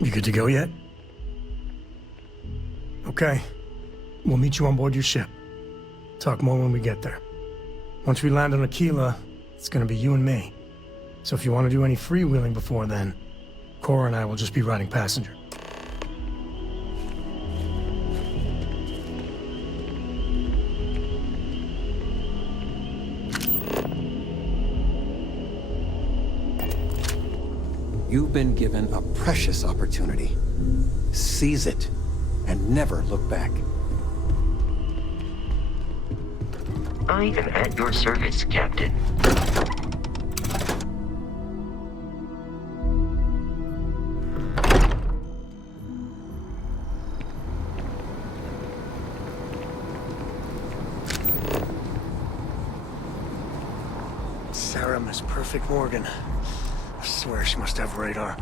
You good to go yet? Okay. We'll meet you on board your ship. Talk more when we get there. Once we land on Aquila, it's gonna be you and me. So if you want to do any freewheeling before then, Cora and I will just be riding passenger. You've been given a precious opportunity. Seize it, and never look back. I am at your service, Captain. Sarah, Miss Perfect Morgan. I swear she must have radar.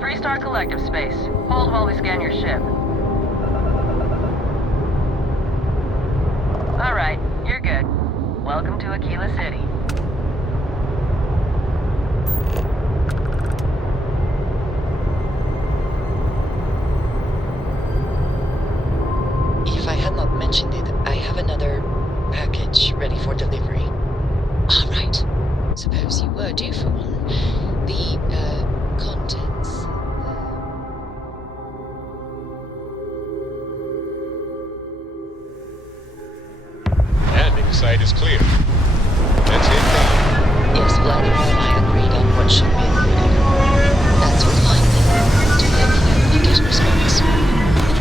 Freestar Collective Space. Hold while we scan your ship. Alright, you're good. Welcome to Aquila City. If I had not mentioned it, I have another package ready for delivery. Alright. Suppose you were due for one. The, contents. Landing site is clear. That's it then. Yes, Vladimir and I agreed on what should be included. That's what line then. Do let me know when you get a response.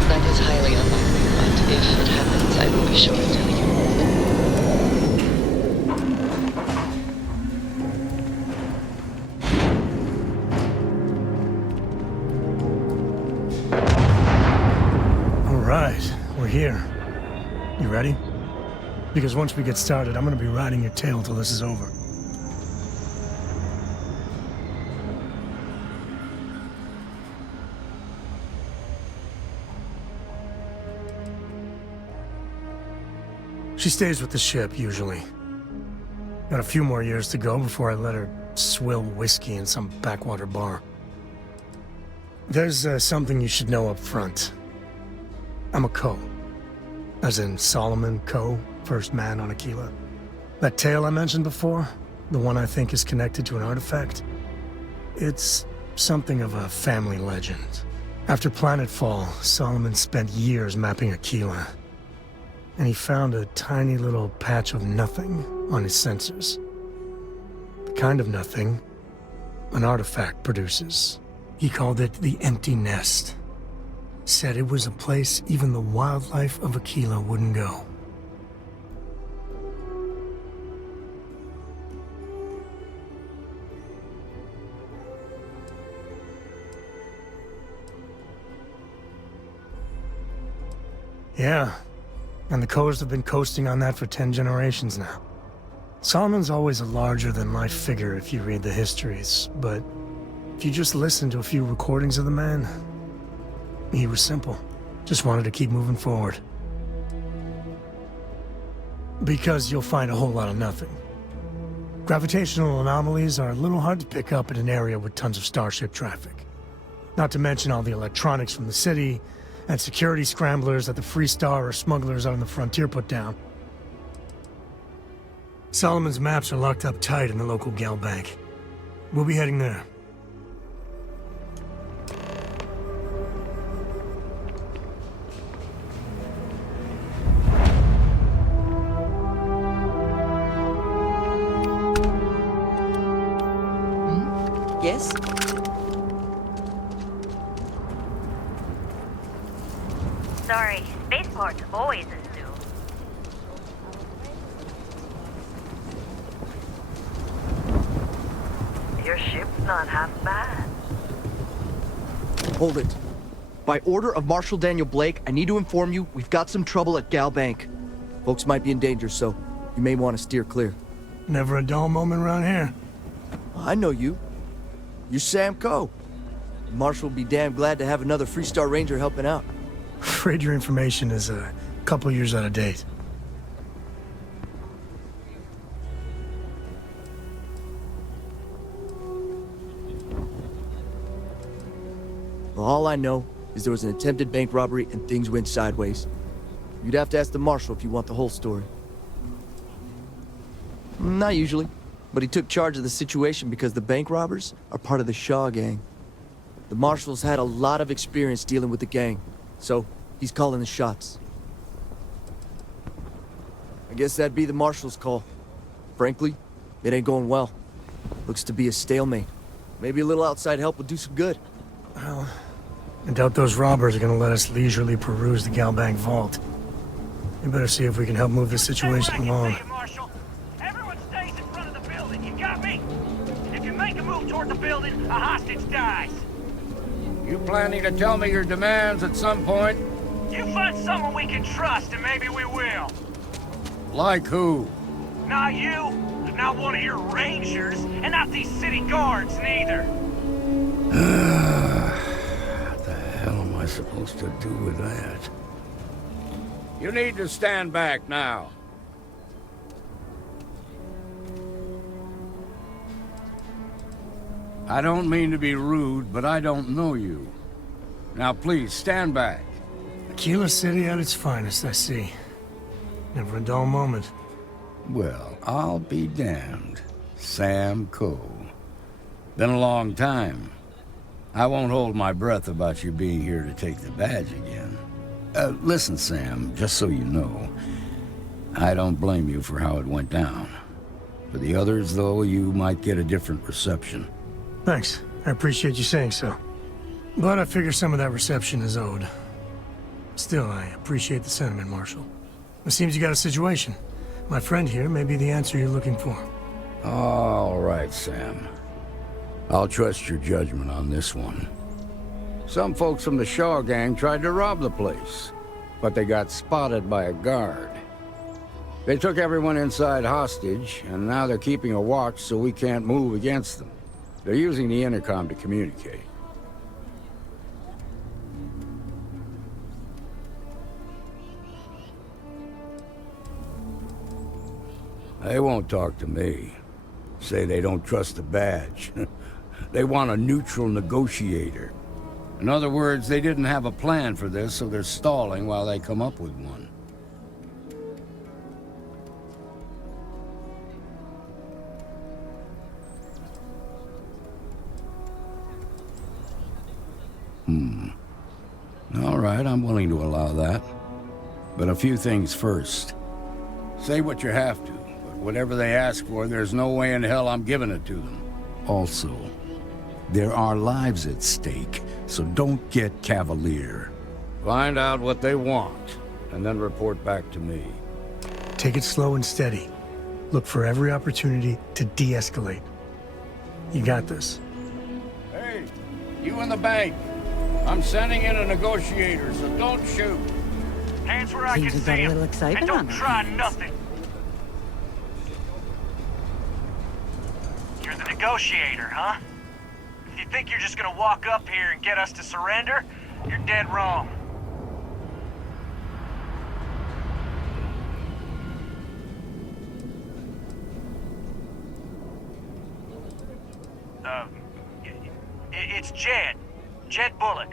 That is highly unlikely, but if it happens, I will be sure to tell you. We're here. You ready? Because once we get started, I'm gonna be riding your tail till this is over. She stays with the ship, usually. Got a few more years to go before I let her swill whiskey in some backwater bar. There's something you should know up front. I'm a Co. As in Solomon Co., first man on Aquila. That tale I mentioned before, the one I think is connected to an artifact, it's something of a family legend. After Planetfall, Solomon spent years mapping Aquila, and he found a tiny little patch of nothing on his sensors. The kind of nothing an artifact produces. He called it the Empty Nest. Said it was a place even the wildlife of Aquila wouldn't go. Yeah, and the Coast have been coasting on that for 10 generations now. Solomon's always a larger-than-life figure if you read the histories, but if you just listen to a few recordings of the man, he was simple. Just wanted to keep moving forward. Because you'll find a whole lot of nothing. Gravitational anomalies are a little hard to pick up in an area with tons of starship traffic. Not to mention all the electronics from the city, and security scramblers that the Freestar or smugglers out on the frontier put down. Solomon's maps are locked up tight in the local gal bank. We'll be heading there. Sorry, spaceport's always a zoo. Your ship's not half bad. Hold it. By order of Marshal Daniel Blake, I need to inform you we've got some trouble at Gal Bank. Folks might be in danger, so you may want to steer clear. Never a dull moment around here. I know you. You're Sam Coe. Marshal will be damn glad to have another Freestar Ranger helping out. Afraid your information is a couple years out of date. Well, all I know is there was an attempted bank robbery and things went sideways. You'd have to ask the Marshal if you want the whole story. Not usually, but he took charge of the situation because the bank robbers are part of the Shaw gang. The Marshal's had a lot of experience dealing with the gang, so he's calling the shots. I guess that'd be the Marshal's call. Frankly, it ain't going well. Looks to be a stalemate. Maybe a little outside help would do some good. Well, I doubt those robbers are gonna let us leisurely peruse the Galbank vault. We better see if we can help move this situation along. Marshal. Everyone stays in front of the building. You got me? If you make a move toward the building, a hostage dies. You planning to tell me your demands at some point? You find someone we can trust, and maybe we will. Like who? Not you, not one of your rangers, and not these city guards, neither. What the hell am I supposed to do with that? You need to stand back now. I don't mean to be rude, but I don't know you. Now please, stand back. Aquila City at its finest, I see. Never a dull moment. Well, I'll be damned. Sam Coe. Been a long time. I won't hold my breath about you being here to take the badge again. Listen, Sam, just so you know, I don't blame you for how it went down. For the others, though, you might get a different reception. Thanks. I appreciate you saying so. But I figure some of that reception is owed. Still, I appreciate the sentiment, Marshal. It seems you got a situation. My friend here may be the answer you're looking for. All right, Sam. I'll trust your judgment on this one. Some folks from the Shaw gang tried to rob the place, but they got spotted by a guard. They took everyone inside hostage, and now they're keeping a watch so we can't move against them. They're using the intercom to communicate. They won't talk to me. Say they don't trust the badge. They want a neutral negotiator. In other words, they didn't have a plan for this, so they're stalling while they come up with one. All right, I'm willing to allow that. But a few things first. Say what you have to, but whatever they ask for, there's no way in hell I'm giving it to them. Also, there are lives at stake, so don't get cavalier. Find out what they want, and then report back to me. Take it slow and steady. Look for every opportunity to de-escalate. You got this. Hey, you in the bank. I'm sending in a negotiator, so don't shoot. Hands where I can see them, and don't try nothing. You're the negotiator, huh? If you think you're just gonna walk up here and get us to surrender, you're dead wrong. It's Jed. Jed Bullock.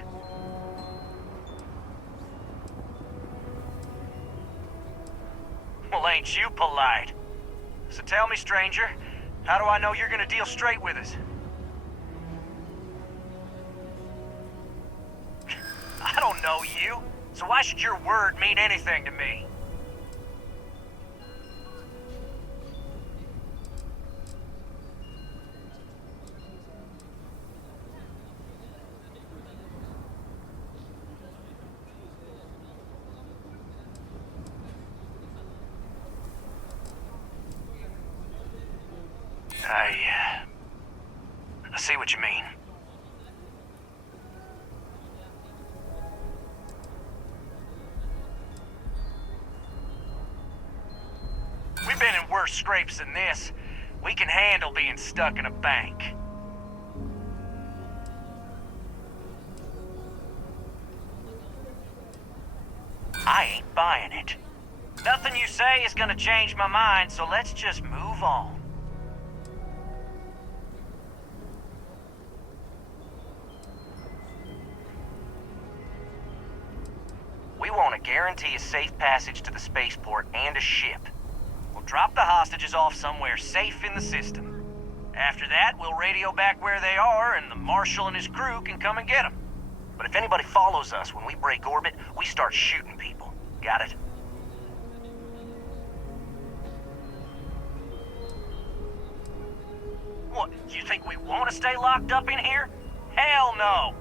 Well, ain't you polite? So tell me, stranger, how do I know you're gonna deal straight with us? I don't know you, so why should your word mean anything to me? I see what you mean. We've been in worse scrapes than this. We can handle being stuck in a bank. I ain't buying it. Nothing you say is gonna change my mind, so let's just move on. We want to guarantee a safe passage to the spaceport and a ship. We'll drop the hostages off somewhere safe in the system. After that, we'll radio back where they are, and the Marshal and his crew can come and get them. But if anybody follows us when we break orbit, we start shooting people. Got it? What, you think we want to stay locked up in here? Hell no!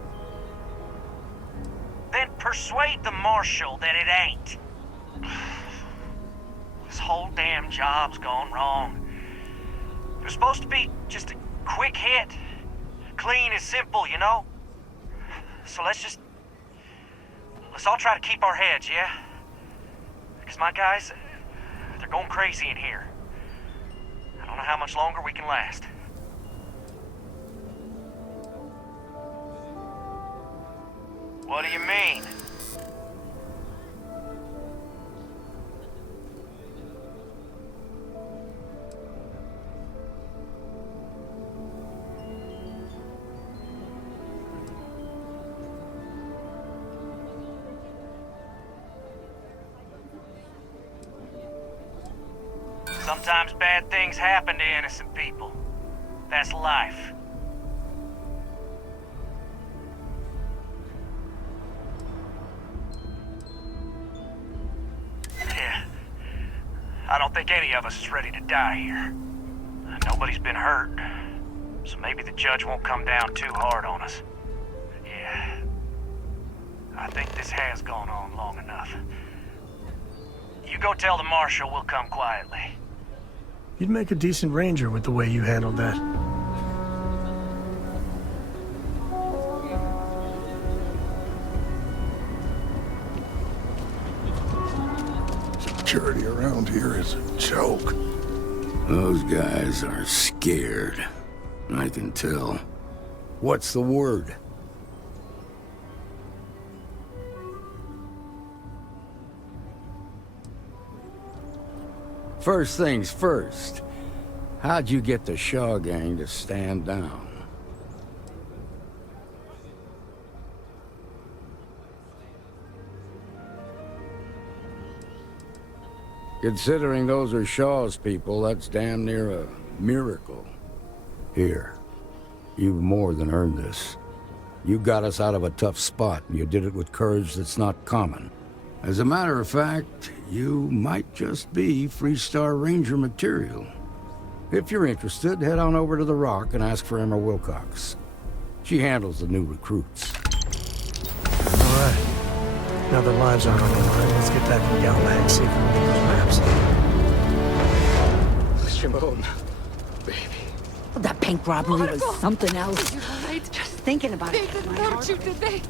Then persuade the Marshal that it ain't. This whole damn job's gone wrong. It was supposed to be just a quick hit. Clean and simple, you know? So let's all try to keep our heads, yeah? Because my guys, they're going crazy in here. I don't know how much longer we can last. What do you mean? Sometimes bad things happen to innocent people. That's life. Yeah. I don't think any of us is ready to die here. Nobody's been hurt, so maybe the judge won't come down too hard on us. Yeah. I think this has gone on long enough. You go tell the Marshal we'll come quietly. You'd make a decent ranger with the way you handled that. Security around here is a joke. Those guys are scared. I can tell. What's the word? First things first. How'd you get the Shaw gang to stand down? Considering those are Shaw's people, that's damn near a miracle. Here, you've more than earned this. You got us out of a tough spot, and you did it with courage that's not common. As a matter of fact, you might just be Freestar Ranger material. If you're interested, head on over to the Rock and ask for Emma Wilcox. She handles the new recruits. All right. Now that lives aren't on the line, let's get back in Galbag and see if we can get those maps. Shimon, baby. That bank robbery was something else. You're all right. Just thinking about They it. didn't hurt you, did they?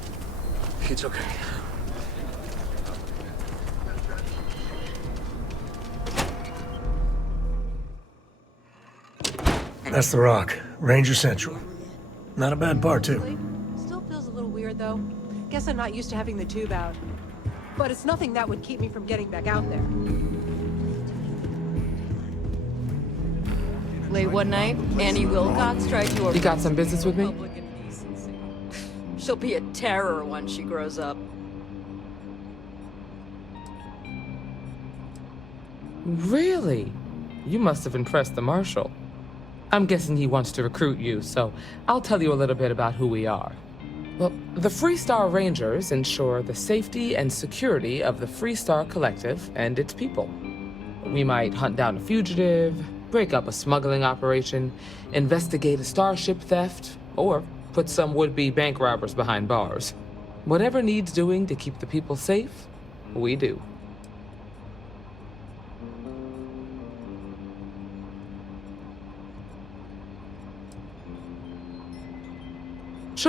It's okay. That's the Rock. Ranger Central. Not a bad part, too. Still feels a little weird, though. Guess I'm not used to having the tube out. But it's nothing that would keep me from getting back out there. Late one night, Annie Wilcox tried to... You got some business with me? She'll be a terror once she grows up. Really? You must have impressed the Marshal. I'm guessing he wants to recruit you, so I'll tell you a little bit about who we are. Well, the Freestar Rangers ensure the safety and security of the Freestar Collective and its people. We might hunt down a fugitive, break up a smuggling operation, investigate a starship theft, or put some would-be bank robbers behind bars. Whatever needs doing to keep the people safe, we do.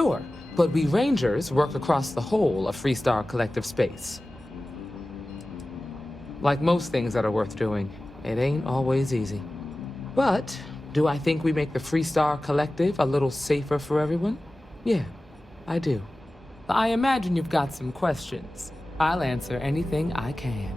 Sure, but we Rangers work across the whole of Freestar collective space. Like most things that are worth doing, it ain't always easy. But do I think we make the Freestar collective a little safer for everyone? Yeah, I do. I imagine you've got some questions. I'll answer anything I can.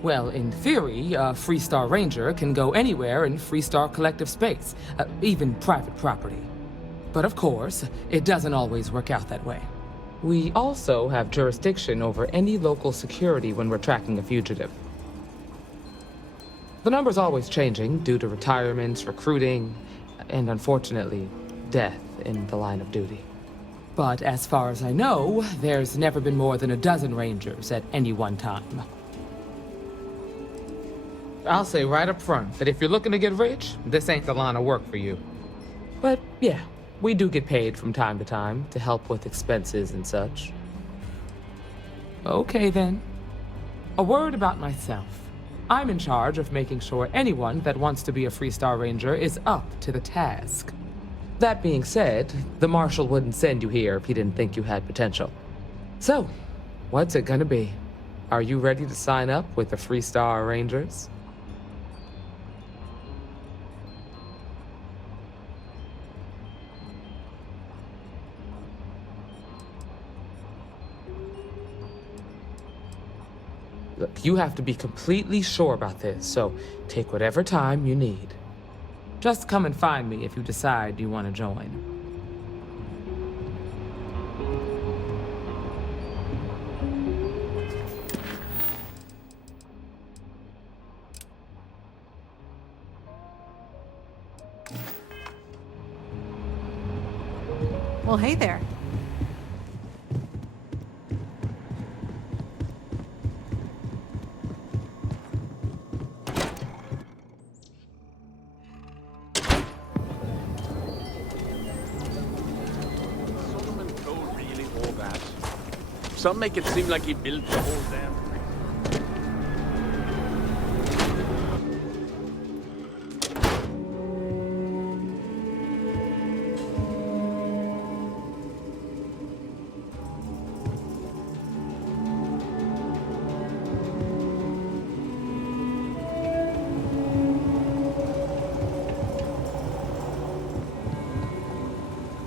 Well, in theory, a Freestar Ranger can go anywhere in Freestar collective space, even private property. But of course, it doesn't always work out that way. We also have jurisdiction over any local security when we're tracking a fugitive. The number's always changing due to retirements, recruiting, and unfortunately, death in the line of duty. But as far as I know, there's never been more than a dozen Rangers at any one time. I'll say right up front that if you're looking to get rich, this ain't the line of work for you. But yeah, we do get paid from time to help with expenses and such. Okay then. A word about myself. I'm in charge of making sure anyone that wants to be a Freestar Ranger is up to the task. That being said, the Marshal wouldn't send you here if he didn't think you had potential. So, what's it gonna be? Are you ready to sign up with the Freestar Rangers? Look, you have to be completely sure about this, so take whatever time you need. Just come and find me if you decide you want to join. Well, hey there. Some make it seem like he built the whole damn thing.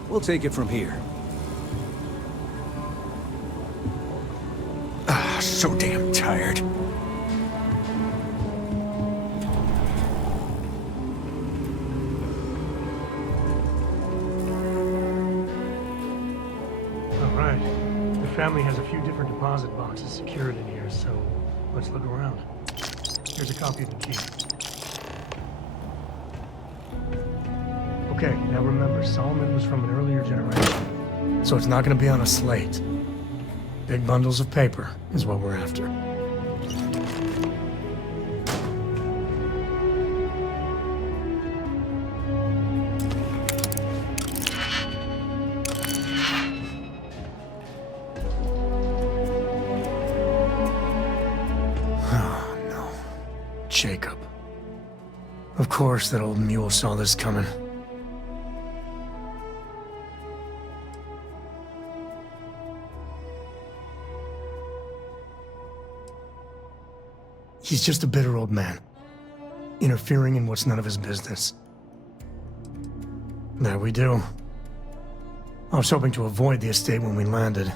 We'll take it from here. So damn tired. All right. The family has a few different deposit boxes secured in here, so let's look around. Here's a copy of the key. Okay, now remember, Solomon was from an earlier generation, so it's not going to be on a slate. Big bundles of paper is what we're after. Oh, no. Jacob. Of course that old mule saw this coming. He's just a bitter old man, interfering in what's none of his business. There we do. I was hoping to avoid the estate when we landed.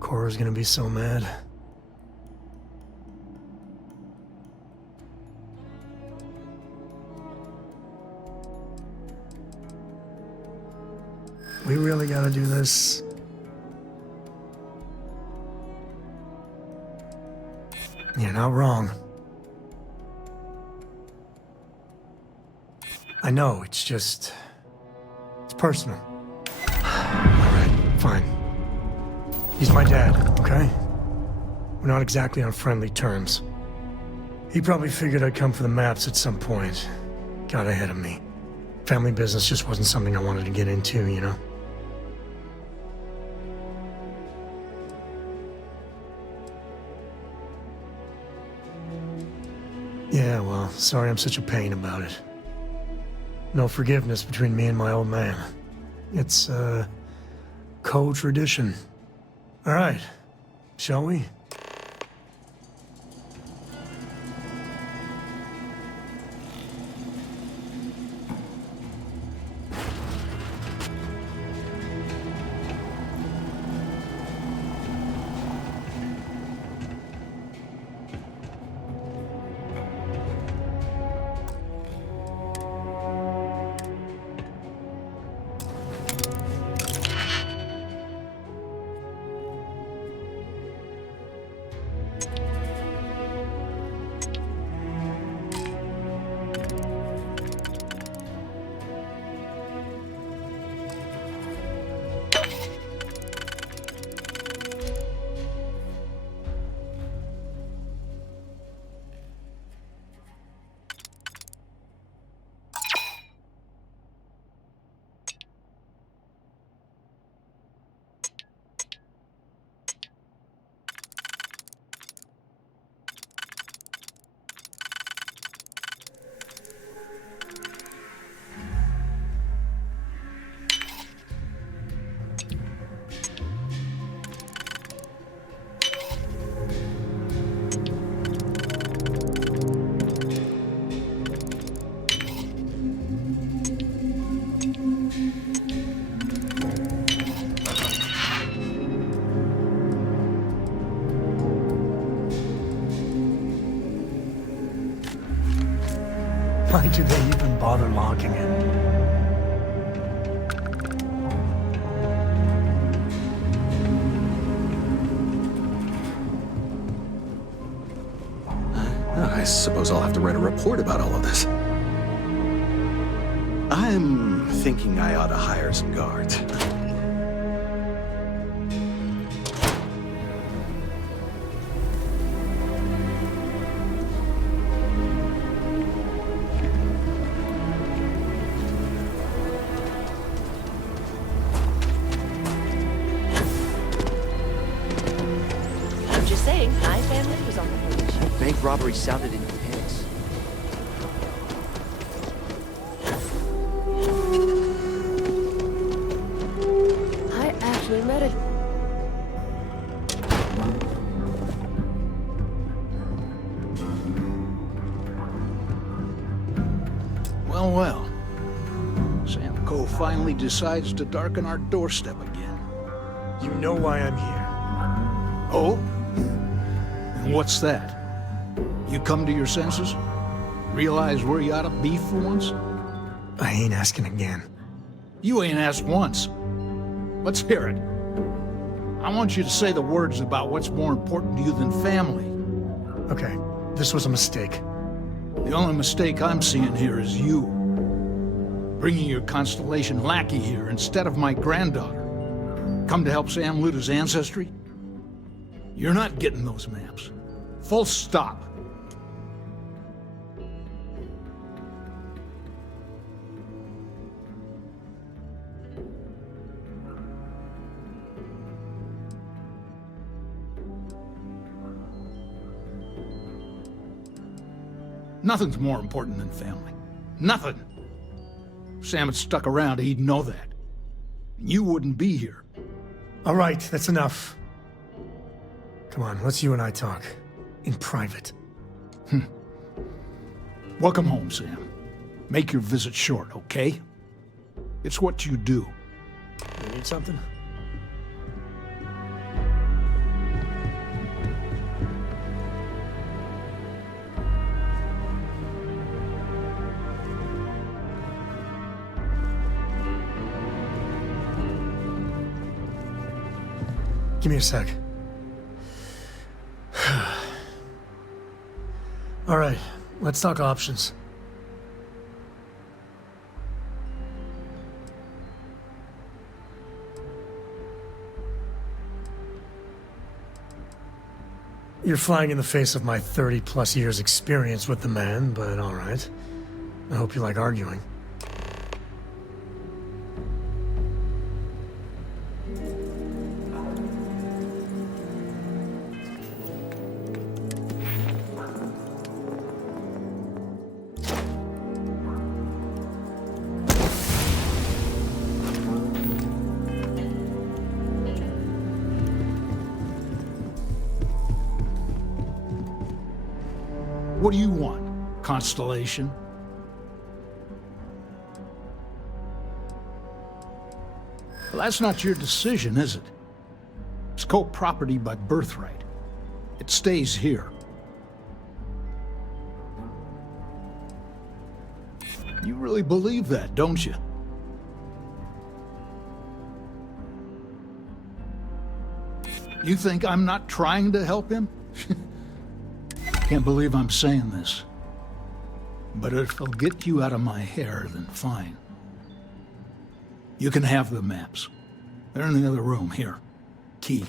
Cora's gonna be so mad. We really gotta do this. You're not wrong. I know, it's just... it's personal. Alright, fine. He's my dad, okay? We're not exactly on friendly terms. He probably figured I'd come for the maps at some point. Got ahead of me. Family business just wasn't something I wanted to get into, you know? Yeah, well, sorry I'm such a pain about it. No forgiveness between me and my old man. It's, co-tradition. All right, shall we? Why do they even bother locking it? I suppose I'll have to write a report about all of this. I'm thinking I ought to hire some guards. I'm just saying, my family was on the bridge. Bank robbery sounded intense. I actually read it. Well, well. Sam Coe finally decides to darken our doorstep again. You know why I'm here. Oh? And what's that? You come to your senses? Realize where you ought to be for once? I ain't asking again. You ain't asked once. Let's hear it. I want you to say the words about what's more important to you than family. Okay, this was a mistake. The only mistake I'm seeing here is you. Bringing your Constellation lackey here instead of my granddaughter. Come to help Sam loot his ancestry? You're not getting those maps. Full stop. Nothing's more important than family. Nothing. If Sam had stuck around, he'd know that. You wouldn't be here. All right, that's enough. Come on, let's you and I talk. In private. Welcome home, Sam. Make your visit short, okay? It's what you do. You need something? Give me a sec. All right, let's talk options. You're flying in the face of my 30-plus years experience with the man, but all right. I hope you like arguing. What do you want, Constellation? Well, that's not your decision, is it? It's co-property by birthright. It stays here. You really believe that, don't you? You think I'm not trying to help him? Can't believe I'm saying this. But if it'll get you out of my hair, then fine. You can have the maps. They're in the other room, here. Key.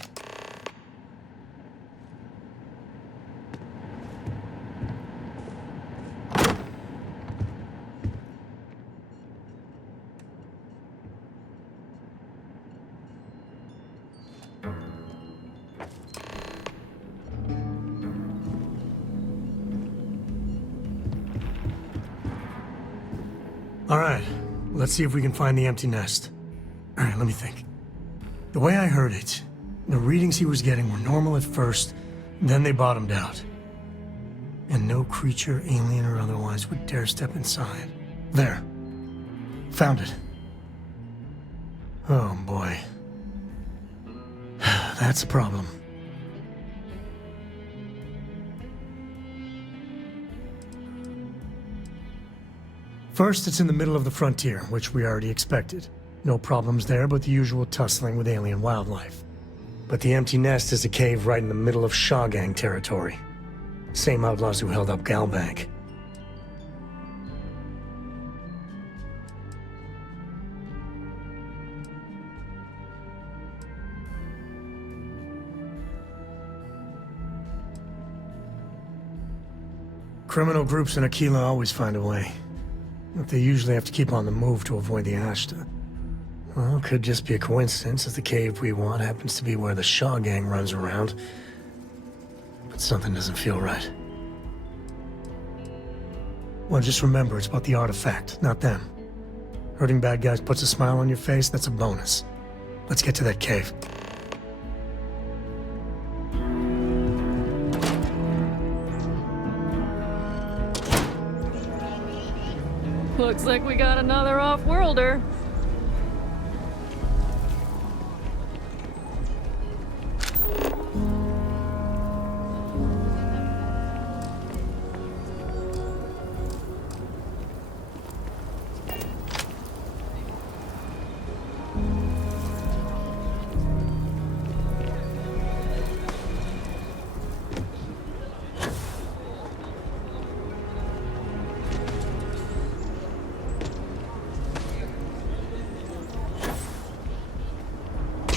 All right, let's see if we can find the empty nest. All right, let me think. The way I heard it, the readings he was getting were normal at first, then they bottomed out. And no creature, alien or otherwise, would dare step inside. There. Found it. Oh, boy. That's a problem. First, it's in the middle of the frontier, which we already expected. No problems there, but the usual tussling with alien wildlife. But the empty nest is a cave right in the middle of Shaw Gang territory. Same outlaws who held up Galbank. Criminal groups in Aquila always find a way. But they usually have to keep on the move to avoid the Ashta. Well, it could just be a coincidence that the cave we want happens to be where the Shaw Gang runs around. But something doesn't feel right. Well, just remember, it's about the artifact, not them. Hurting bad guys puts a smile on your face, that's a bonus. Let's get to that cave. Looks like we got another off-worlder.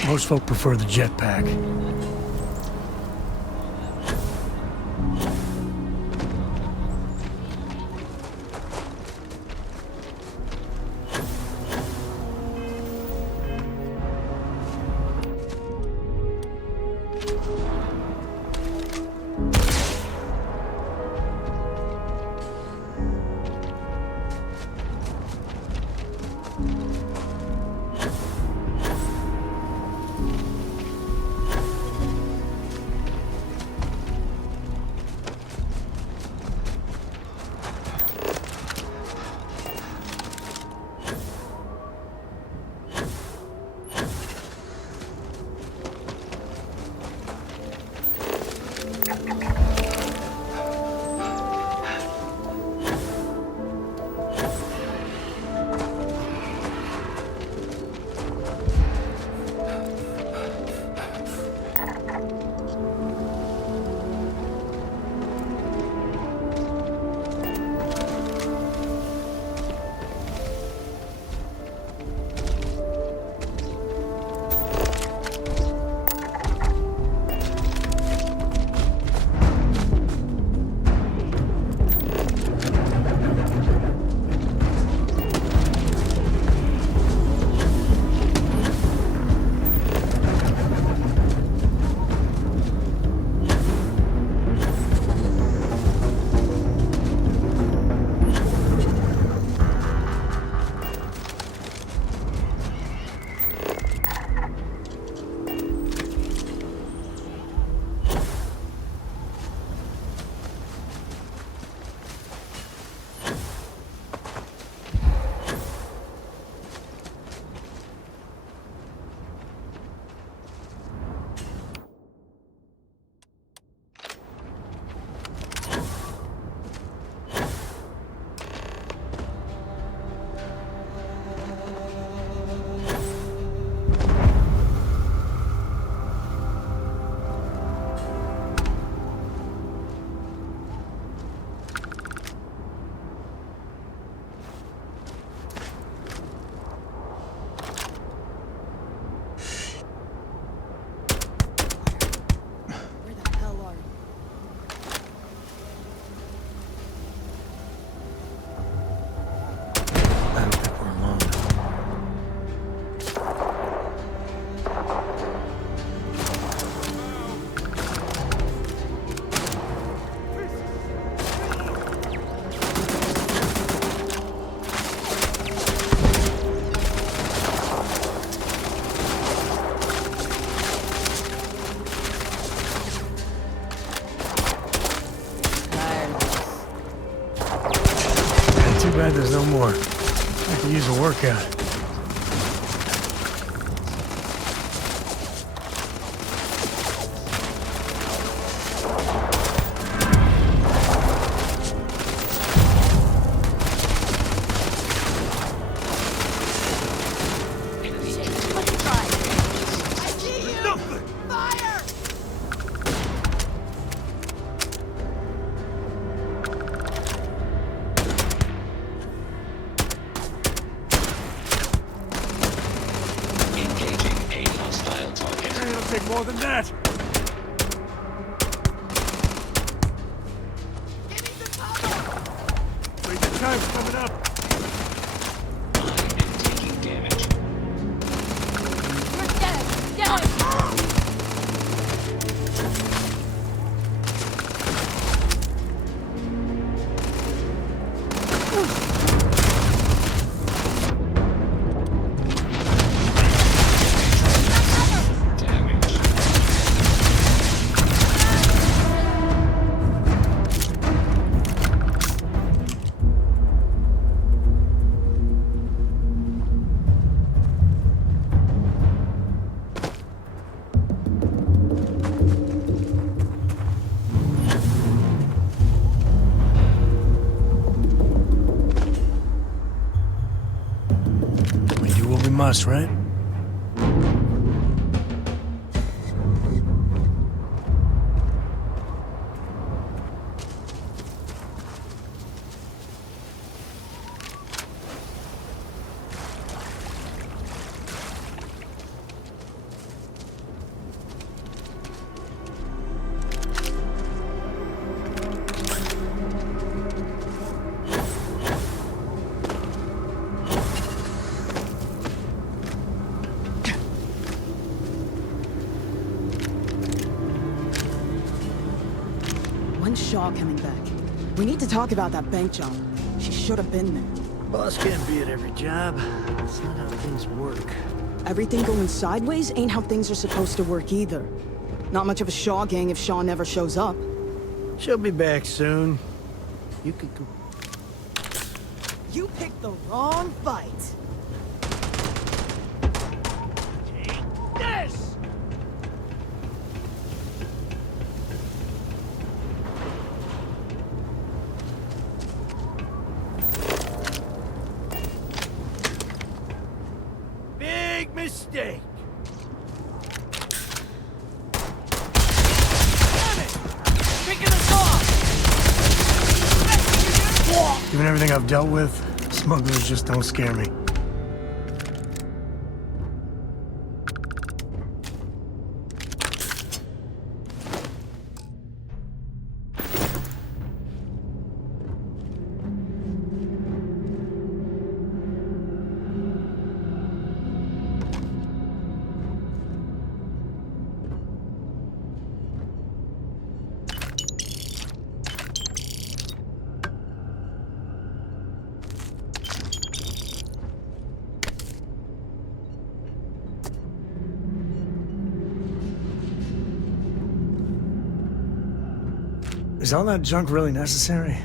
Most folk prefer the jetpack. I don't think we're alone. Too bad there's no more. I could use a workout. More than that! Wait, the time's coming up! I am taking damage. You're dead! Dead! We do what we must, right? When's Shaw coming back? We need to talk about that bank job. She should have been there. Boss can't be at every job. That's not how things work. Everything going sideways ain't how things are supposed to work either. Not much of a Shaw gang if Shaw never shows up. She'll be back soon. You could go. You picked the wrong fight. Yes! Big mistake! Damn it! Picking us off! Given everything I've dealt with, smugglers just don't scare me. Is all that junk really necessary?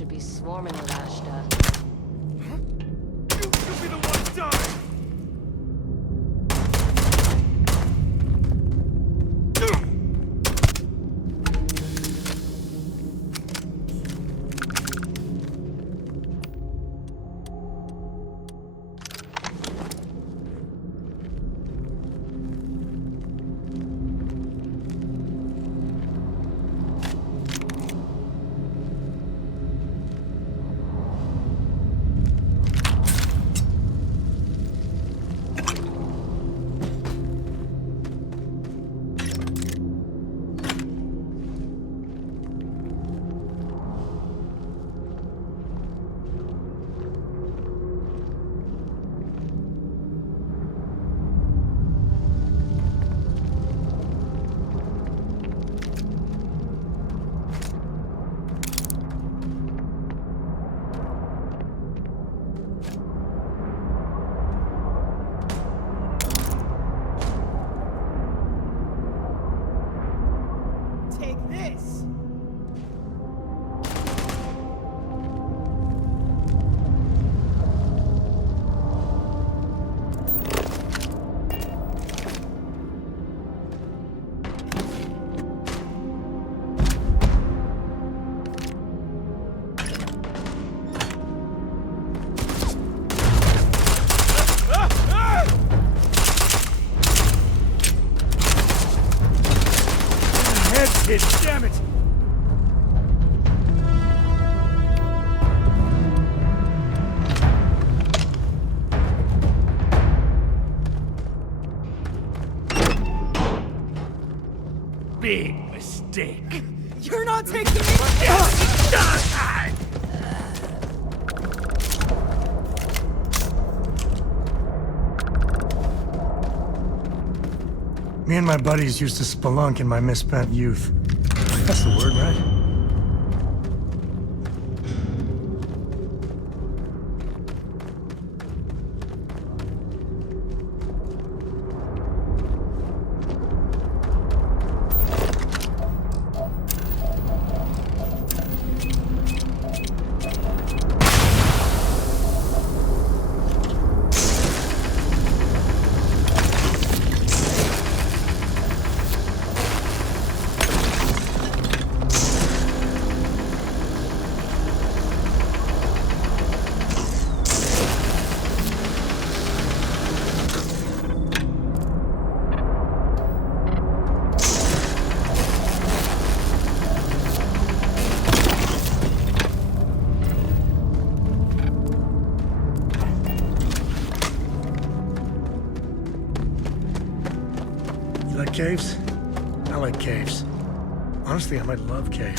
should be swarming with Ashta. You should be the one dying! Damn it! Big mistake. You're not taking me. Me and my buddies used to spelunk in my misspent youth. That's the word, right? Caves? I like caves. Honestly, I might love caves.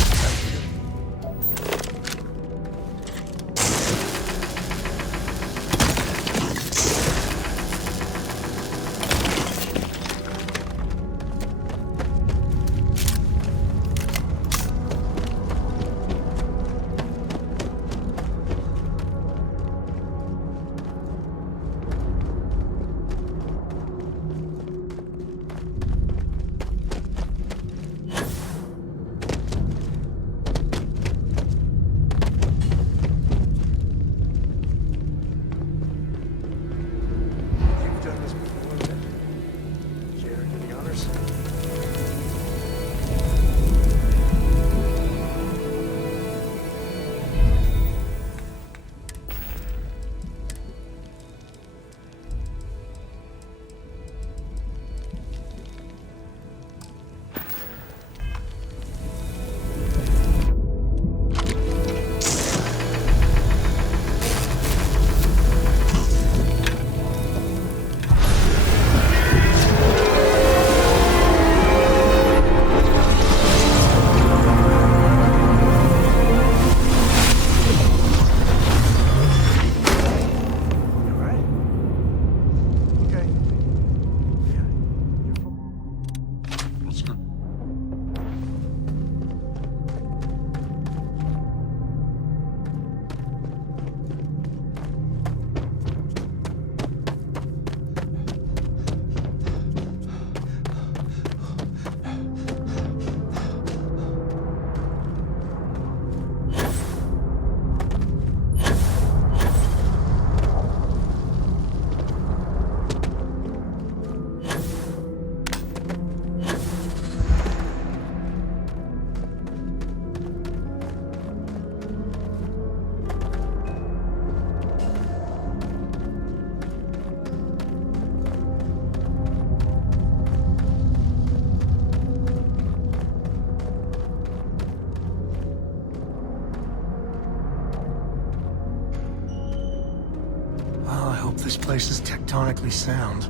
This place is tectonically sound.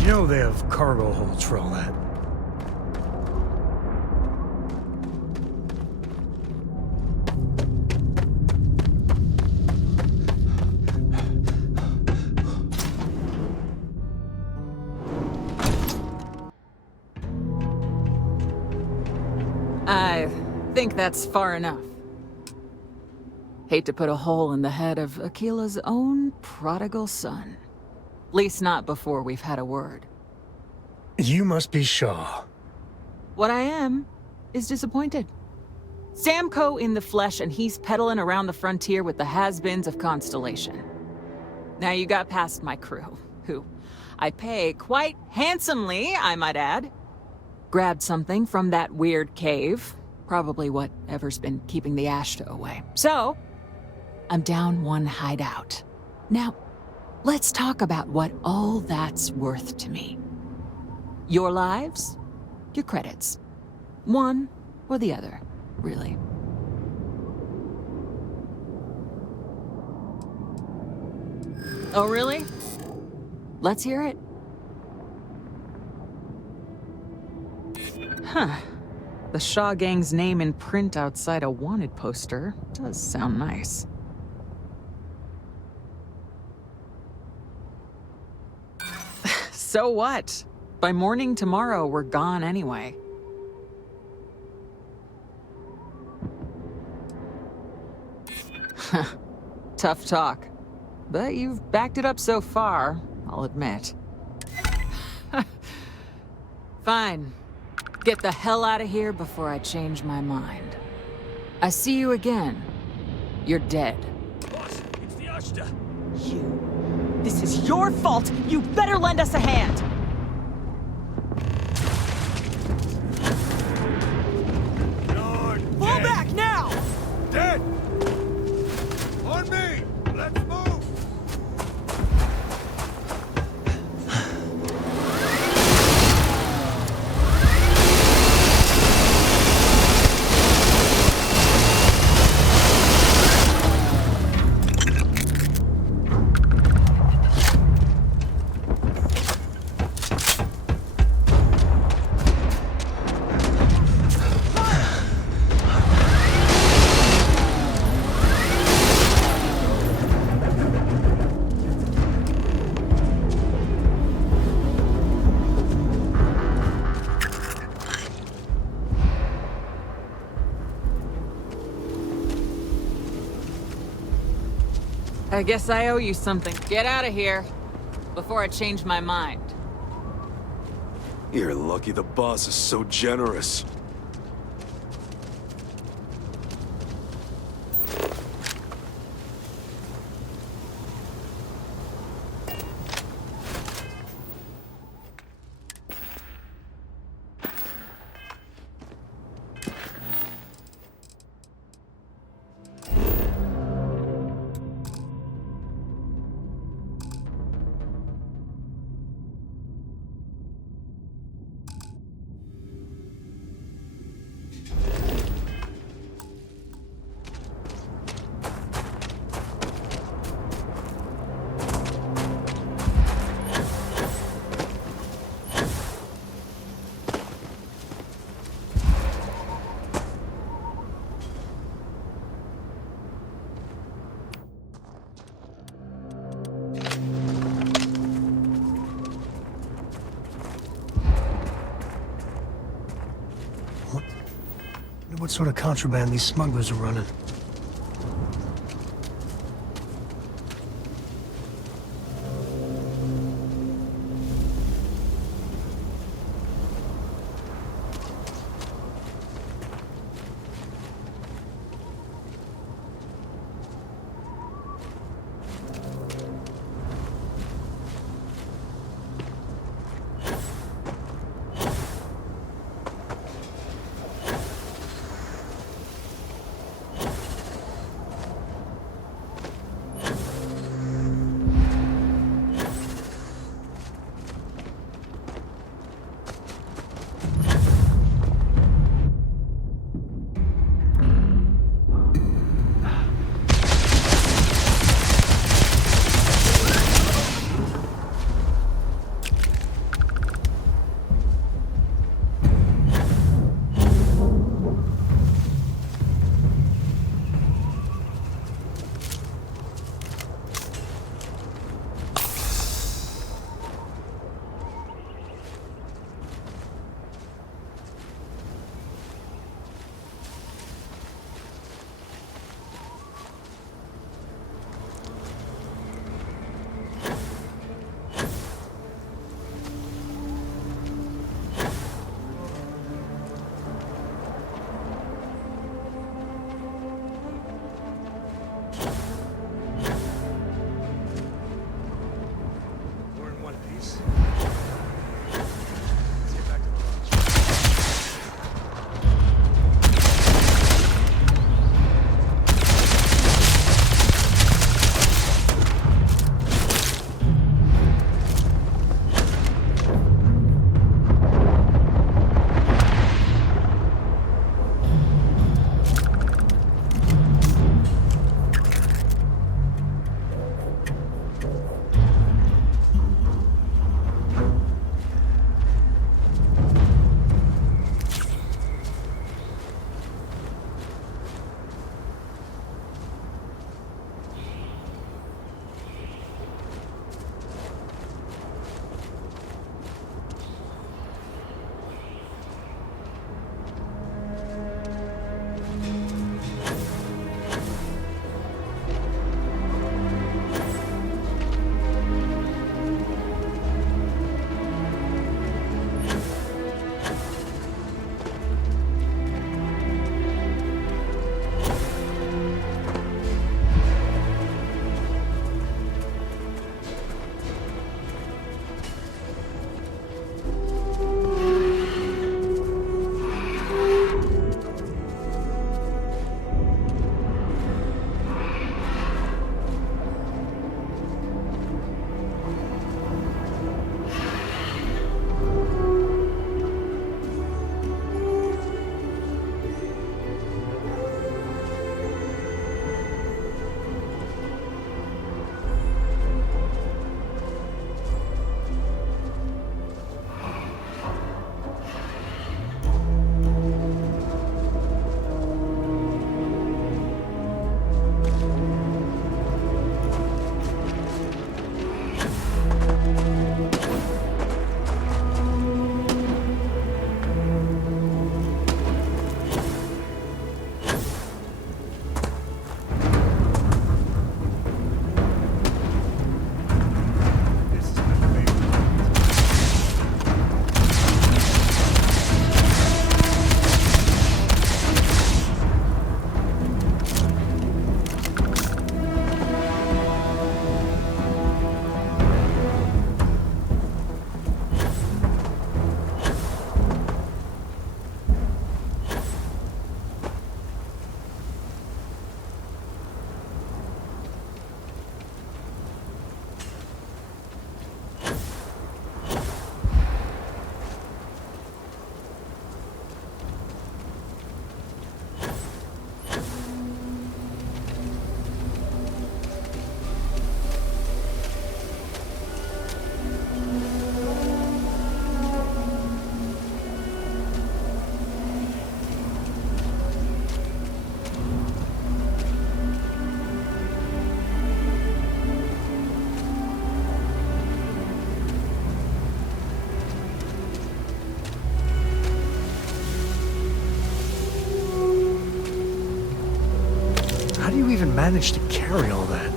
You know they have cargo holds for all that. I think that's far enough. Hate to put a hole in the head of Akila's own prodigal son. At least not before we've had a word. You must be Shaw. What I am is disappointed. Samco in the flesh, and he's peddling around the frontier with the has-beens of Constellation. Now you got past my crew, who I pay quite handsomely, I might add. Grabbed something from that weird cave. Probably whatever's been keeping the Ashta away. So, I'm down one hideout. Now, let's talk about what all that's worth to me. Your lives, your credits. One or the other, really. Oh, really? Let's hear it. Huh. The Shaw Gang's name in print outside a wanted poster does sound nice. So what? By morning tomorrow, we're gone anyway. Tough talk. But you've backed it up so far, I'll admit. Fine. Get the hell out of here before I change my mind. I see you again. You're dead. Boss, it's the Ashta. You. This is your fault. You better lend us a hand. Fall back now! Dead! On me! Let's move! I guess I owe you something. Get out of here before I change my mind. You're lucky the boss is so generous. What sort of contraband these smugglers are running? Thanks. even manage to carry all that?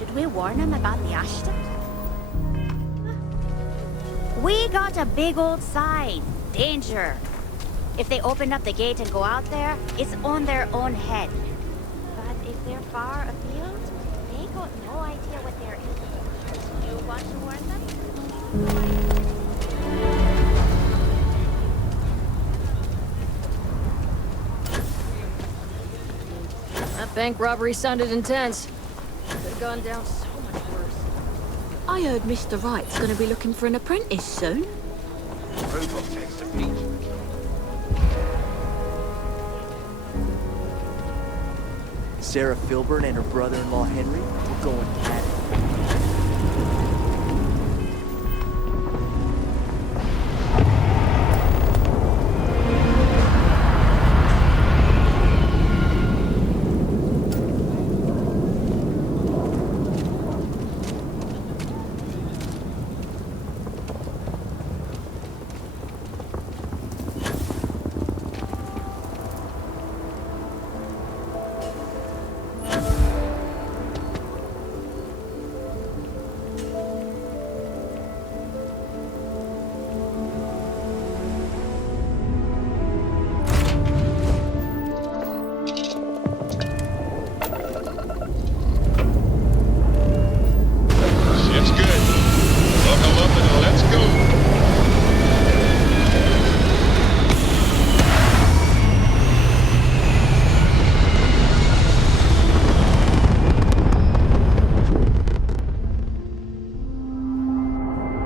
Should we warn them about the Ashton? We got a big old sign. Danger. If they open up the gate and go out there, it's on their own head. But if they're far afield, they got no idea what they're in. You want to warn them? That bank robbery sounded intense. Could have gone down so much worse. I heard Mr. Wright's gonna be looking for an apprentice soon. Sarah Filburn and her brother-in-law Henry were going at it.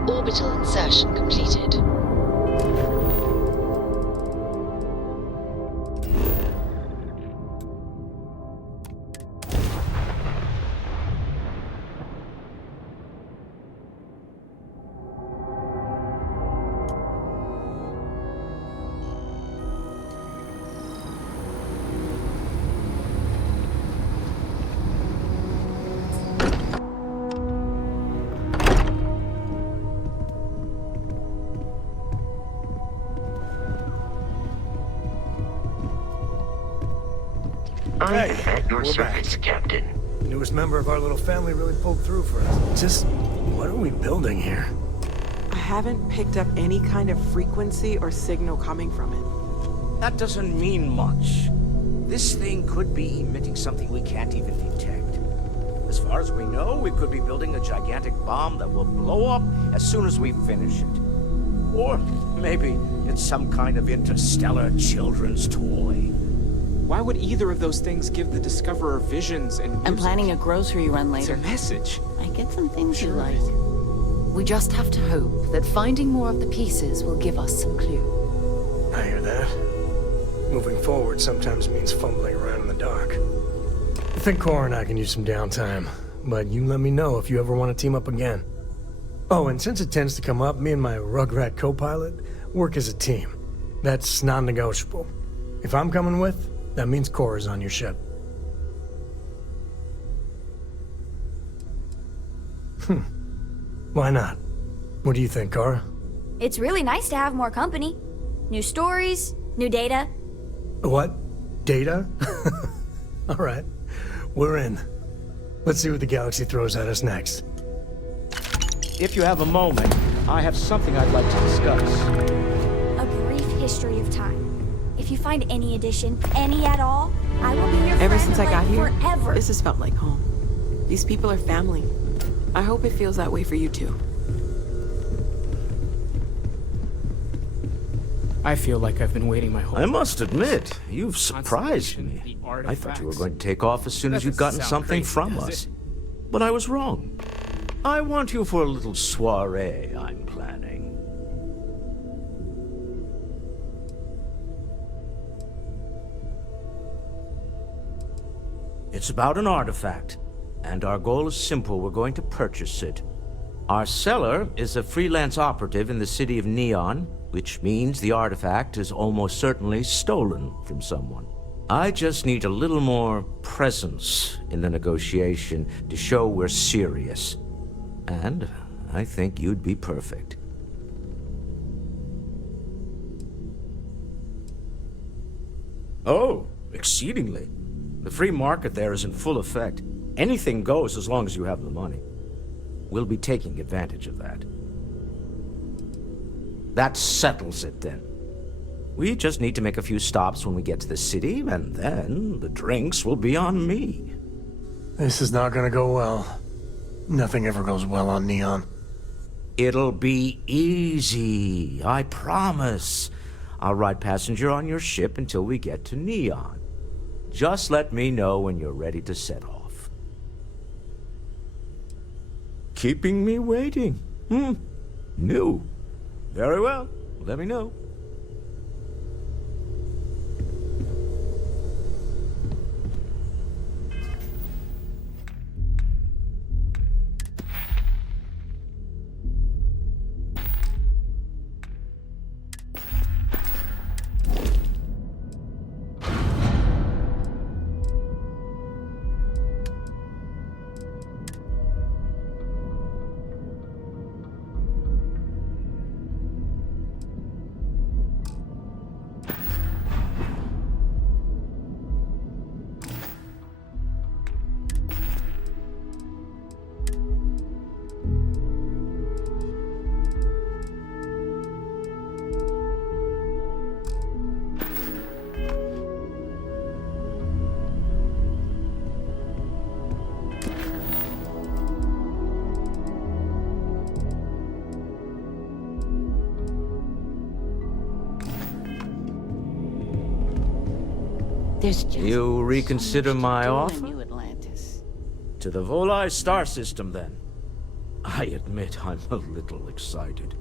Orbital insertion completed. I'm at your service, Captain. Newest member of our little family really pulled through for us. Just, what are we building here? I haven't picked up any kind of frequency or signal coming from it. That doesn't mean much. This thing could be emitting something we can't even detect. As far as we know, we could be building a gigantic bomb that will blow up as soon as we finish it. Or maybe it's some kind of interstellar children's toy. Why would either of those things give the Discoverer visions and music? I'm planning a grocery run later. It's a message. I get some things you Sure. like. We just have to hope that finding more of the pieces will give us some clue. I hear that. Moving forward sometimes means fumbling around in the dark. I think Cora and I can use some downtime, but you let me know if you ever want to team up again. Oh, and since it tends to come up, me and my Rugrat co-pilot work as a team. That's non-negotiable. If I'm coming with, that means Cora's on your ship. Why not? What do you think, Cora? It's really nice to have more company. New stories, new data. What? Data? All right. We're in. Let's see what the galaxy throws at us next. If you have a moment, I have something I'd like to discuss. A brief history of time. If you find any addition, any at all, I will be your friend Ever since I like got here, forever. this has felt like home. These people are family. I hope it feels that way for you too. I feel like I've been waiting my whole I must admit, you've surprised me. I thought you were going to take off as soon as you'd gotten something from us. But I was wrong. I want you for a little soiree I'm planning. It's about an artifact, and our goal is simple. We're going to purchase it. Our seller is a freelance operative in the city of Neon, which means the artifact is almost certainly stolen from someone. I just need a little more presence in the negotiation to show we're serious. And I think you'd be perfect. Oh, exceedingly. The free market there is in full effect. Anything goes as long as you have the money. We'll be taking advantage of that. That settles it then. We just need to make a few stops when we get to the city, and then the drinks will be on me. This is not gonna go well. Nothing ever goes well on Neon. It'll be easy, I promise. I'll ride passenger on your ship until we get to Neon. Just let me know when you're ready to set off. Keeping me waiting? New. Very well. Let me know. There's just You reconsider my offer? New Atlantis. To the Volai star system, then. I admit I'm a little excited.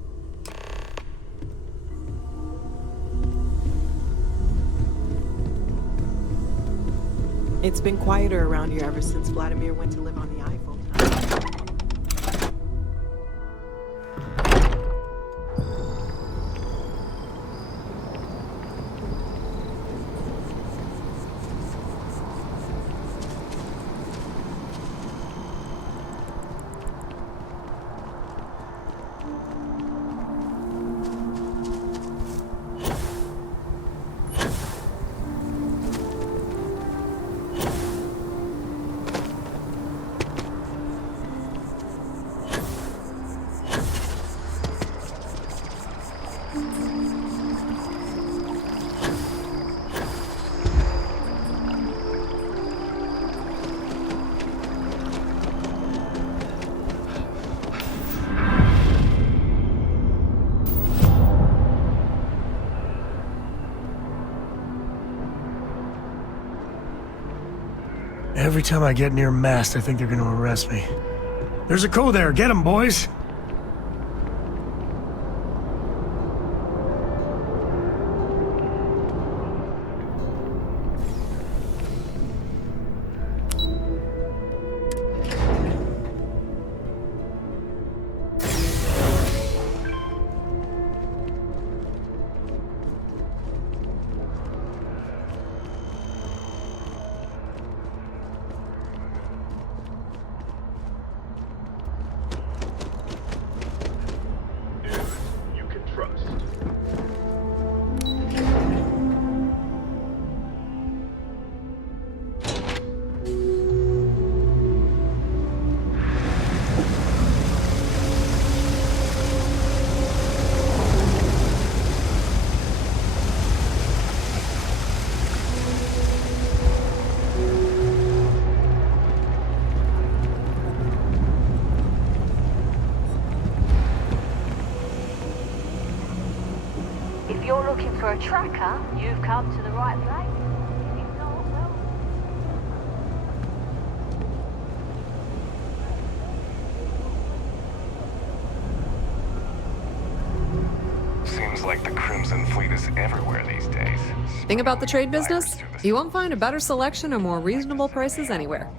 It's been quieter around here ever since Vladimir went to live on the Eiffel Tower. Every time I get near mast, I think they're gonna arrest me. There's a co there. Get him, boys! If you're looking for a tracker, you've come to the right place. If not, well... Seems like the Crimson Fleet is everywhere these days. Thing about the trade business? You won't find a better selection or more reasonable prices anywhere.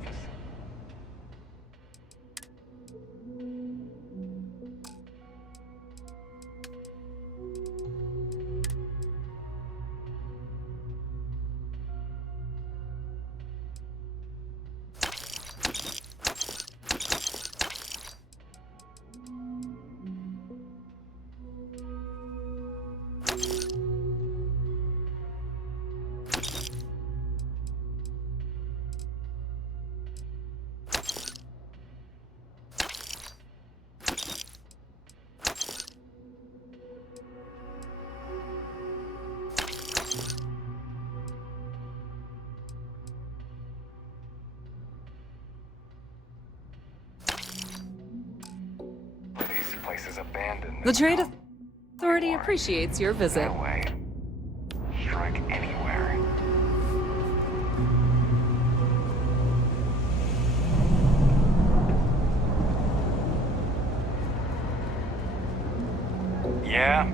The Trade Authority appreciates your visit. Strike anywhere. Yeah?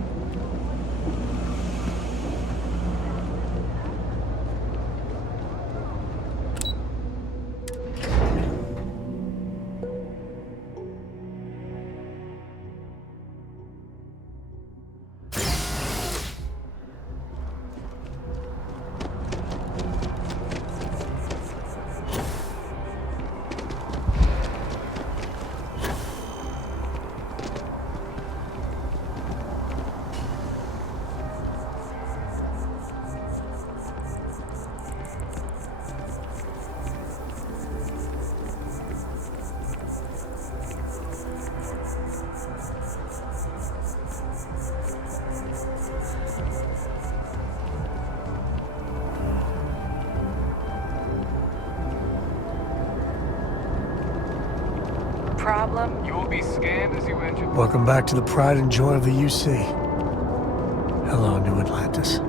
Problem? You will be scanned as you enter. Welcome back to the pride and joy of the UC. Hello, New Atlantis.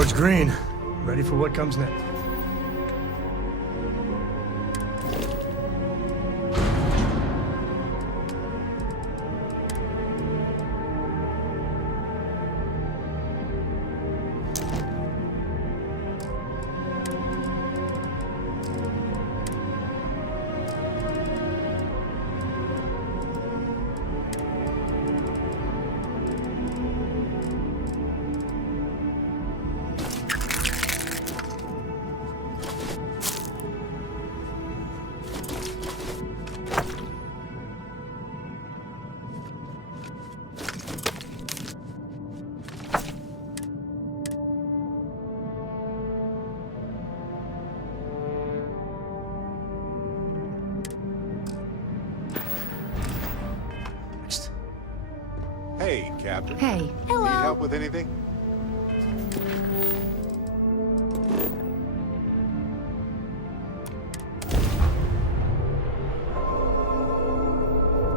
Board's green. Ready for what comes next. Hey, Captain. Hey. Hello. Need help with anything?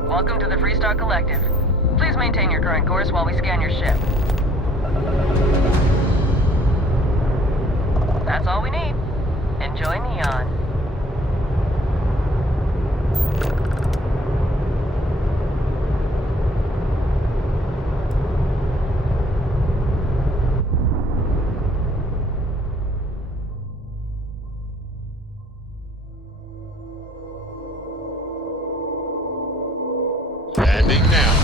Welcome to the Freestar Collective. Please maintain your current course while we scan your ship. That's all we need. Enjoy Neon. Landing now.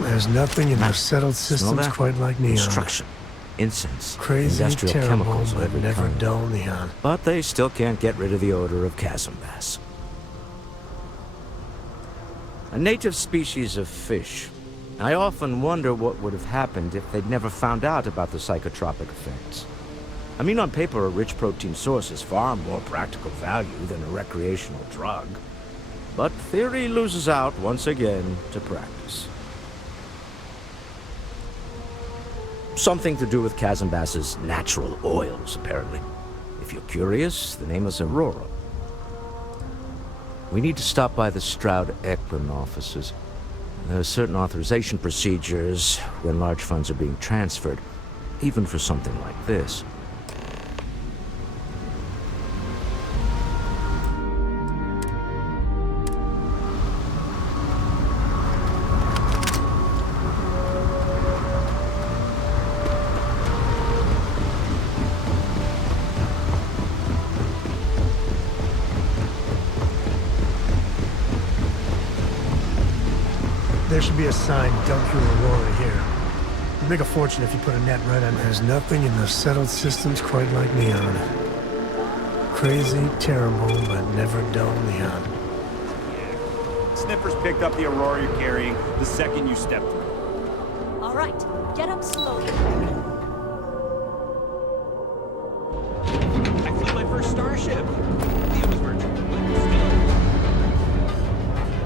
There's nothing in the settled Smell systems that? quite like neon. Construction, incense, Crazy, industrial terrible, chemicals of but every never kind. dull neon. But they still can't get rid of the odor of chasm bass. A native species of fish. I often wonder what would have happened if they'd never found out about the psychotropic effects. I mean, on paper, a rich protein source is far more practical value than a recreational drug. But theory loses out once again to practice. Something to do with chasm bass's natural oils, apparently. If you're curious, the name is Aurora. We need to stop by the Stroud-Eklund offices. There are certain authorization procedures when large funds are being transferred, even for something like this. There should be a sign, dump your Aurora here. You'd make a fortune if you put a net right on. There's nothing in the settled systems quite like neon. Crazy, terrible, but never dull neon. Sniffers picked up the Aurora you're carrying the second you stepped through. All right, get up slowly. I flew my first starship. It was virtual, but still.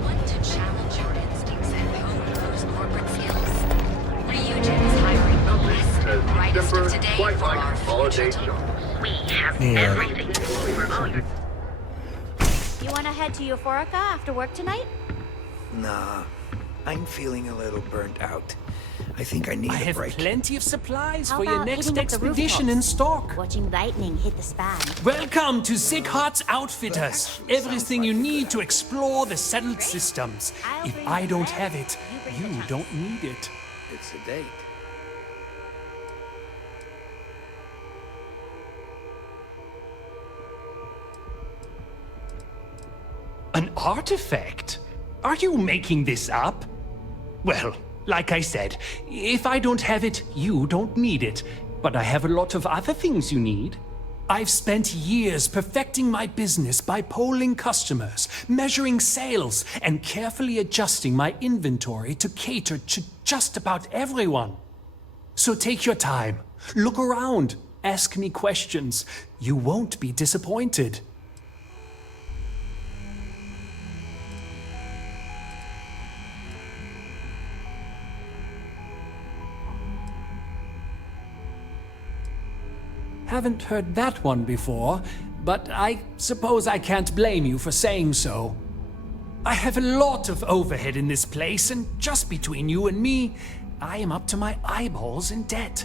Want to challenge your instincts and hone those corporate skills? Ryujin is hiring the best and brightest of today for our future team. We have everything for all your... You want to head to Euphorica after work tonight? Nah, I'm feeling a little burnt out. I think I need I a have break. plenty of supplies How for your about next hitting up the expedition in rooftops? stock. Watching lightning hit the span. Welcome to Sighardt's Outfitters. Everything you need to explore the settled systems. If I don't have it, you don't need it. It's a date. An artifact? Are you making this up? Well, like I said, if I don't have it, you don't need it. But I have a lot of other things you need. I've spent years perfecting my business by polling customers, measuring sales, and carefully adjusting my inventory to cater to just about everyone. So take your time, look around, ask me questions. You won't be disappointed. Haven't heard that one before, but I suppose I can't blame you for saying so. I have a lot of overhead in this place, and just between you and me, I am up to my eyeballs in debt.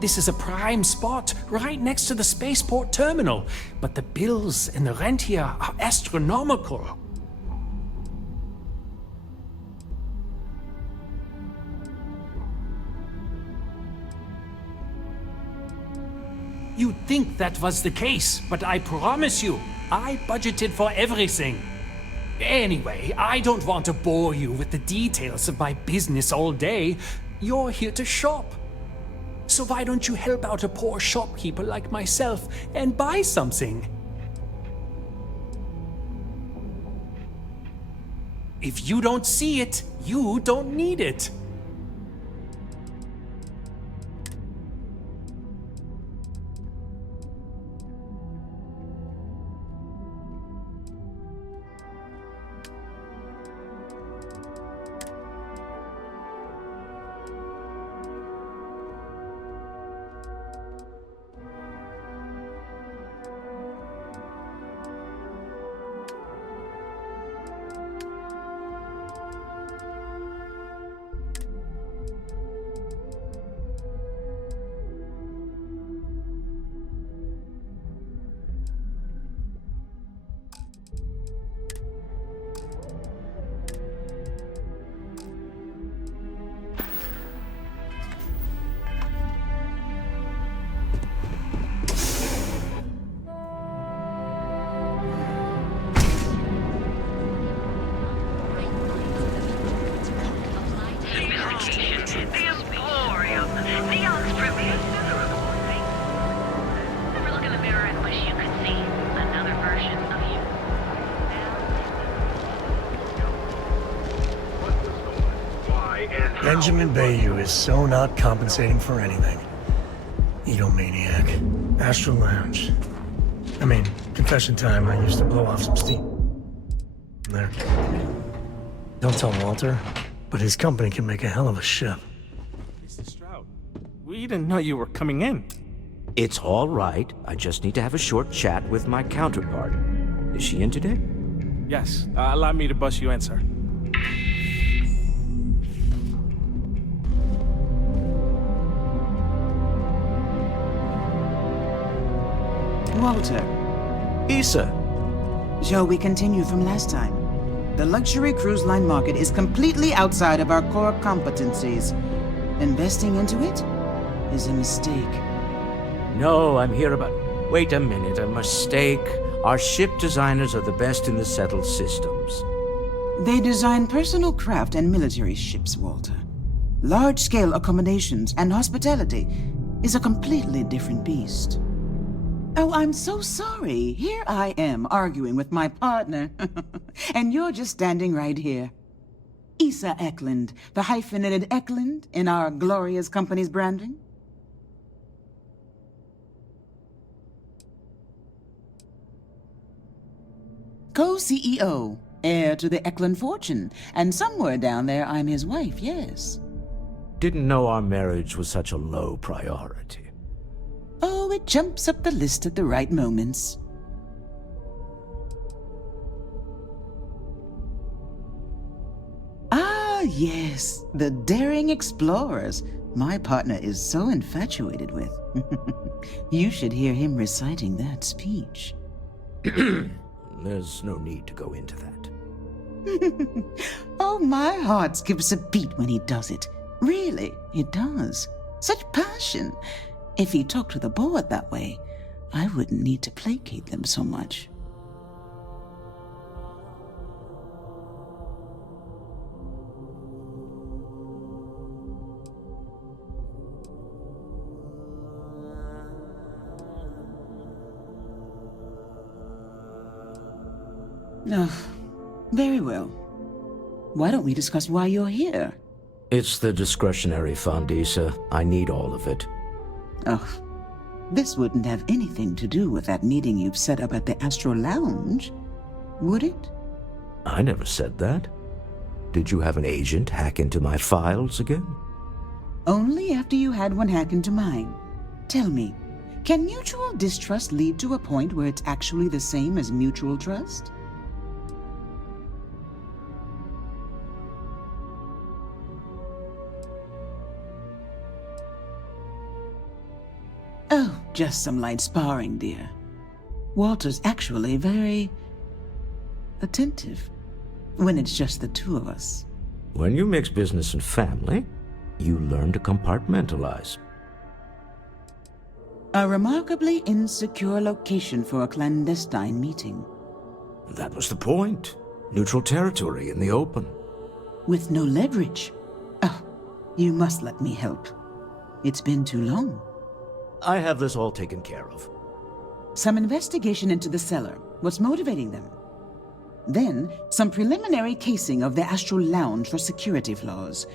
This is a prime spot, right next to the spaceport terminal, but the bills and the rent here are astronomical. You'd think that was the case, but I promise you, I budgeted for everything. Anyway, I don't want to bore you with the details of my business all day. You're here to shop. So why don't you help out a poor shopkeeper like myself and buy something? If you don't see it, you don't need it. Benjamin Bayou is so not compensating for anything. Egomaniac. Astral Lounge. I mean, confession time, I used to blow off some steam. There. Don't tell Walter, but his company can make a hell of a ship. Mr. Stroud, we didn't know you were coming in. It's all right. I just need to have a short chat with my counterpart. Is she in today? Yes, allow me to bust you in, sir. Walter. Issa. Shall we continue from last time? The luxury cruise line market is completely outside of our core competencies. Investing into it is a mistake. No, I'm here about... Wait a minute, a mistake. Our ship designers are the best in the settled systems. They design personal craft and military ships, Walter. Large-scale accommodations and hospitality is a completely different beast. Oh, I'm so sorry. Here I am arguing with my partner. And you're just standing right here. Issa Eklund, the hyphenated Eklund in our glorious company's branding. Co-CEO, heir to the Eklund fortune, and somewhere down there I'm his wife, yes. Didn't know our marriage was such a low priority. Oh, it jumps up the list at the right moments. Ah, yes, the daring explorers my partner is so infatuated with. You should hear him reciting that speech. There's no need to go into that. Oh, my heart skips a beat when he does it. Really, it does. Such passion. If he talked to the board that way, I wouldn't need to placate them so much. Oh, very well. Why don't we discuss why you're here? It's the discretionary fund, Issa. I need all of it. Oh, this wouldn't have anything to do with that meeting you've set up at the Astro Lounge, would it? I never said that. Did you have an agent hack into my files again? Only after you had one hack into mine. Tell me, can mutual distrust lead to a point where it's actually the same as mutual trust? Oh, just some light sparring, dear. Walter's actually very attentive when it's just the two of us. When you mix business and family, you learn to compartmentalize. A remarkably insecure location for a clandestine meeting. That was the point. Neutral territory in the open. With no leverage. Oh, you must let me help. It's been too long. I have this all taken care of. Some investigation into the cellar. What's motivating them? Then, some preliminary casing of the Astral Lounge for security flaws.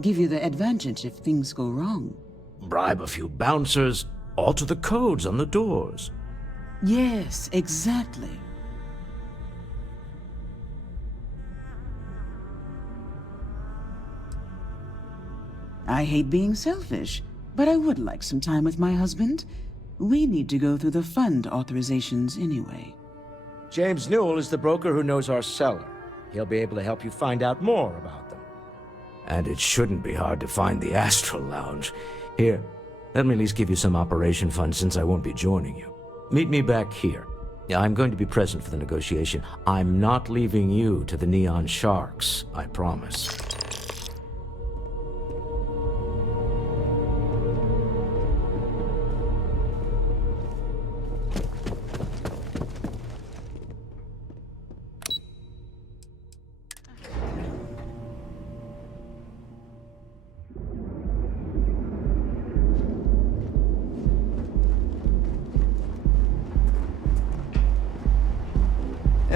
Give you the advantage if things go wrong. Bribe a few bouncers, alter the codes on the doors. Yes, exactly. I hate being selfish, but I would like some time with my husband. We need to go through the fund authorizations anyway. James Newell is the broker who knows our cellar. He'll be able to help you find out more about them. And it shouldn't be hard to find the Astral Lounge. Here, let me at least give you some operation funds since I won't be joining you. Meet me back here. I'm going to be present for the negotiation. I'm not leaving you to the Neon Sharks, I promise.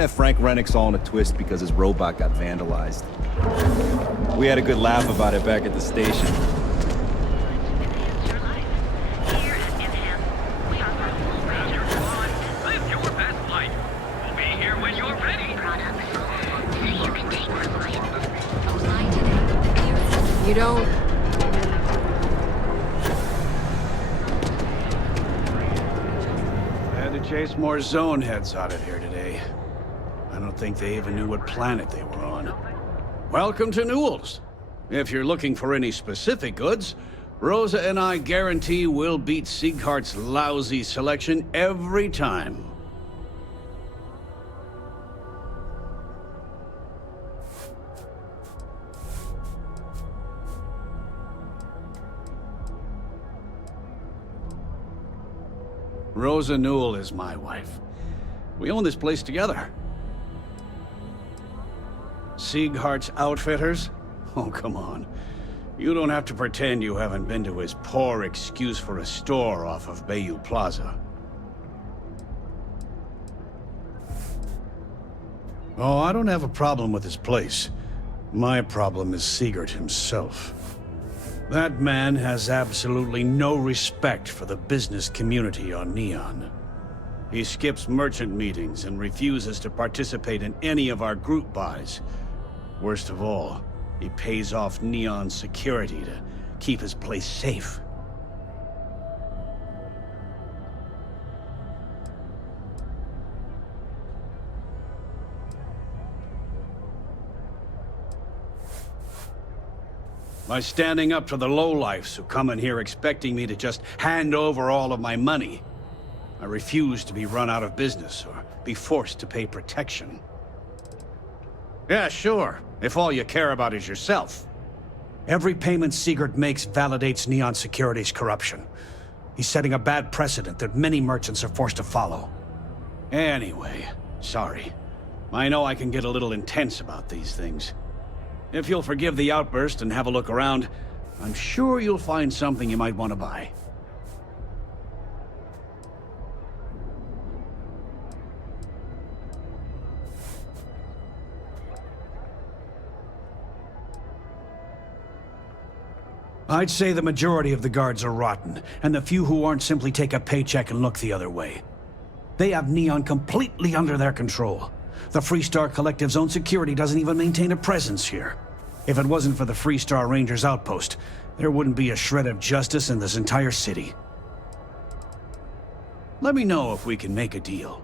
Frank Rennick's all in a twist because his robot got vandalized. We had a good laugh about it back at the station. Live your best life. We'll be here when you're ready. You don't... Had to chase more zone heads out of here today. I don't think they even knew what planet they were on. Welcome to Newell's. If you're looking for any specific goods, Rosa and I guarantee we'll beat Sieghart's lousy selection every time. Rosa Newell is my wife. We own this place together. Sieghart's Outfitters? Oh, come on. You don't have to pretend you haven't been to his poor excuse for a store off of Bayou Plaza. Oh, I don't have a problem with his place. My problem is Siegert himself. That man has absolutely no respect for the business community on Neon. He skips merchant meetings and refuses to participate in any of our group buys. Worst of all, he pays off Neon security to keep his place safe. By standing up to the lowlifes who come in here expecting me to just hand over all of my money, I refuse to be run out of business or be forced to pay protection. Yeah, sure, if all you care about is yourself. Every payment Siegert makes validates Neon Security's corruption. He's setting a bad precedent that many merchants are forced to follow. Anyway, sorry. I know I can get a little intense about these things. If you'll forgive the outburst and have a look around, I'm sure you'll find something you might want to buy. I'd say the majority of the guards are rotten, and the few who aren't simply take a paycheck and look the other way. They have Neon completely under their control. The Freestar Collective's own security doesn't even maintain a presence here. If it wasn't for the Freestar Rangers outpost, there wouldn't be a shred of justice in this entire city. Let me know if we can make a deal.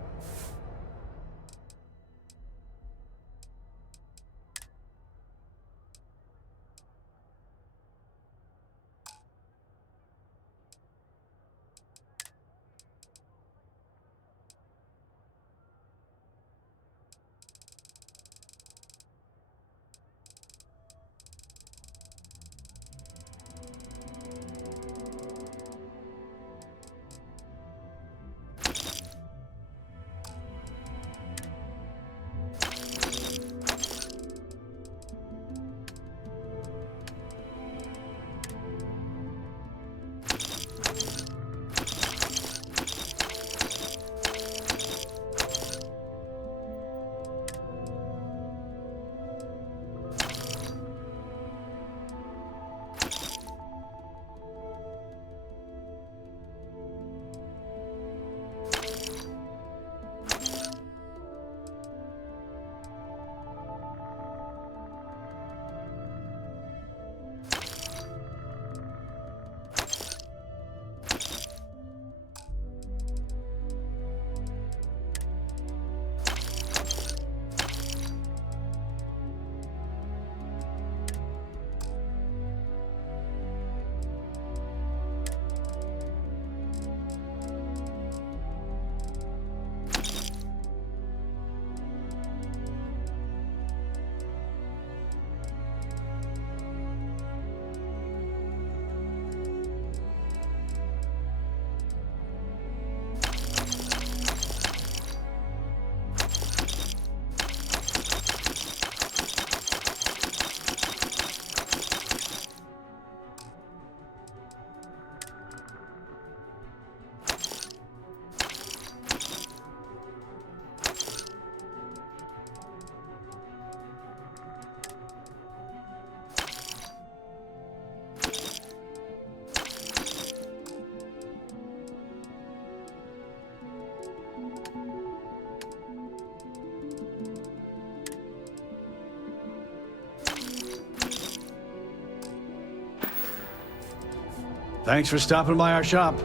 Thanks for stopping by our shop.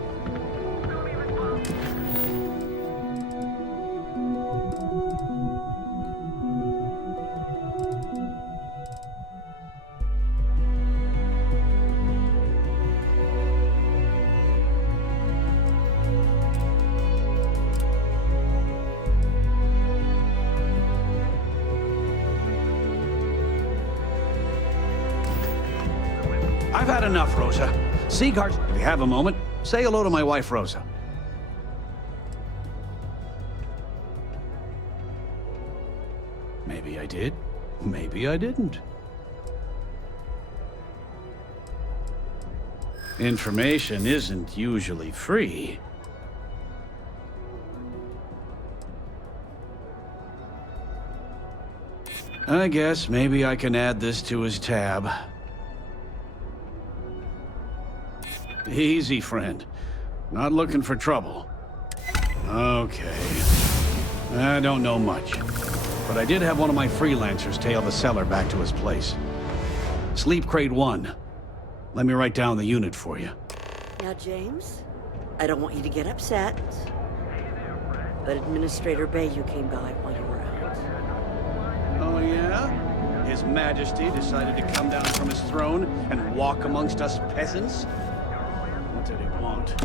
I've had enough, Rosa. Seagard, if you have a moment, say hello to my wife, Rosa. Maybe I did. Maybe I didn't. Information isn't usually free. I guess maybe I can add this to his tab. Easy, friend. Not looking for trouble. Okay. I don't know much. But I did have one of my freelancers tail the seller back to his place. Sleep Crate 1. Let me write down the unit for you. Now, James, I don't want you to get upset, but Administrator Bayou came by while you were out. Oh, yeah? His Majesty decided to come down from his throne and walk amongst us peasants? What did he want?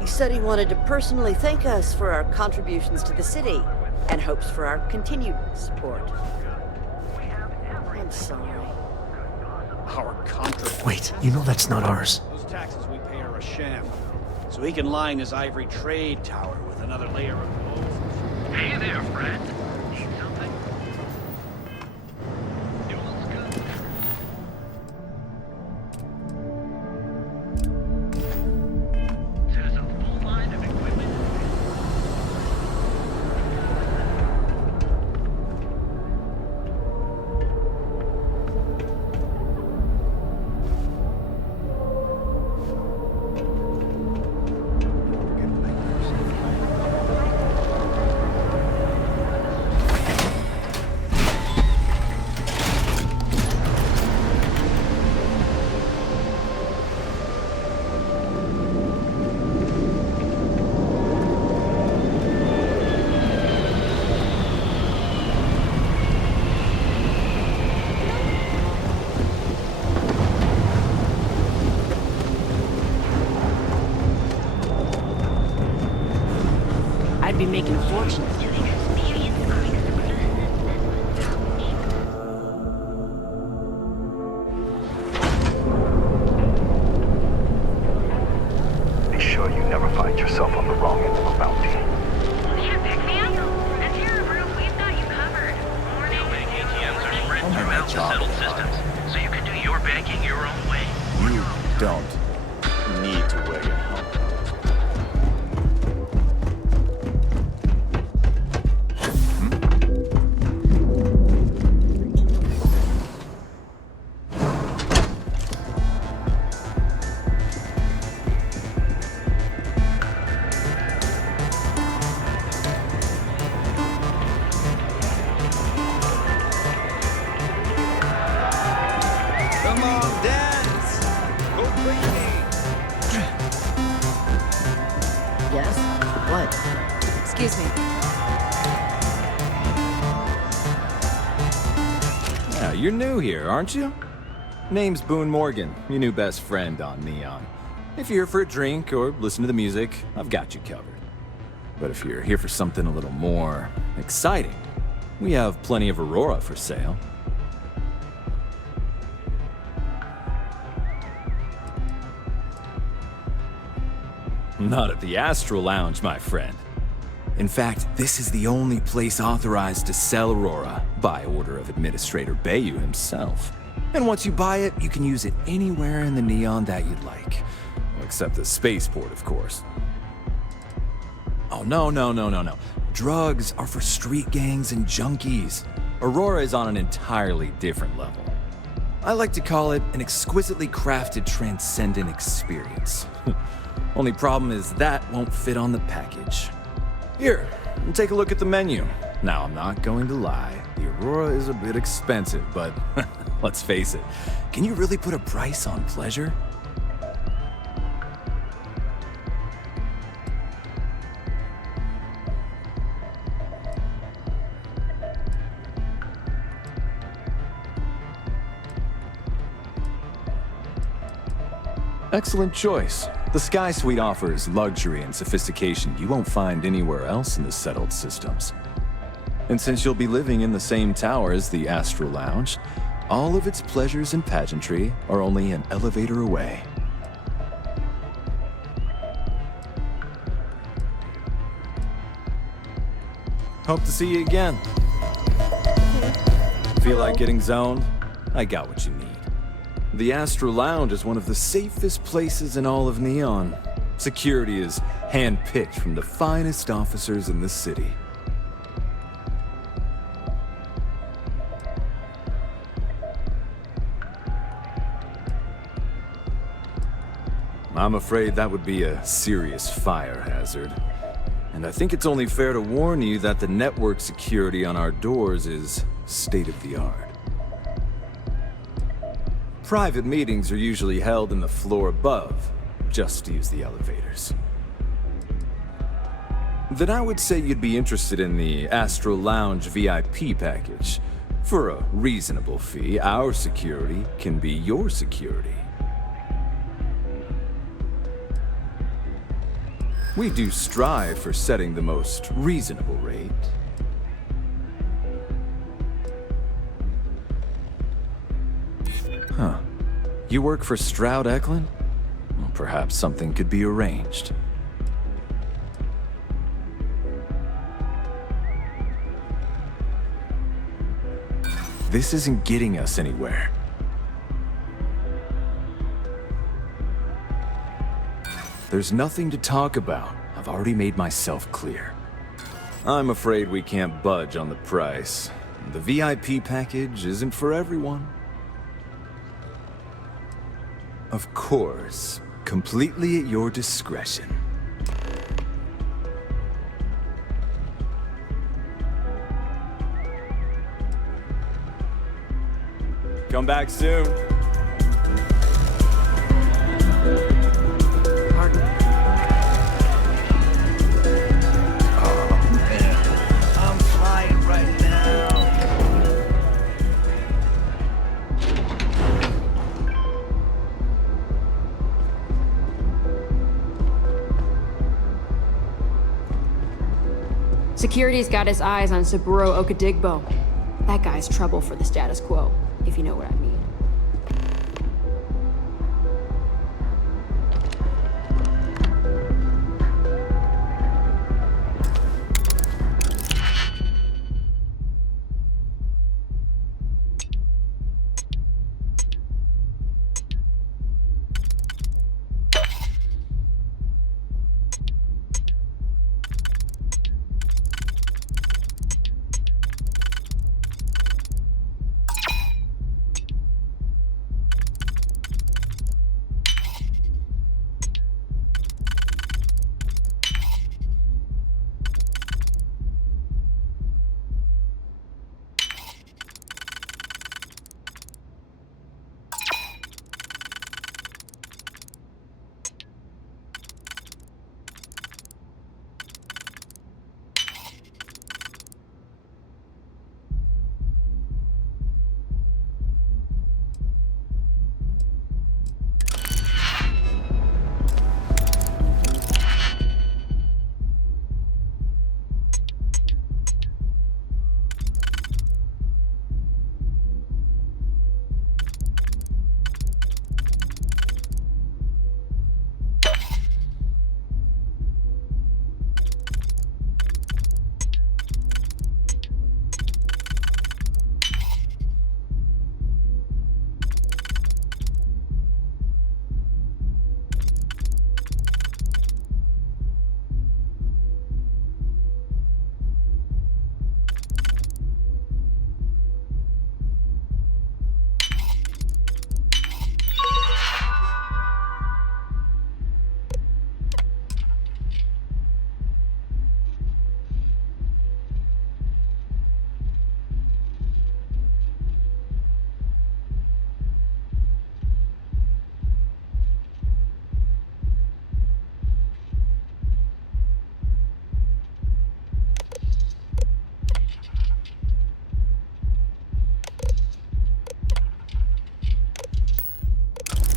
He said he wanted to personally thank us for our contributions to the city and hopes for our continued support. I'm sorry. Our contribution. Wait, you know that's not ours. Those taxes we pay are a sham. So he can line his ivory trade tower with another layer of gold. Hey there, friend. Need something? There's a full line of equipment. experience our Be sure you never find yourself on the wrong end of a bounty. Yeah, pick me up. As your group, we've got you covered. Neobank ATMs are spread throughout the settled systems, so you can do your banking your own way. You don't need to wear your helmet. Come on, dance! Go crazy! Yes? What? Excuse me. Yeah, you're new here, aren't you? Name's Boone Morgan, your new best friend on Neon. If you're here for a drink or listen to the music, I've got you covered. But if you're here for something a little more exciting, we have plenty of Aurora for sale. Not at the Astral Lounge, my friend. In fact, this is the only place authorized to sell Aurora by order of Administrator Bayou himself. And once you buy it, you can use it anywhere in the Neon that you'd like. Well, except the spaceport, of course. Oh, no. Drugs are for street gangs and junkies. Aurora is on an entirely different level. I like to call it an exquisitely crafted transcendent experience. Only problem is that won't fit on the package. Here, take a look at the menu. Now, I'm not going to lie, the Aurora is a bit expensive, but let's face it, can you really put a price on pleasure? Excellent choice. The Sky Suite offers luxury and sophistication you won't find anywhere else in the settled systems. And since you'll be living in the same tower as the Astral Lounge, all of its pleasures and pageantry are only an elevator away. Hope to see you again. Feel like getting zoned? I got what you need. The Astral Lounge is one of the safest places in all of Neon. Security is hand-picked from the finest officers in the city. I'm afraid that would be a serious fire hazard. And I think it's only fair to warn you that the network security on our doors is state-of-the-art. Private meetings are usually held in the floor above. Just use the elevators. Then I would say you'd be interested in the Astral Lounge VIP package. For a reasonable fee, our security can be your security. We do strive for setting the most reasonable rate. Huh. You work for Stroud Eklund? Well, perhaps something could be arranged. This isn't getting us anywhere. There's nothing to talk about. I've already made myself clear. I'm afraid we can't budge on the price. The VIP package isn't for everyone. Of course, completely at your discretion. Come back soon. Pardon? Oh, man. I'm flying right now. Security's got his eyes on Saburo Okadigbo. That guy's trouble for the status quo, if you know what I mean.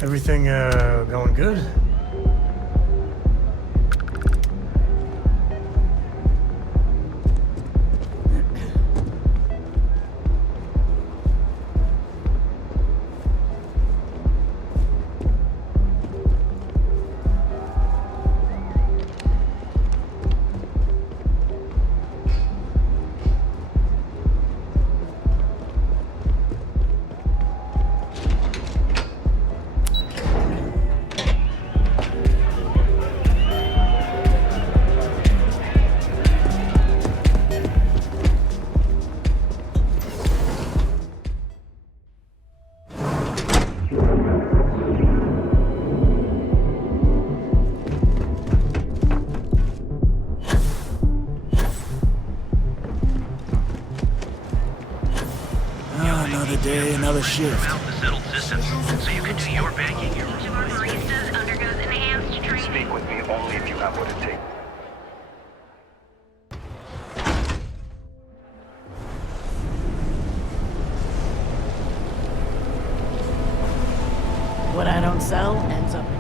Everything, going good? Another day, another shift. The settled systems, so you can do your banking your own way. Baristas undergoes enhanced training. Speak with me only if you have what it takes. What I don't sell ends up in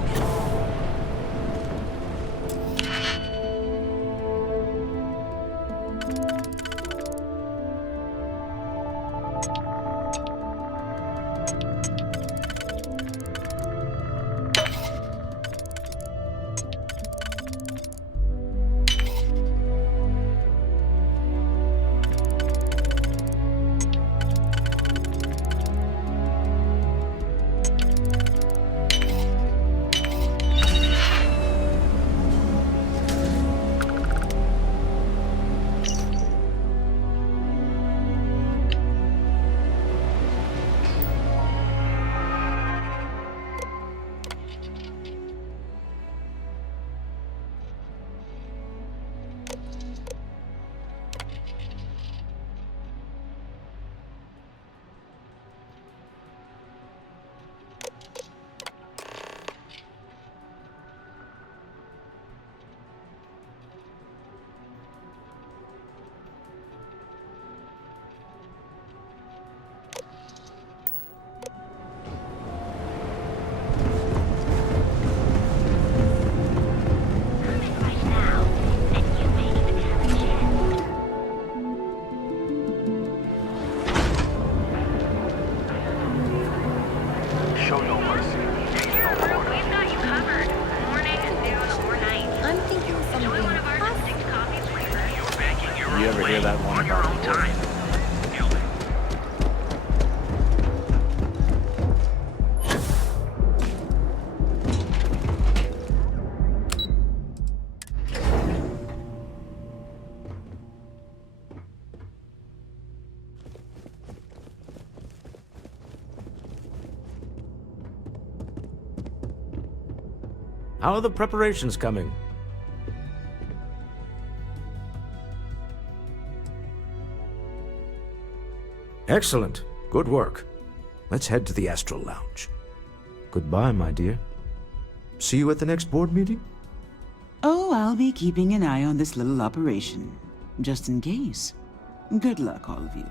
your own time. Gilbert. How are the preparations coming? Excellent. Good work. Let's head to the Astral Lounge. Goodbye, my dear. See you at the next board meeting? Oh, I'll be keeping an eye on this little operation, just in case. Good luck, all of you.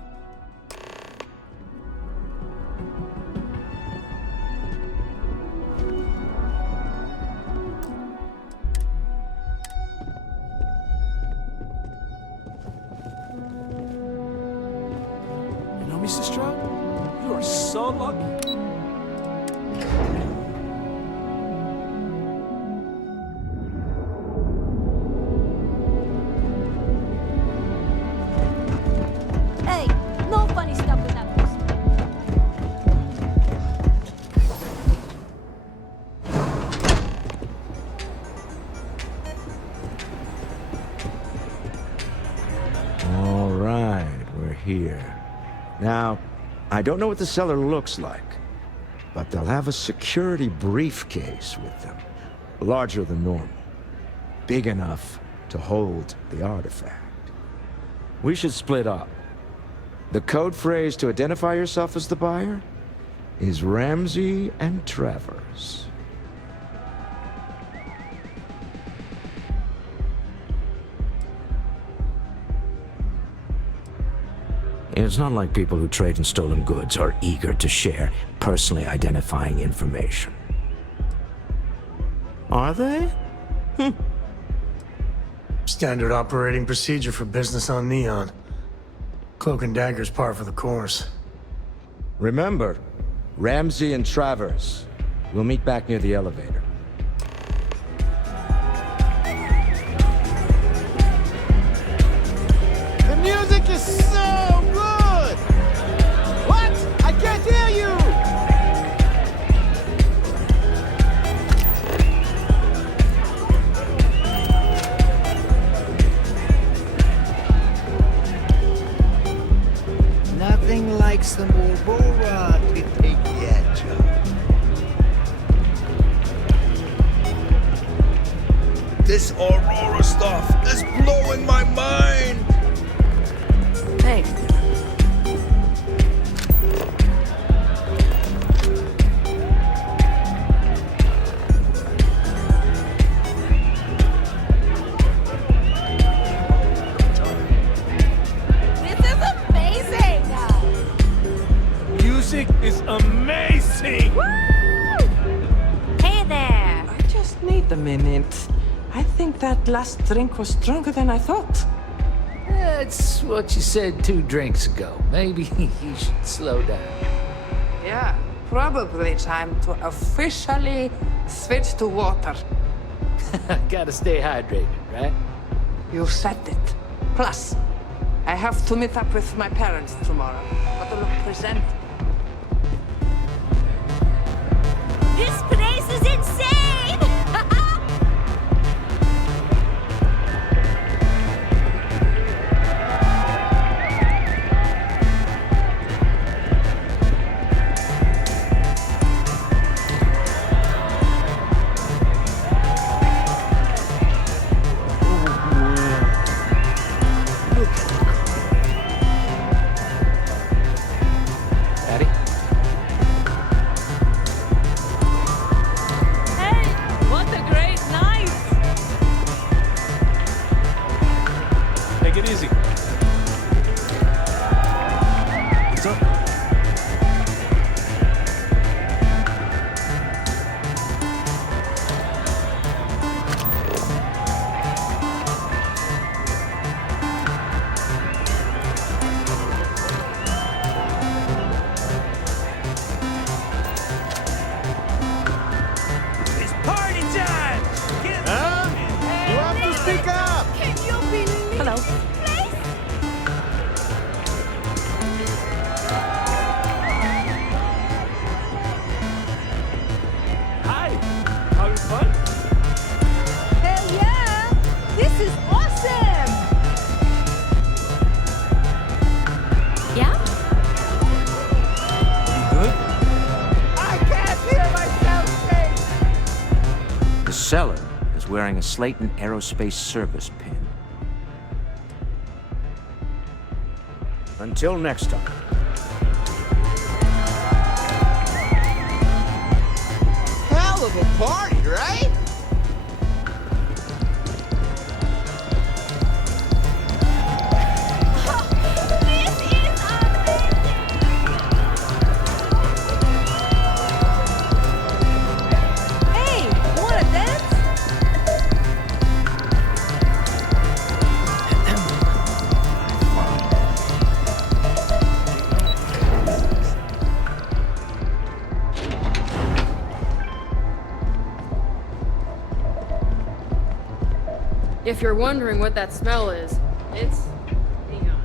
You know, Mrs. Stroud, you are so lucky. Hey, no funny stuff with that person. All right, we're here. Now, I don't know what the cellar looks like, but they'll have a security briefcase with them, larger than normal, big enough to hold the artifact. We should split up. The code phrase to identify yourself as the buyer is Ramsey and Travers. It's not like people who trade in stolen goods are eager to share personally identifying information. Are they? Standard operating procedure for business on Neon. Cloak and dagger's par for the course. Remember, Ramsey and Travers. We'll meet back near the elevator. The music is so good! What? I can't hear you! Nothing like some Aurora to take the edge off. This Aurora stuff is blowing my mind! Hey. This is amazing! Music is amazing! Hey there! I just need a minute. I think that last drink was stronger than I thought. That's what you said 2 drinks ago. Maybe you should slow down. Yeah, probably time to officially switch to water. Gotta stay hydrated, right? You said it. Plus, I have to meet up with my parents tomorrow. Gotta look present. This place is insane! Daddy? Hey! seller is wearing a Slayton Aerospace service pin. Until next time. Hell of a party, right? If you're wondering what that smell is, it's neon.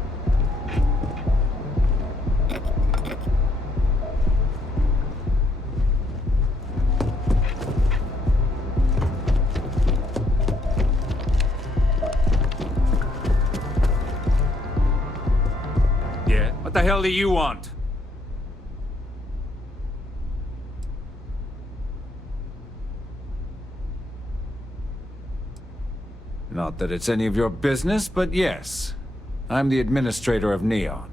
Yeah? What the hell do you want? Not that it's any of your business, but yes. I'm the administrator of Neon.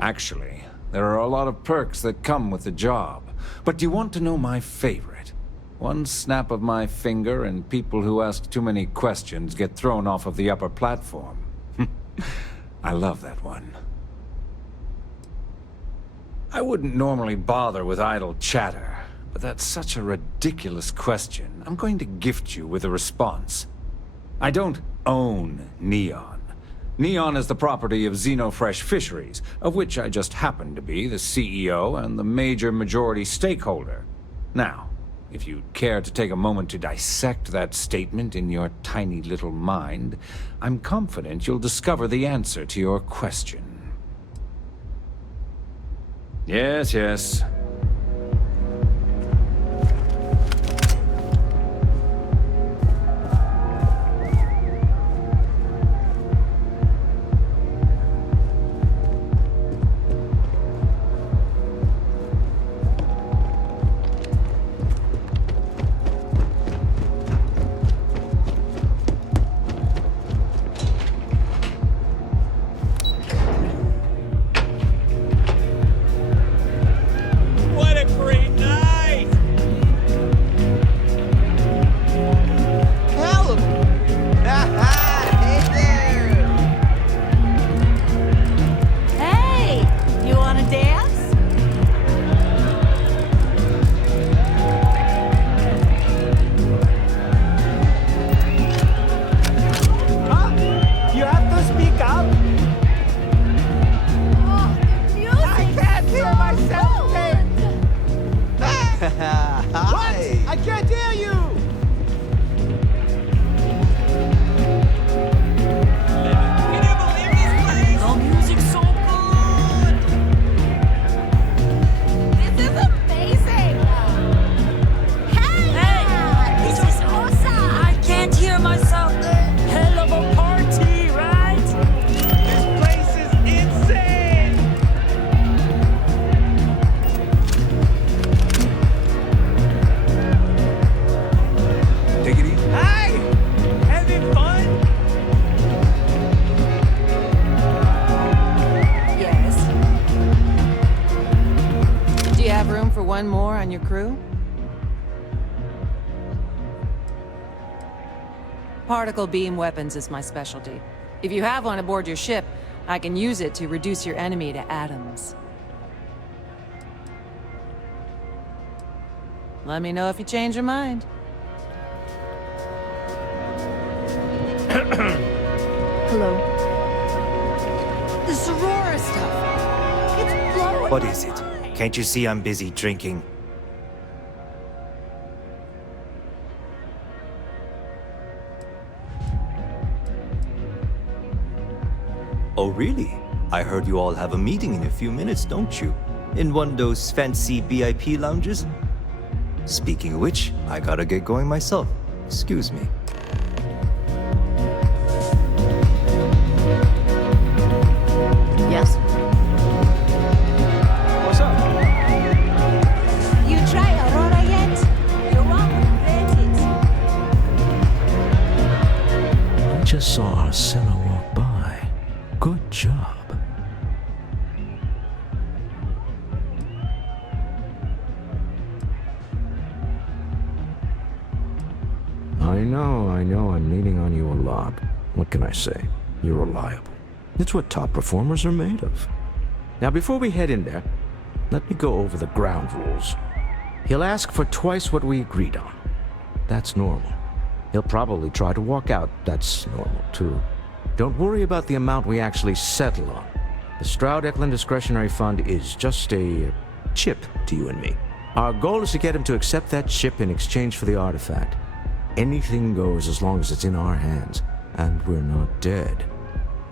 Actually, there are a lot of perks that come with the job. But do you want to know my favorite? One snap of my finger and people who ask too many questions get thrown off of the upper platform. I love that one. I wouldn't normally bother with idle chatter, but that's such a ridiculous question. I'm going to gift you with a response. I don't own Neon. Neon is the property of Xenofresh Fisheries, of which I just happen to be the CEO and the major majority stakeholder. Now, if you'd care to take a moment to dissect that statement in your tiny little mind, I'm confident you'll discover the answer to your question. Yes, yes. One more on your crew? Particle beam weapons is my specialty. If you have one aboard your ship, I can use it to reduce your enemy to atoms. Let me know if you change your mind. Hello. This Aurora stuff. It's blowing. What is it? Can't you see I'm busy drinking? Oh, really? I heard you all have a meeting in a few minutes, don't you? In one of those fancy VIP lounges? Speaking of which, I gotta get going myself. Excuse me. Yes? What's up? You try Aurora yet? You're welcome to rent it. job. I know, I'm leaning on you a lot. What can I say? You're reliable. It's what top performers are made of. Now, before we head in there, let me go over the ground rules. He'll ask for twice what we agreed on. That's normal. He'll probably try to walk out. That's normal, too. Don't worry about the amount we actually settle on. The Stroud-Eklund Discretionary Fund is just a chip to you and me. Our goal is to get him to accept that chip in exchange for the artifact. Anything goes as long as it's in our hands, and we're not dead.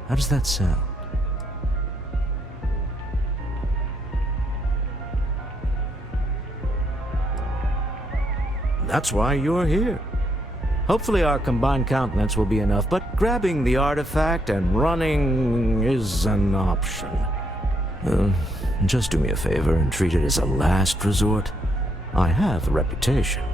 How does that sound? That's why you're here. Hopefully our combined countenance will be enough, but grabbing the artifact and running is an option. Just do me a favor and treat it as a last resort. I have a reputation.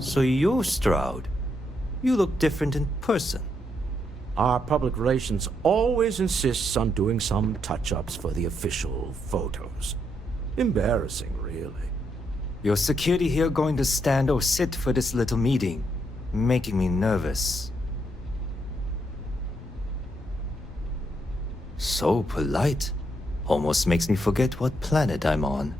So you're Stroud. You look different in person. Our public relations always insists on doing some touch-ups for the official photos. Embarrassing, really. Your security here going to stand or sit for this little meeting, making me nervous. So polite. Almost makes me forget what planet I'm on.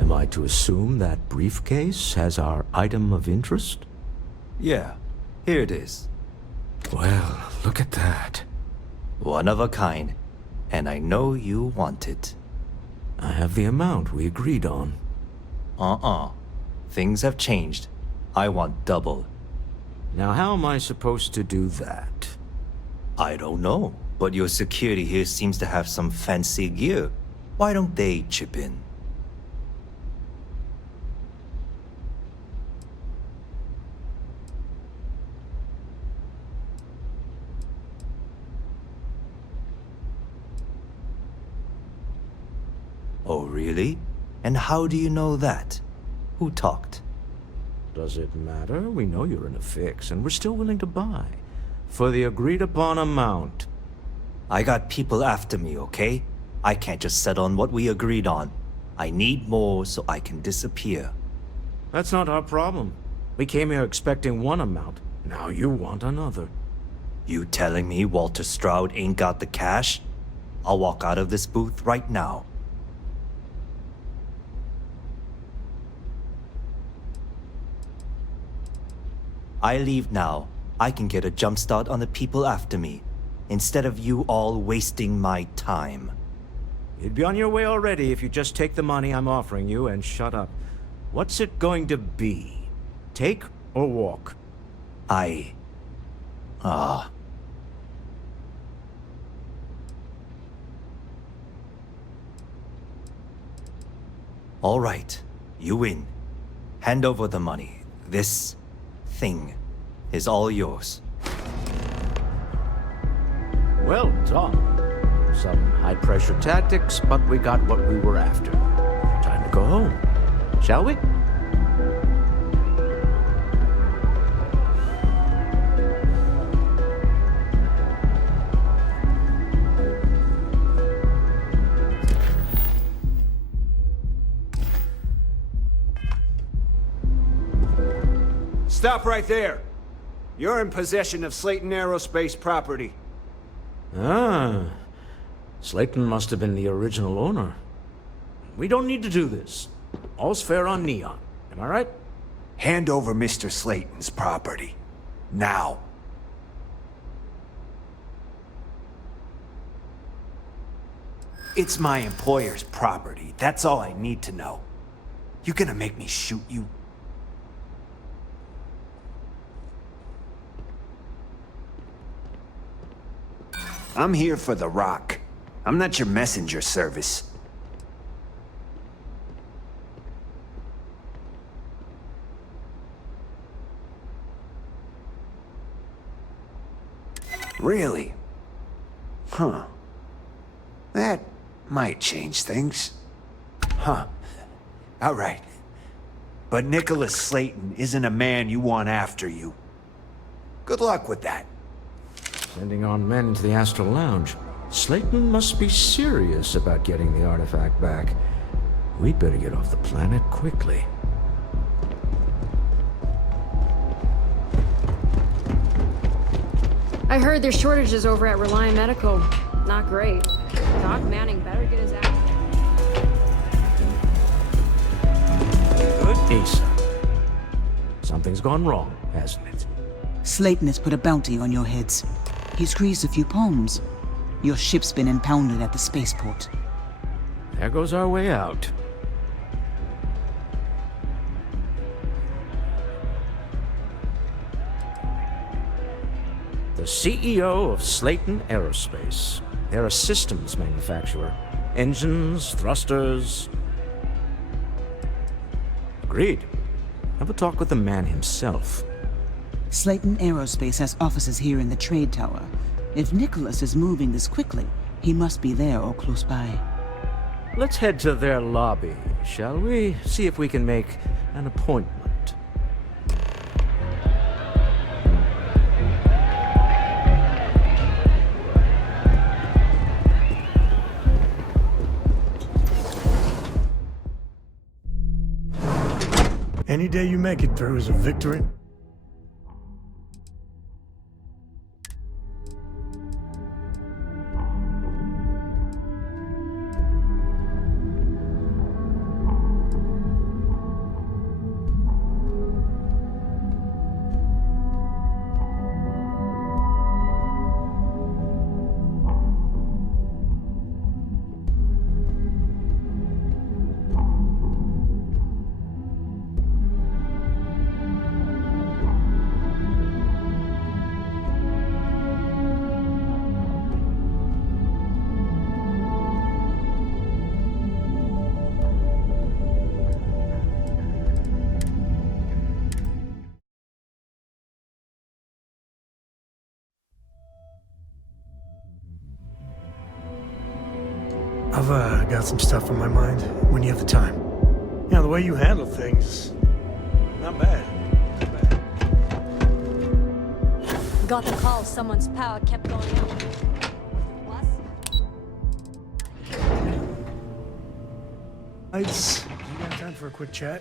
Am I to assume that briefcase has our item of interest? Yeah, here it is. Well, look at that. One of a kind, and I know you want it. I have the amount we agreed on. Things have changed. I want double. Now how am I supposed to do that? I don't know, but your security here seems to have some fancy gear. Why don't they chip in? Oh, really? And how do you know that? Who talked? Does it matter? We know you're in a fix, and we're still willing to buy. For the agreed-upon amount. I got people after me, okay? I can't just settle on what we agreed on. I need more so I can disappear. That's not our problem. We came here expecting one amount. Now you want another. You telling me Walter Stroud ain't got the cash? I'll walk out of this booth right now. I leave now. I can get a jump start on the people after me, instead of you all wasting my time. You'd be on your way already if you just take the money I'm offering you and shut up. What's it going to be? Take or walk? All right, you win. Hand over the money. This thing is all yours. Well done. Some high-pressure tactics, but we got what we were after. Time to go home, shall we? Stop right there. You're in possession of Slayton Aerospace property. Ah. Slayton must have been the original owner. We don't need to do this. All's fair on Neon. Am I right? Hand over Mr. Slayton's property. Now. It's my employer's property. That's all I need to know. You gonna make me shoot you? I'm here for the rock. I'm not your messenger service. Really? Huh. That might change things. Huh. All right. But Nicholas Slayton isn't a man you want after you. Good luck with that. Sending on men into the Astral Lounge. Slayton must be serious about getting the artifact back. We'd better get off the planet quickly. I heard there's shortages over at Reliant Medical. Not great. Doc Manning better get his ass. Good, Asa. Something's gone wrong, hasn't it? Slayton has put a bounty on your heads. He's greased a few palms. Your ship's been impounded at the spaceport. There goes our way out. The CEO of Slayton Aerospace. They're a systems manufacturer. Engines, thrusters. Agreed. Have a talk with the man himself. Slayton Aerospace has offices here in the trade tower. If Nicholas is moving this quickly, he must be there or close by. Let's head to their lobby, shall we? See if we can make an appointment. Any day you make it through is a victory. I've got some stuff on my mind when you have the time. Yeah, the way you handle things, not bad. Got the call someone's power kept going out. Lights, you got time for a quick chat?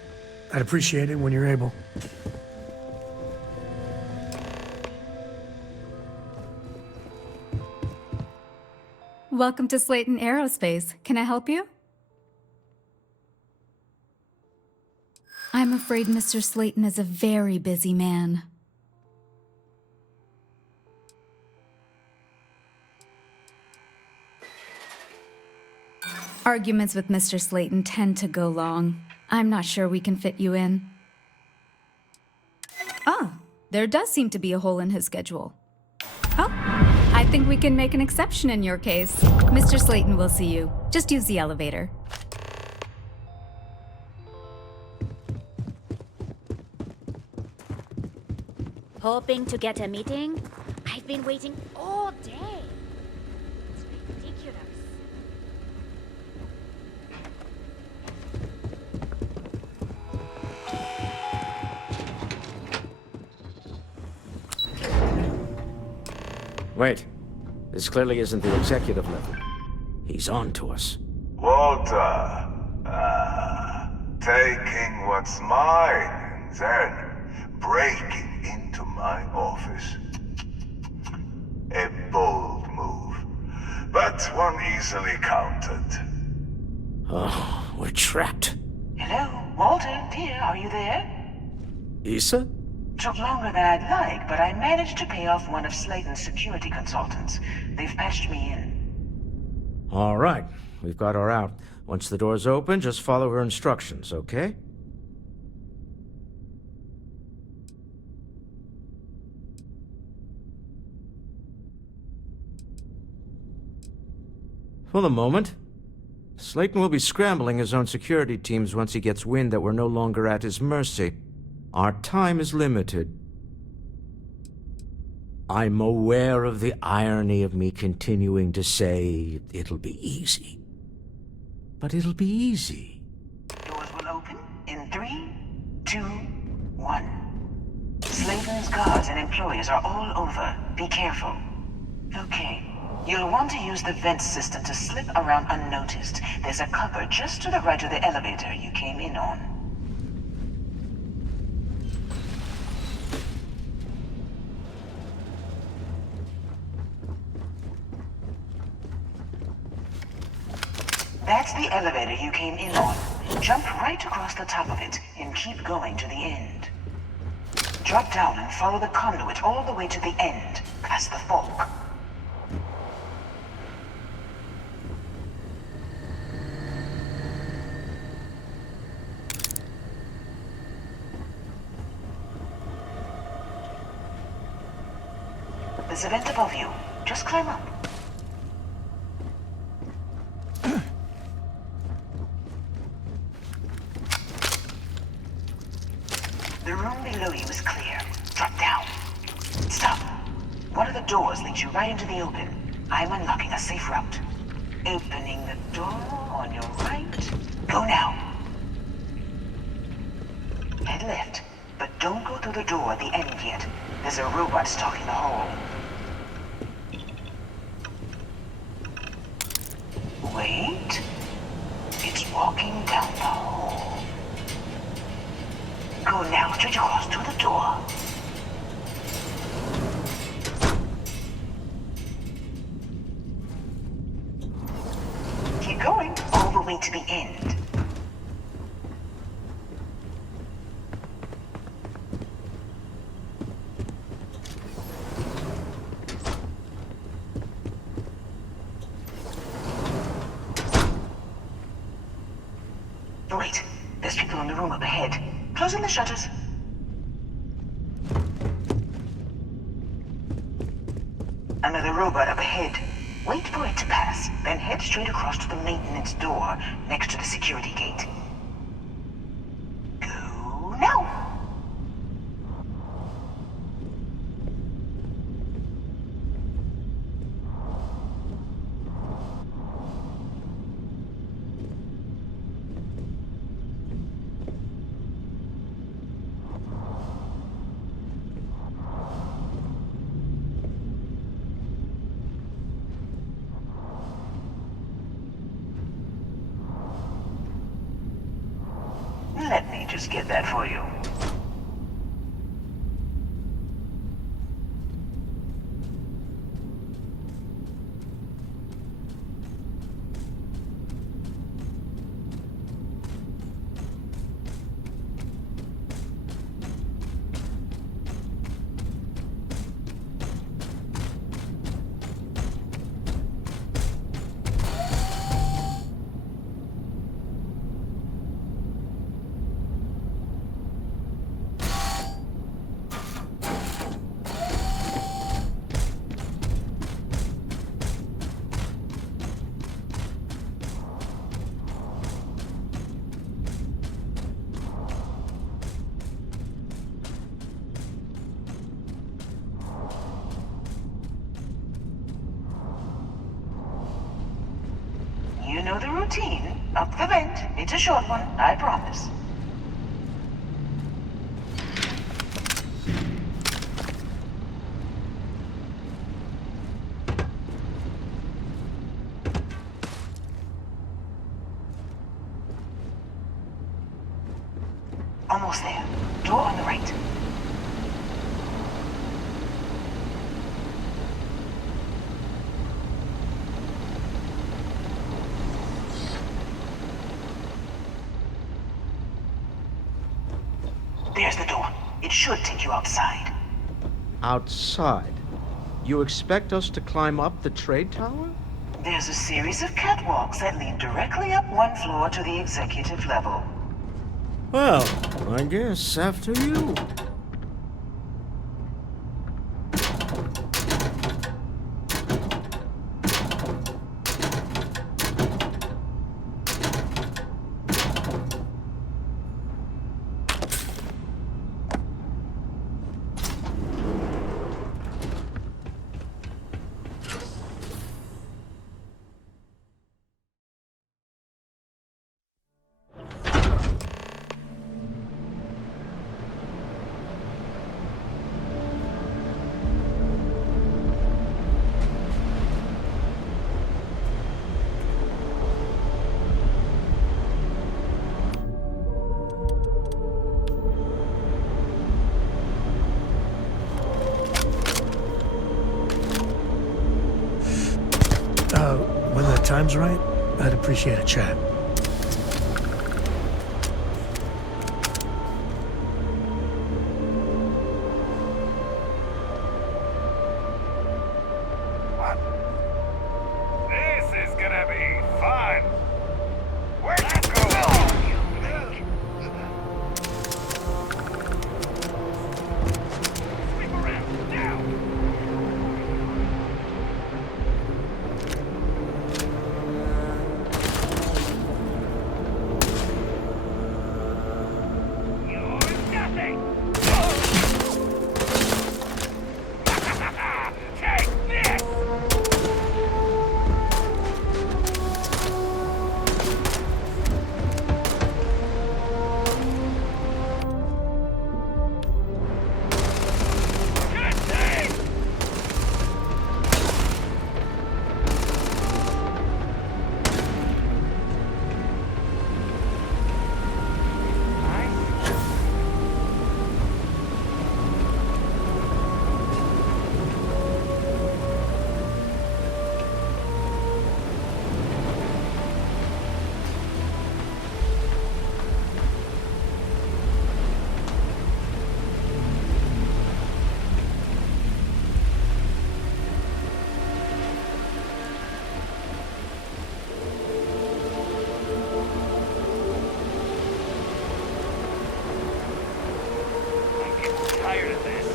I'd appreciate it when you're able. Welcome to Slayton Aerospace. Can I help you? I'm afraid Mr. Slayton is a very busy man. Arguments with Mr. Slayton tend to go long. I'm not sure we can fit you in. Ah, there does seem to be a hole in his schedule. Oh, I think we can make an exception in your case. Mr. Slayton will see you. Just use the elevator. Hoping to get a meeting? I've been waiting all day. It's ridiculous. Wait. This clearly isn't the executive level. He's on to us. Walter. Taking what's mine, then breaking into my office. A bold move, but one easily countered. Oh, we're trapped. Hello, Walter, dear, are you there? Issa? Took longer than I'd like, but I managed to pay off one of Slayton's security consultants. They've patched me in. All right. we've got her out. Once the door's open, just follow her instructions, okay? For the moment, Slayton will be scrambling his own security teams once he gets wind that we're no longer at his mercy. Our time is limited. I'm aware of the irony of me continuing to say it'll be easy. But it'll be easy. Doors will open in 3, 2, 1. Slayton's guards and employees are all over. Be careful. Okay. You'll want to use the vent system to slip around unnoticed. There's a cupboard just to the right of the elevator you came in on. That's the elevator you came in on. Jump right across the top of it and keep going to the end. Drop down and follow the conduit all the way to the end, past the fork. There's a vent above you. Just climb up. The room below you is clear. Drop down. Stop. One of the doors leads you right into the open. I'm unlocking a safe route. Opening the door on your right. Go now. Head left, but don't go through the door at the end yet. There's a robot stalking the hall. Wait. It's walking down the hall. Go now, straight across to the door. Keep going, all the way to the end. Wait, there's people in the room up ahead. Closing the shutters. Another robot up ahead. Wait for it to pass, then head straight across to the maintenance door next to the security gate. Go now! Let me just get that for you. You know the routine. Up the vent. It's a short one, I promise. Almost there. Door on the right. There's the door. It should take you outside. Outside? You expect us to climb up the trade tower? There's a series of catwalks that lead directly up one floor to the executive level. Well, I guess after you. When the time's right, I'd appreciate a chat. This is gonna be fun. Where'd you go? Sweep around now. Tired of this.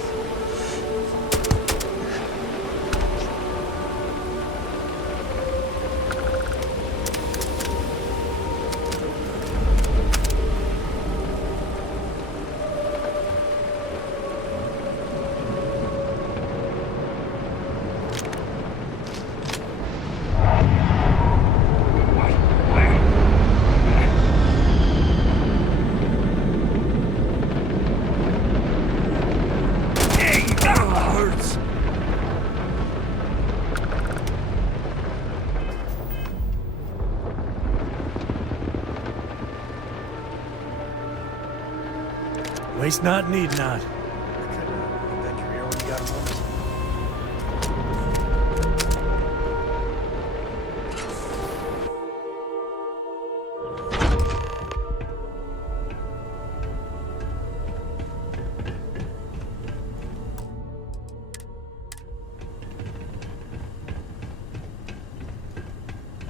Waste not, need not. I could bend your ear when you got a moment.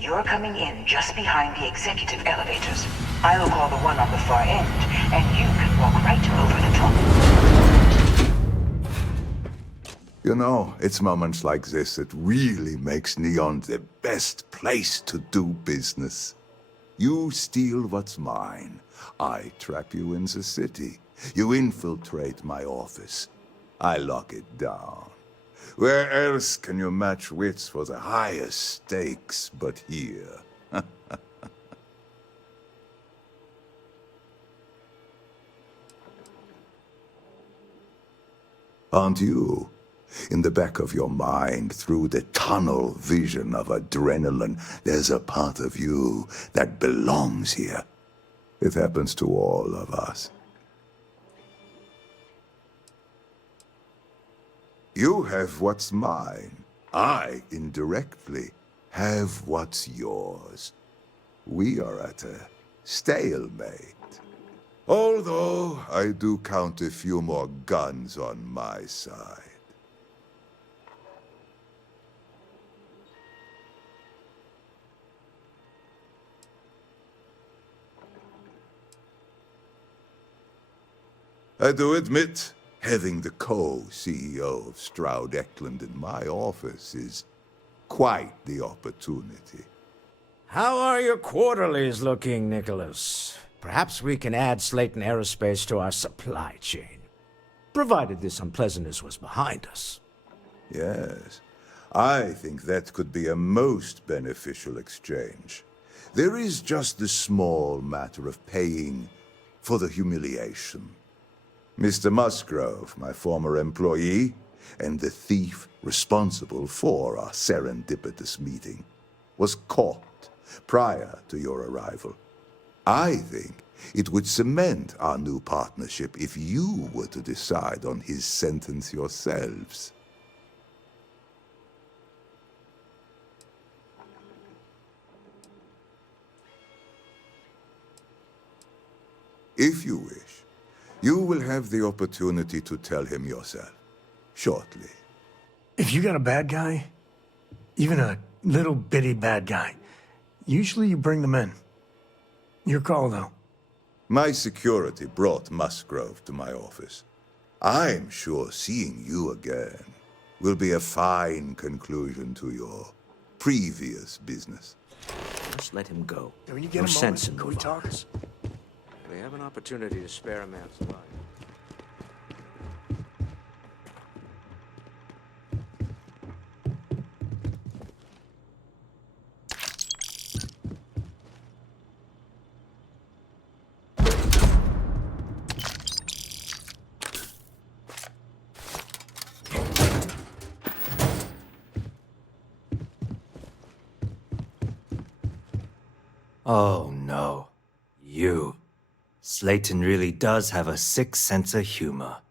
You're coming in just behind the executive elevators. I'll call the one on the far end, and you can walk right over the top. You know, it's moments like this that really makes Neon the best place to do business. You steal what's mine. I trap you in the city. You infiltrate my office. I lock it down. Where else can you match wits for the highest stakes but here? Aren't you? In the back of your mind, through the tunnel vision of adrenaline, there's a part of you that belongs here. It happens to all of us. You have what's mine. I, indirectly, have what's yours. We are at a stalemate. Although I do count a few more guns on my side. I do admit, having the co-CEO of Stroud Eklund in my office is quite the opportunity. How are your quarterlies looking, Nicholas? Perhaps we can add Slayton Aerospace to our supply chain, provided this unpleasantness was behind us. Yes, I think that could be a most beneficial exchange. There is just the small matter of paying for the humiliation. Mr. Musgrove, my former employee, and the thief responsible for our serendipitous meeting, was caught prior to your arrival. I think it would cement our new partnership if you were to decide on his sentence yourselves. If you wish, you will have the opportunity to tell him yourself, shortly. If you got a bad guy, even a little bitty bad guy, usually you bring them in. Your call, though. My security brought Musgrove to my office. I'm sure seeing you again will be a fine conclusion to your previous business. Just let him go. When you get No a sense moment, in can we talk? bravos. We have an opportunity to spare a man's life. Oh no. You. Slayton really does have a sick sense of humor.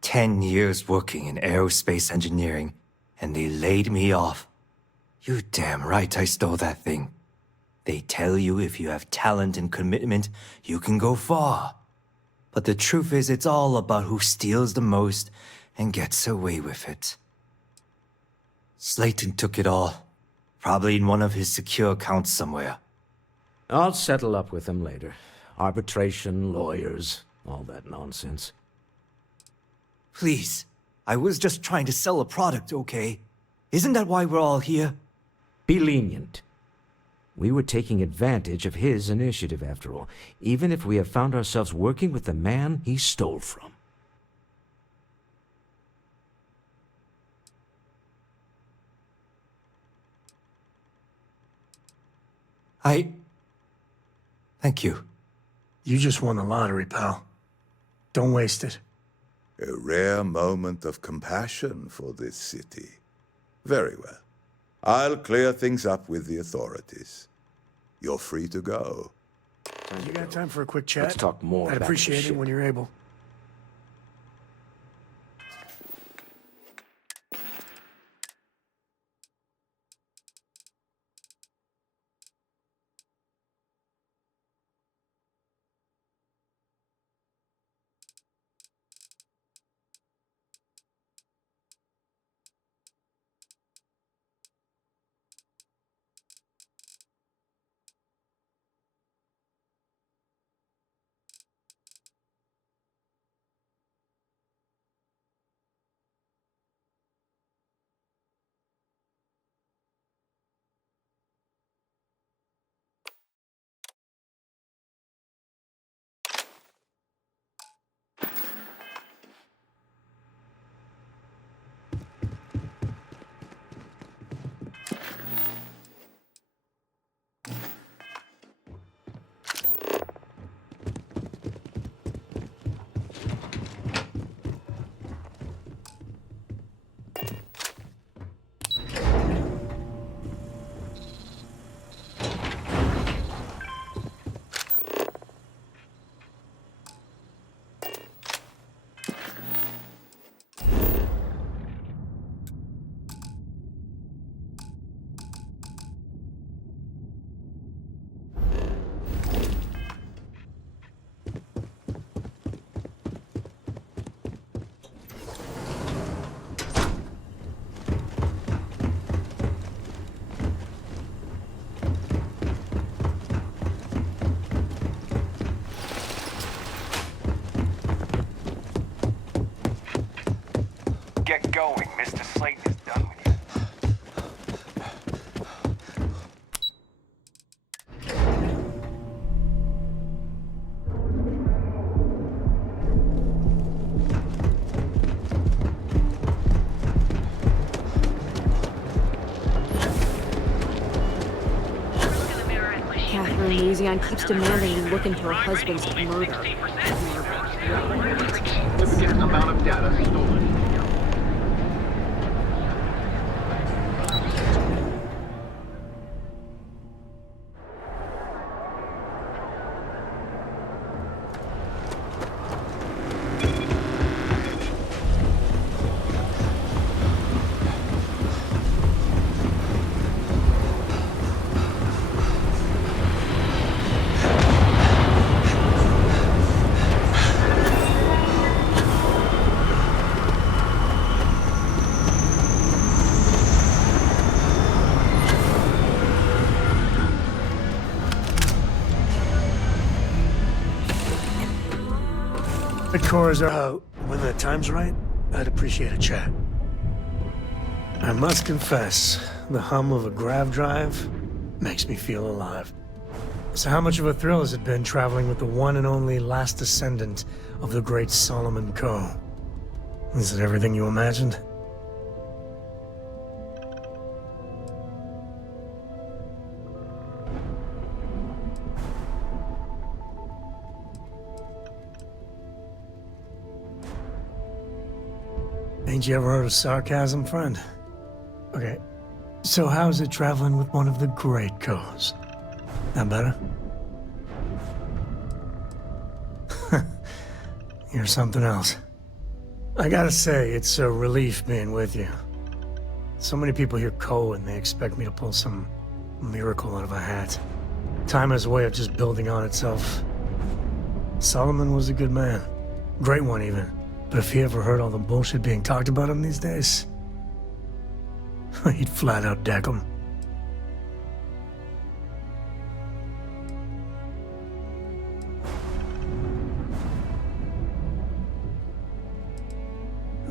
"10 years working in aerospace engineering, and they laid me off. You damn right I stole that thing. They tell you if you have talent and commitment, you can go far. But the truth is, it's all about who steals the most and gets away with it. Slayton took it all. Probably in one of his secure accounts somewhere. I'll settle up with him later. Arbitration, lawyers, all that nonsense. Please, I was just trying to sell a product, okay? Isn't that why we're all here? Be lenient. We were taking advantage of his initiative, after all, even if we have found ourselves working with the man he stole from. Thank you. You just won the lottery, pal. Don't waste it. A rare moment of compassion for this city. Very well. I'll clear things up with the authorities. You're free to go. You got time for a quick chat? Let's talk more I'd about appreciate this it ship. when you're able. Mrs. Slayton is done with you. Catherine Louisiane keeps demanding we look into her husband's murder. Significant amount of data stolen. Cora's when the time's right, I'd appreciate a chat. I must confess, the hum of a grav drive makes me feel alive. So how much of a thrill has it been traveling with the one and only last descendant of the great Solomon Coe? Is it everything you imagined? Ain't you ever heard of sarcasm, friend? Okay, so how's it traveling with one of the great Coes? That better? You're something else. I gotta say, it's a relief being with you. So many people hear Coe and they expect me to pull some miracle out of a hat. Time has a way of just building on itself. Solomon was a good man. Great one, even. But if he ever heard all the bullshit being talked about him these days, he'd flat out deck him.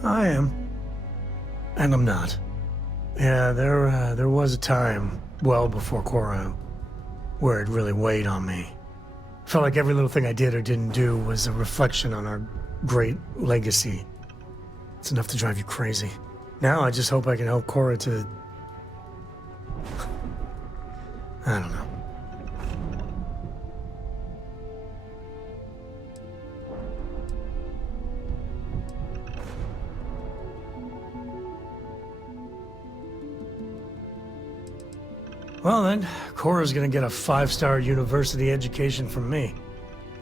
I am. And I'm not. Yeah, there was a time, well before Cora, where it really weighed on me. Felt like every little thing I did or didn't do was a reflection on our great legacy. It's enough to drive you crazy. Now I just hope I can help Cora to... I don't know. Well then, Cora's gonna get a 5-star university education from me.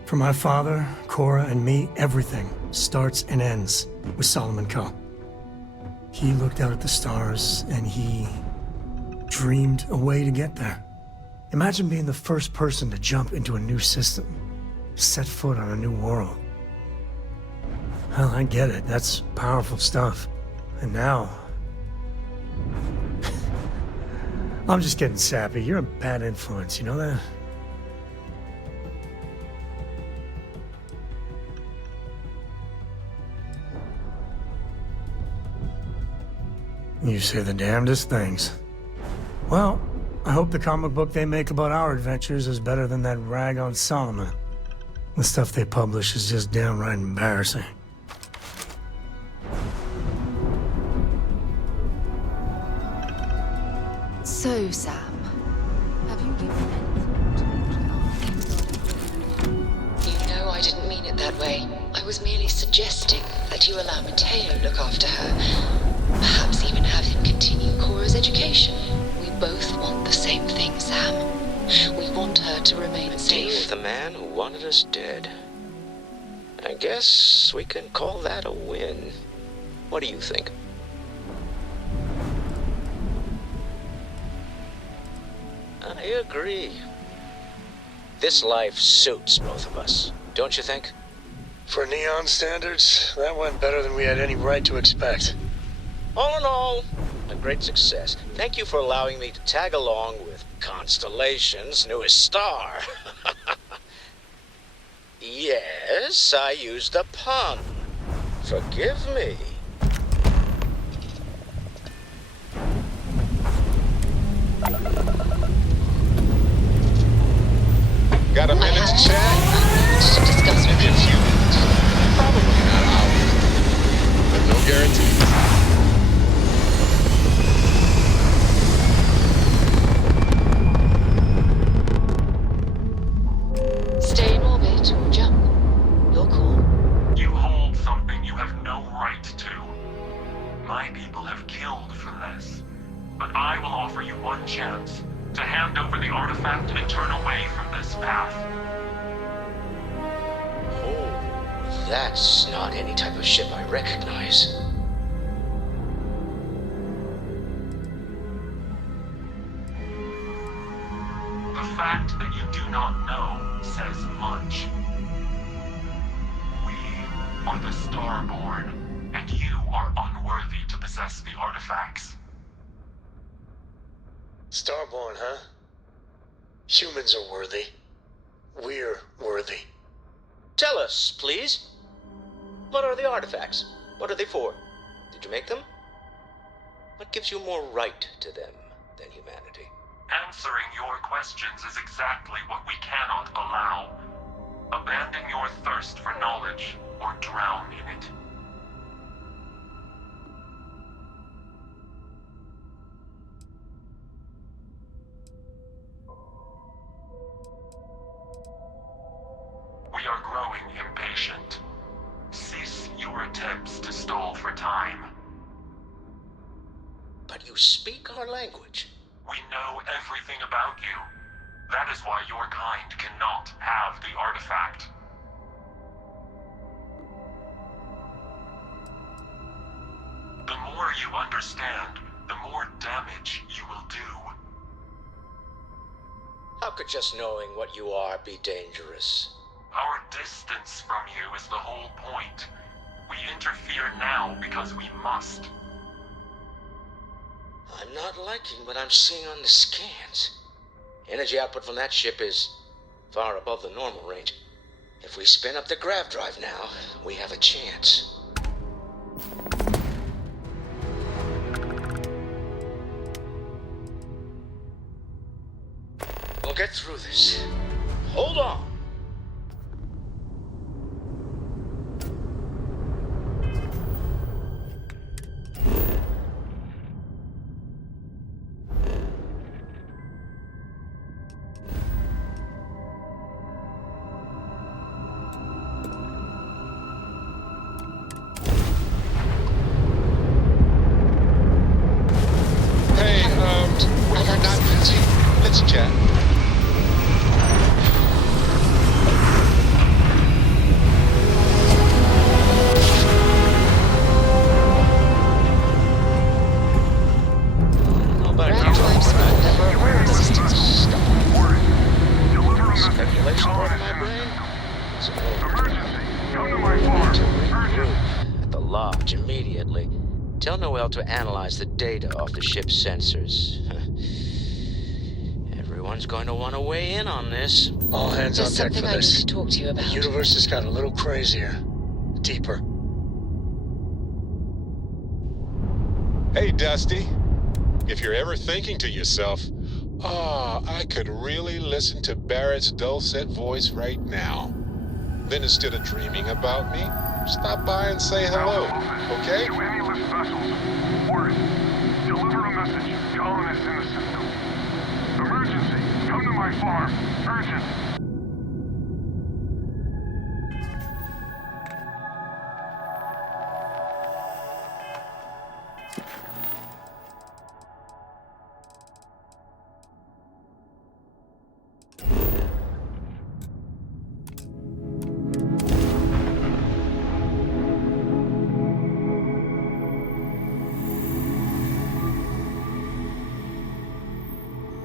For my father, Cora, and me, everything starts and ends with Solomon Coe. He looked out at the stars, and he dreamed a way to get there. Imagine being the first person to jump into a new system, set foot on a new world. Well, I get it. That's powerful stuff. And now... I'm just getting sappy. You're a bad influence, you know that? You say the damnedest things. Well, I hope the comic book they make about our adventures is better than that rag on Solomon. The stuff they publish is just downright embarrassing. So, Sam, have you given You know I didn't mean it that way. I was merely suggesting that you allow Mateo look after her. Perhaps even have him continue Cora's education. We both want the same thing, Sam. We want her to remain safe. The man who wanted us dead. I guess we can call that a win. What do you think? I agree. This life suits both of us, don't you think? For Neon standards, that went better than we had any right to expect. All in all, a great success. Thank you for allowing me to tag along with Constellation's newest star. Yes, I used a pun. Forgive me. people have killed for this. But I will offer you one chance to hand over the artifact and turn away from this path. Oh, that's not any type of ship I recognize. The fact that you do not know says much. We are the Starborn, and you are unworthy to possess the artifacts. Starborn, huh? Humans are worthy. We're worthy. Tell us, please. What are the artifacts? What are they for? Did you make them? What gives you more right to them than humanity? Answering your questions is exactly what we cannot allow. Abandon your thirst for knowledge, or drown in it. We are growing impatient. Cease your attempts to stall for time. But you speak our language. We know everything about you. That is why your kind cannot have the artifact. The more you understand, the more damage you will do. How could just knowing what you are be dangerous? Our distance from you is the whole point. We interfere now because we must. I'm not liking what I'm seeing on the scans. Energy output from that ship is far above the normal range. If we spin up the grav drive now, we have a chance. We'll get through this. Hold on. When you're not busy, let's chat. Speculation part of my brain? Come to my farm. At the lodge immediately. Tell Noel to analyze the data off the ship's sensors. Everyone's going to want to weigh in on this. All hands on deck for this. I need to talk to you about. The universe has got a little crazier. Deeper. Hey, Dusty. If you're ever thinking to yourself, I could really listen to Barrett's dulcet voice right now, then instead of dreaming about me, stop by and say hello, okay? To any lift vessels, warning. Deliver a message. Colonists in the system. Emergency. Come to my farm. Urgent.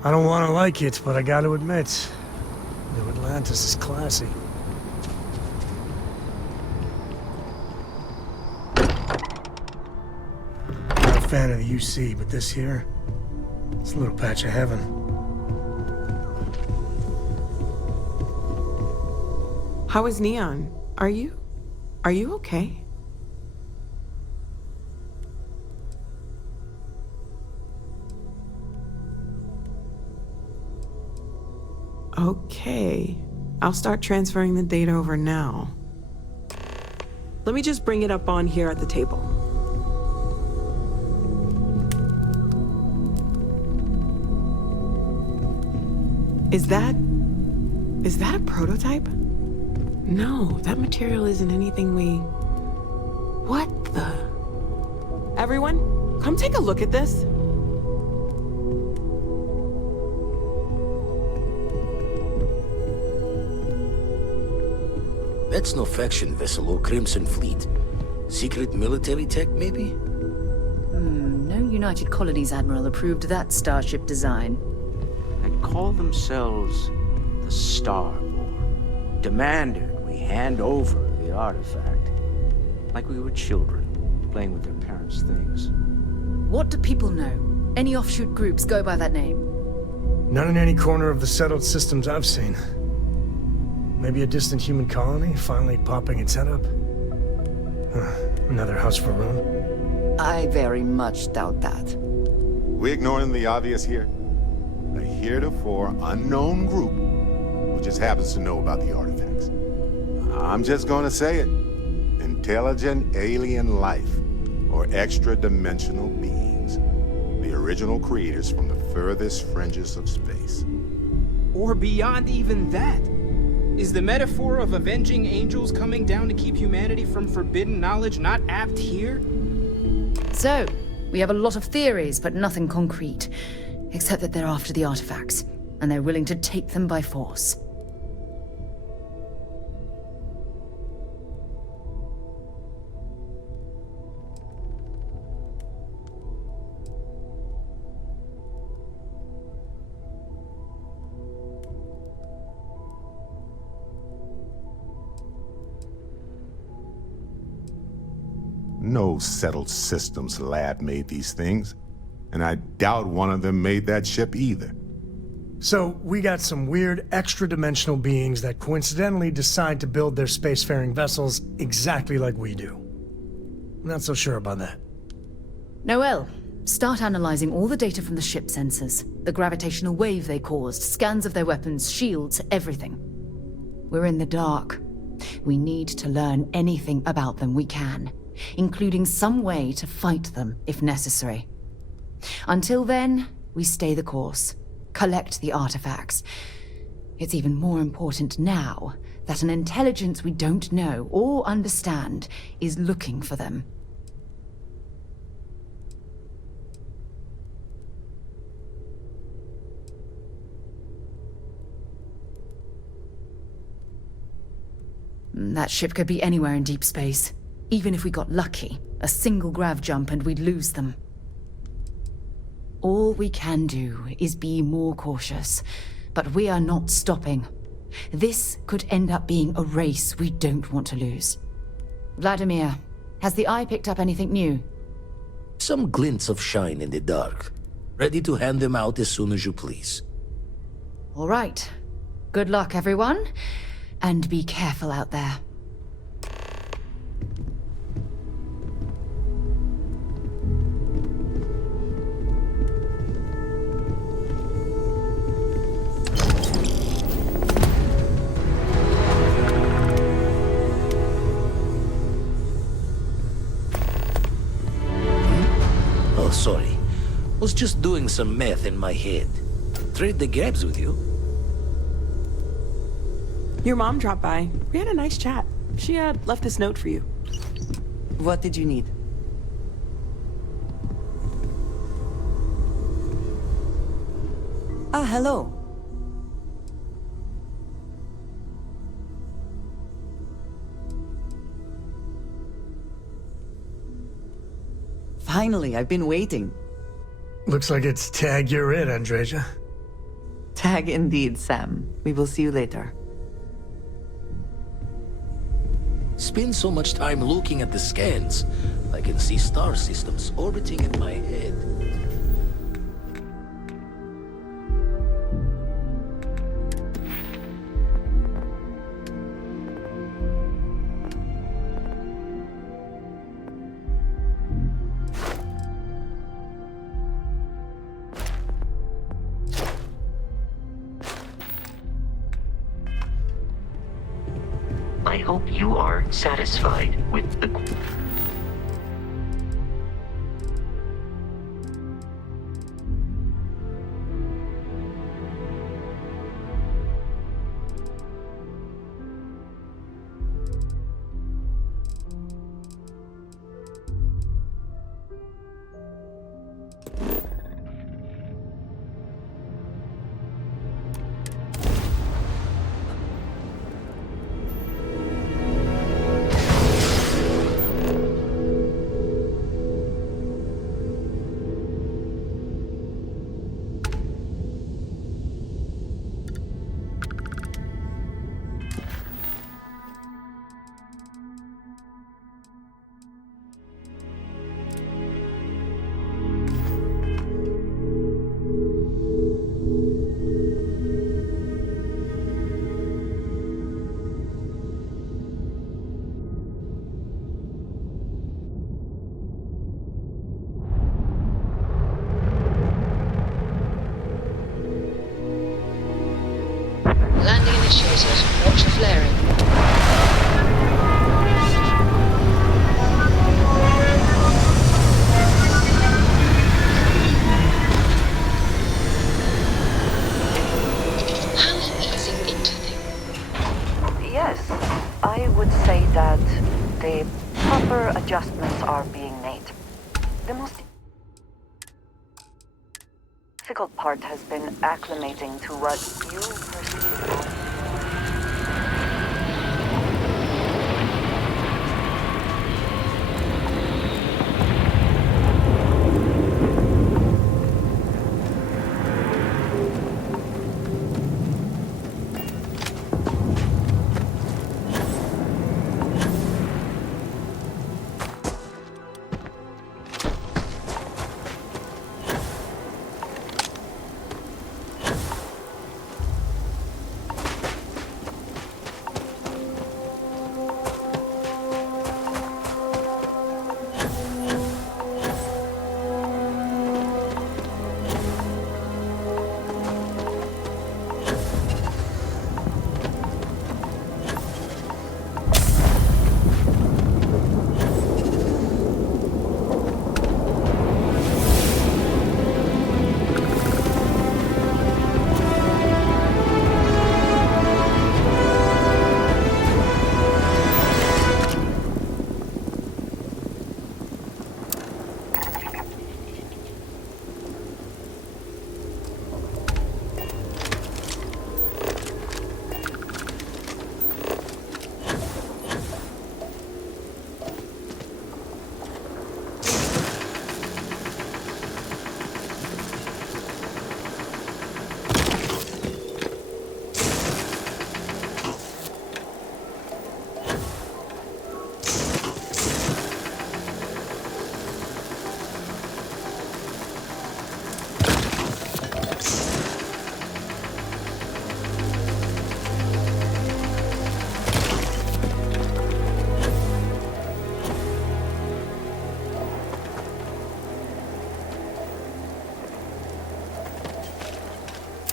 I don't want to like it, but I got to admit, New Atlantis is classy. Not a fan of the UC, but this here, it's a little patch of heaven. How is Neon? Are you okay? Okay, I'll start transferring the data over now. Let me just bring it up on here at the table. Is that a prototype? No, that material isn't anything we... What the... Everyone, Come take a look at this. That's no faction vessel or Crimson Fleet. Secret military tech, maybe? No United Colonies Admiral approved that starship design. They call themselves the Starborn. Demanded we hand over the artifact. Like we were children, playing with their parents' things. What do people know? Any offshoot groups go by that name? Not in any corner of the settled systems I've seen. Maybe a distant human colony finally popping its head up? Another house for Rune? I very much doubt that. We ignoring the obvious here? A heretofore unknown group who just happens to know about the artifacts. I'm just gonna say it. Intelligent alien life, or extra-dimensional beings. The original creators from the furthest fringes of space. Or beyond even that. Is the metaphor of avenging angels coming down to keep humanity from forbidden knowledge not apt here? So, we have a lot of theories, but nothing concrete. Except that they're after the artifacts, and they're willing to take them by force. No settled systems lab made these things, and I doubt one of them made that ship either. So, we got some weird extra-dimensional beings that coincidentally decide to build their spacefaring vessels exactly like we do. Not so sure about that. Noel, start analyzing all the data from the ship sensors. The gravitational wave they caused, scans of their weapons, shields, everything. We're in the dark. We need to learn anything about them we can, including some way to fight them if necessary. Until then, we stay the course, collect the artifacts. It's even more important now that an intelligence we don't know or understand is looking for them. That ship could be anywhere in deep space. Even if we got lucky, a single grav jump and we'd lose them. All we can do is be more cautious, but we are not stopping. This could end up being a race we don't want to lose. Vladimir, has the Eye picked up anything new? Some glints of shine in the dark. Ready to hand them out as soon as you please. All right. Good luck, everyone. And be careful out there. Oh, sorry. Was just doing some math in my head. Trade the grabs with you? Your mom dropped by. We had a nice chat. She had left this note for you. What did you need? Ah, hello. Finally, I've been waiting. Looks like it's tag you're it, Andreja. Tag indeed, Sam. We will see you later. Spend so much time looking at the scans, I can see star systems orbiting in my head. I hope you are satisfied with the... initiated. Watch for flaring. How are you easing into things? Yes, I would say that the proper adjustments are being made. The most difficult part has been acclimating to what you perceive as...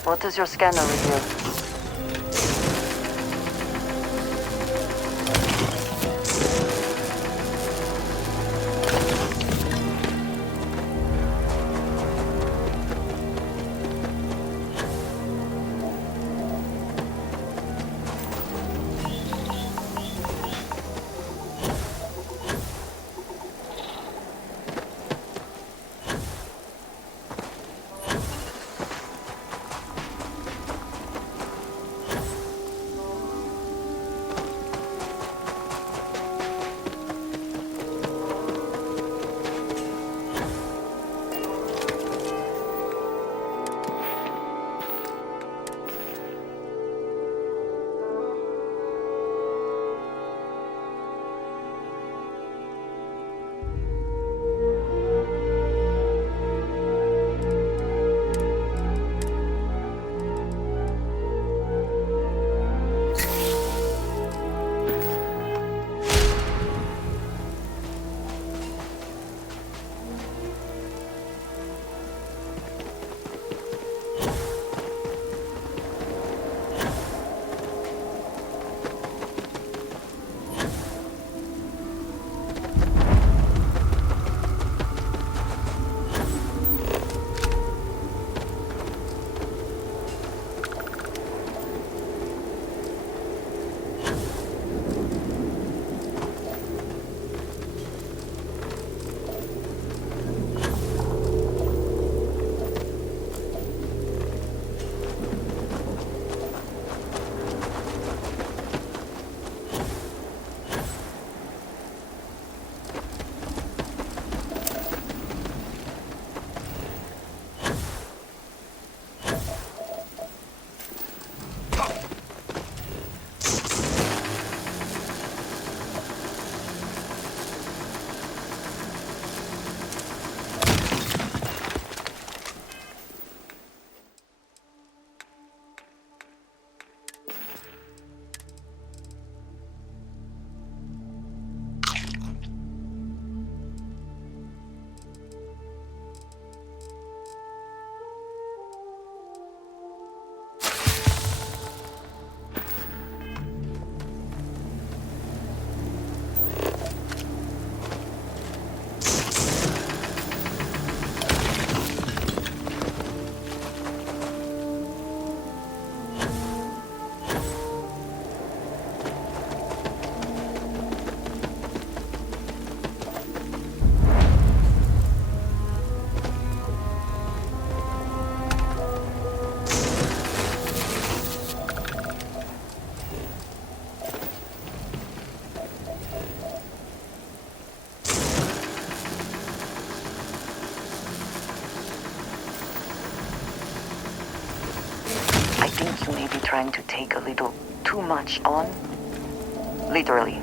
What does your scanner reveal? may be trying to take a little too much on. Literally.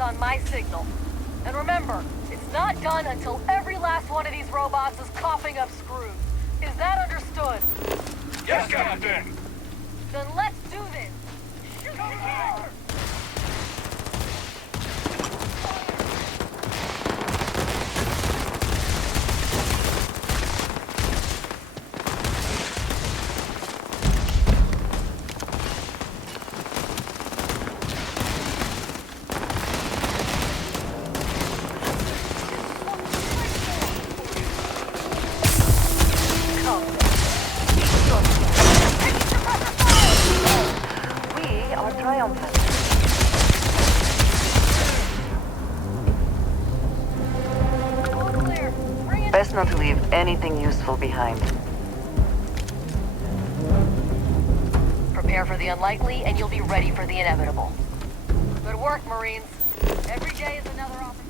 On my signal. And remember, it's not done until every last one of these robots is coughing up screws. Is that understood? Yes, Captain! Then let's do this! Shoot her! Best not to leave anything useful behind. Prepare for the unlikely, and you'll be ready for the inevitable. Good work, Marines. Every day is another opportunity.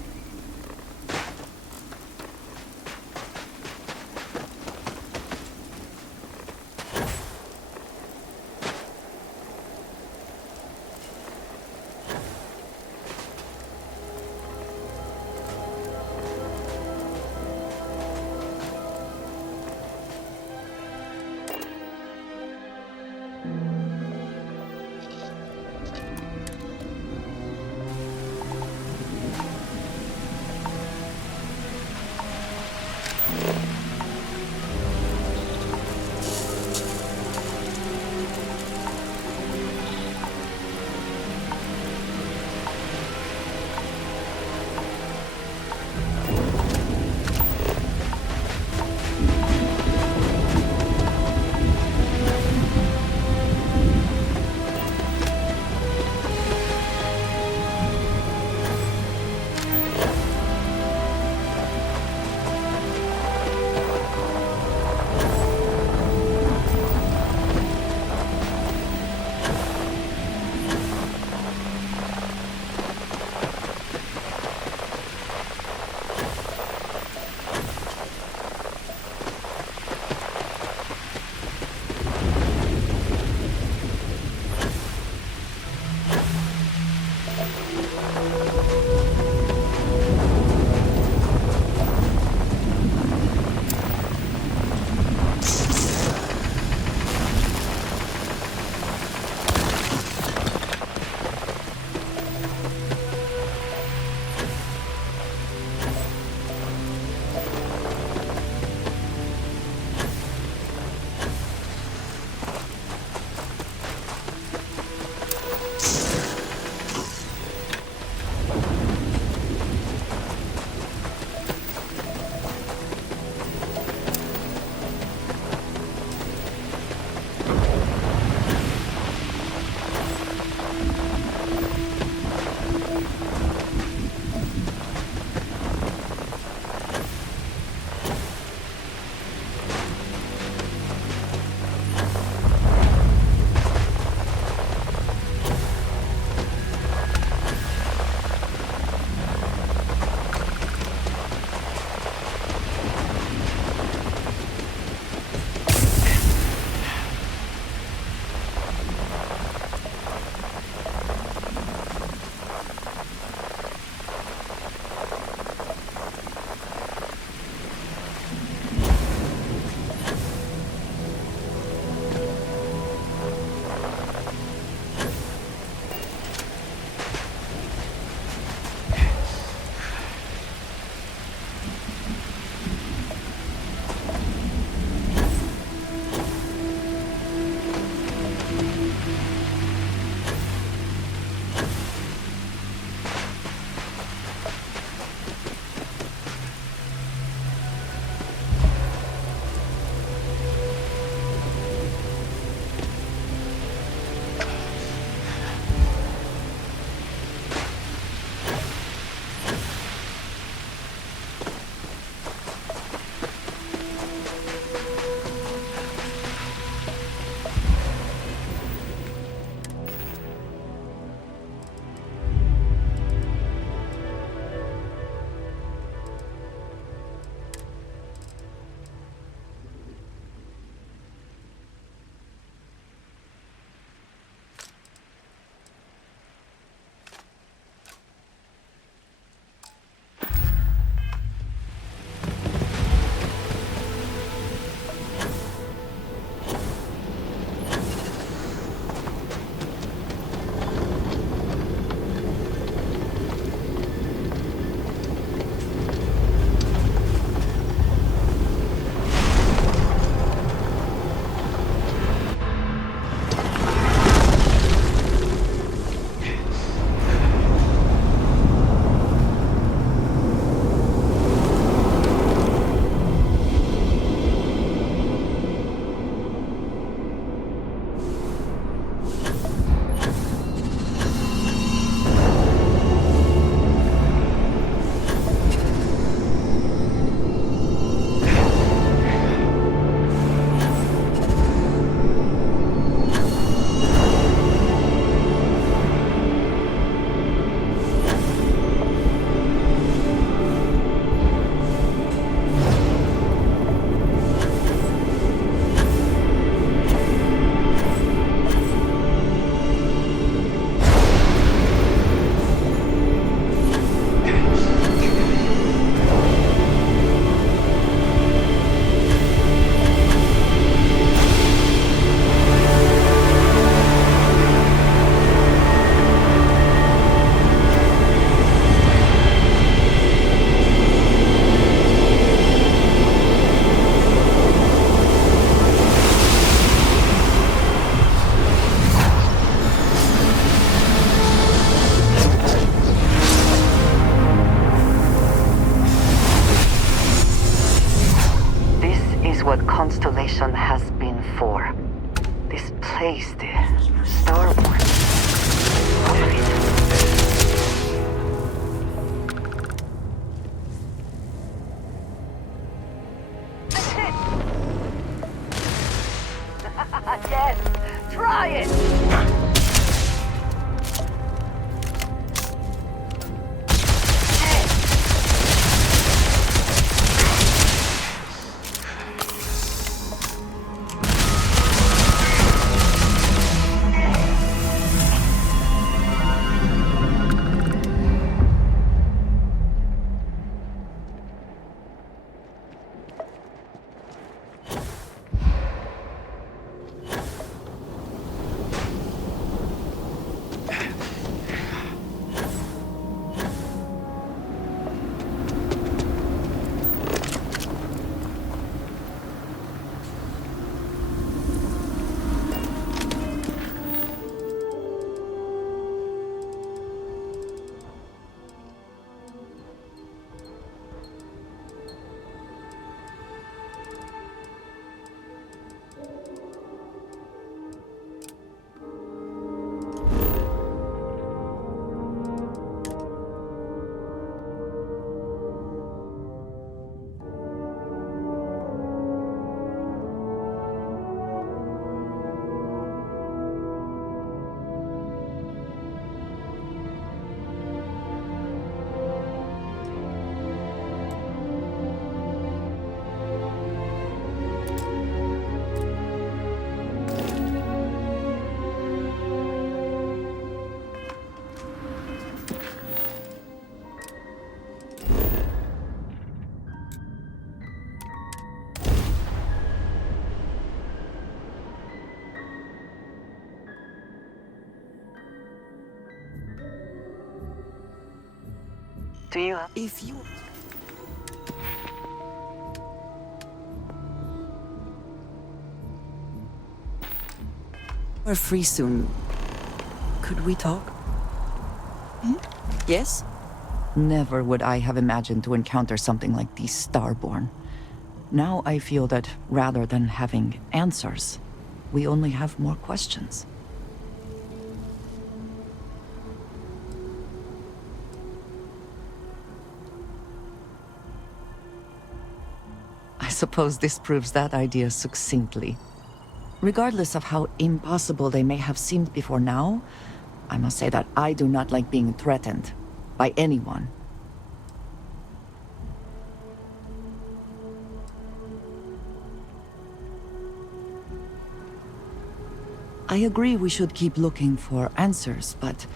what Constellation has been for. This place, the Starborn. All of it. Yes! Try it! Do you? If you... We're free soon. Could we talk? Yes? Never would I have imagined to encounter something like these Starborn. Now I feel that rather than having answers, we only have more questions. I suppose this proves that idea succinctly. Regardless of how impossible they may have seemed before now, I must say that I do not like being threatened by anyone. I agree we should keep looking for answers, but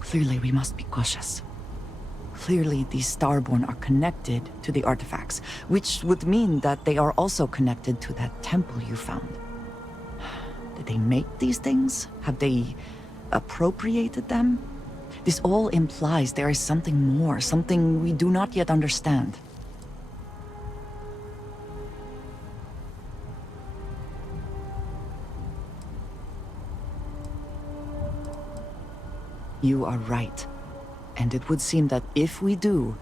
clearly we must be cautious. Clearly these Starborn are connected to the artifacts, which would mean that they are also connected to that temple you found. Did they make these things? Have they appropriated them? This all implies there is something more, something we do not yet understand. You are right. And it would seem that if we do,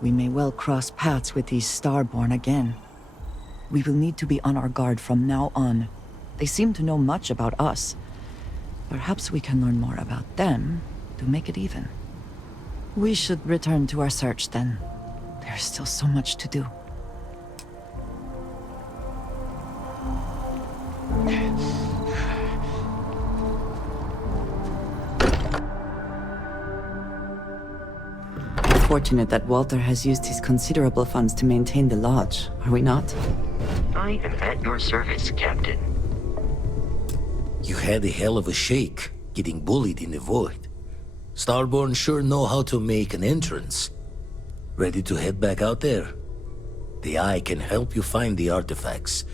we may well cross paths with these Starborn again. We will need to be on our guard from now on. They seem to know much about us. Perhaps we can learn more about them to make it even. We should return to our search then. There's still so much to do. Fortunate that Walter has used his considerable funds to maintain the lodge, are we not? I am at your service, Captain. You had a hell of a shake, getting bullied in the void. Starborn sure know how to make an entrance. Ready to head back out there? The Eye can help you find the artifacts,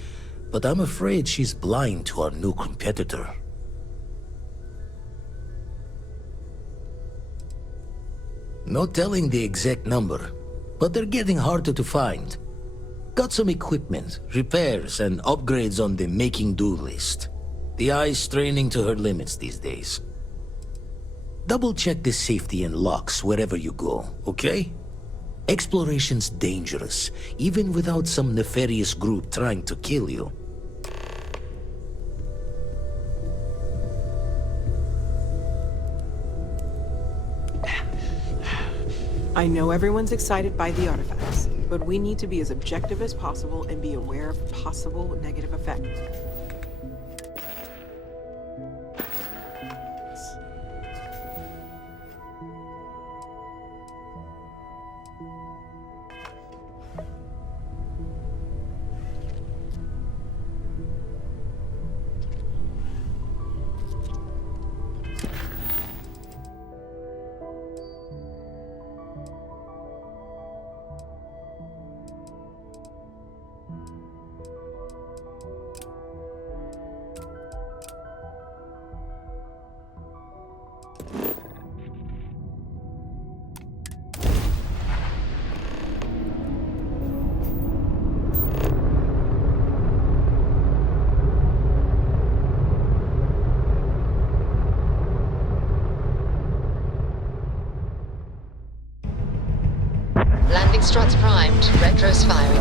but I'm afraid she's blind to our new competitor. No telling the exact number, but they're getting harder to find. Got some equipment, repairs, and upgrades on the making-do list. The Eye's straining to her limits these days. Double-check the safety and locks wherever you go, okay? Exploration's dangerous, even without some nefarious group trying to kill you. I know everyone's excited by the artifacts, but we need to be as objective as possible and be aware of possible negative effects. Landing struts primed. Retros firing.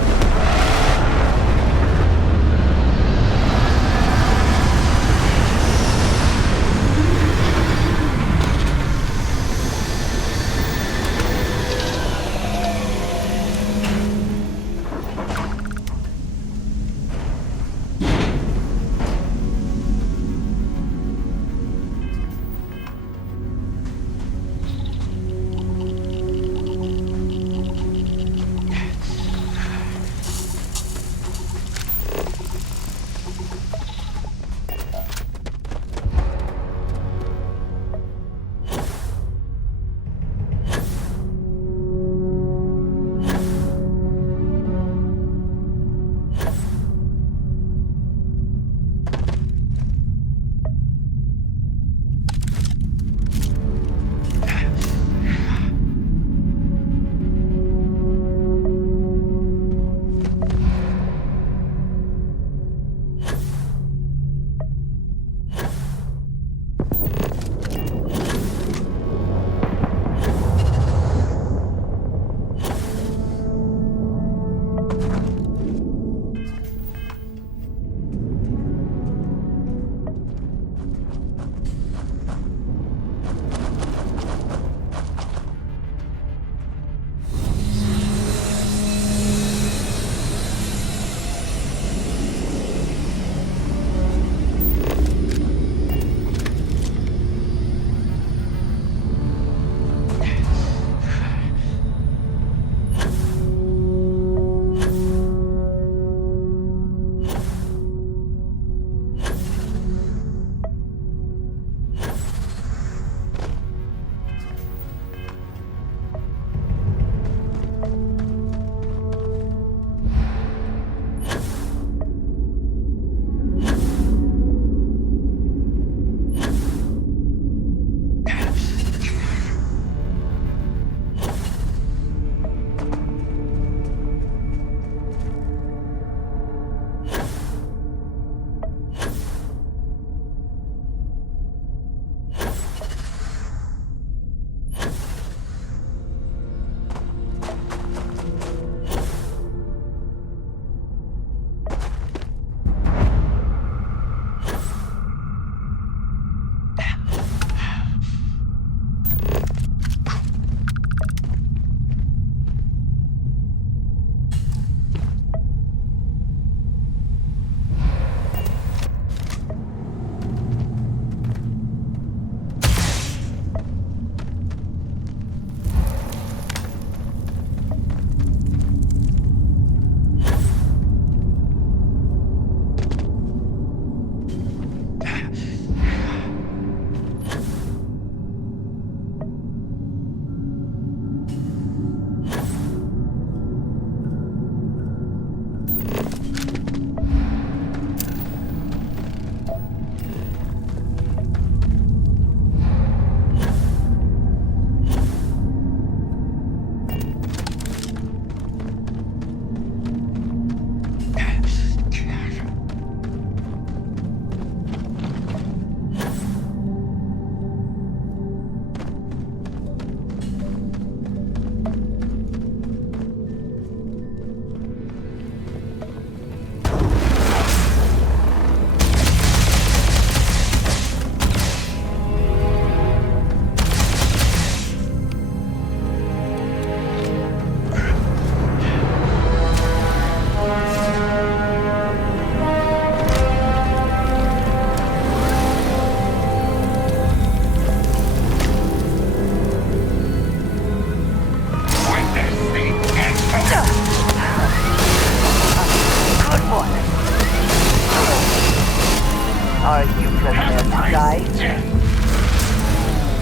doesn't have to die.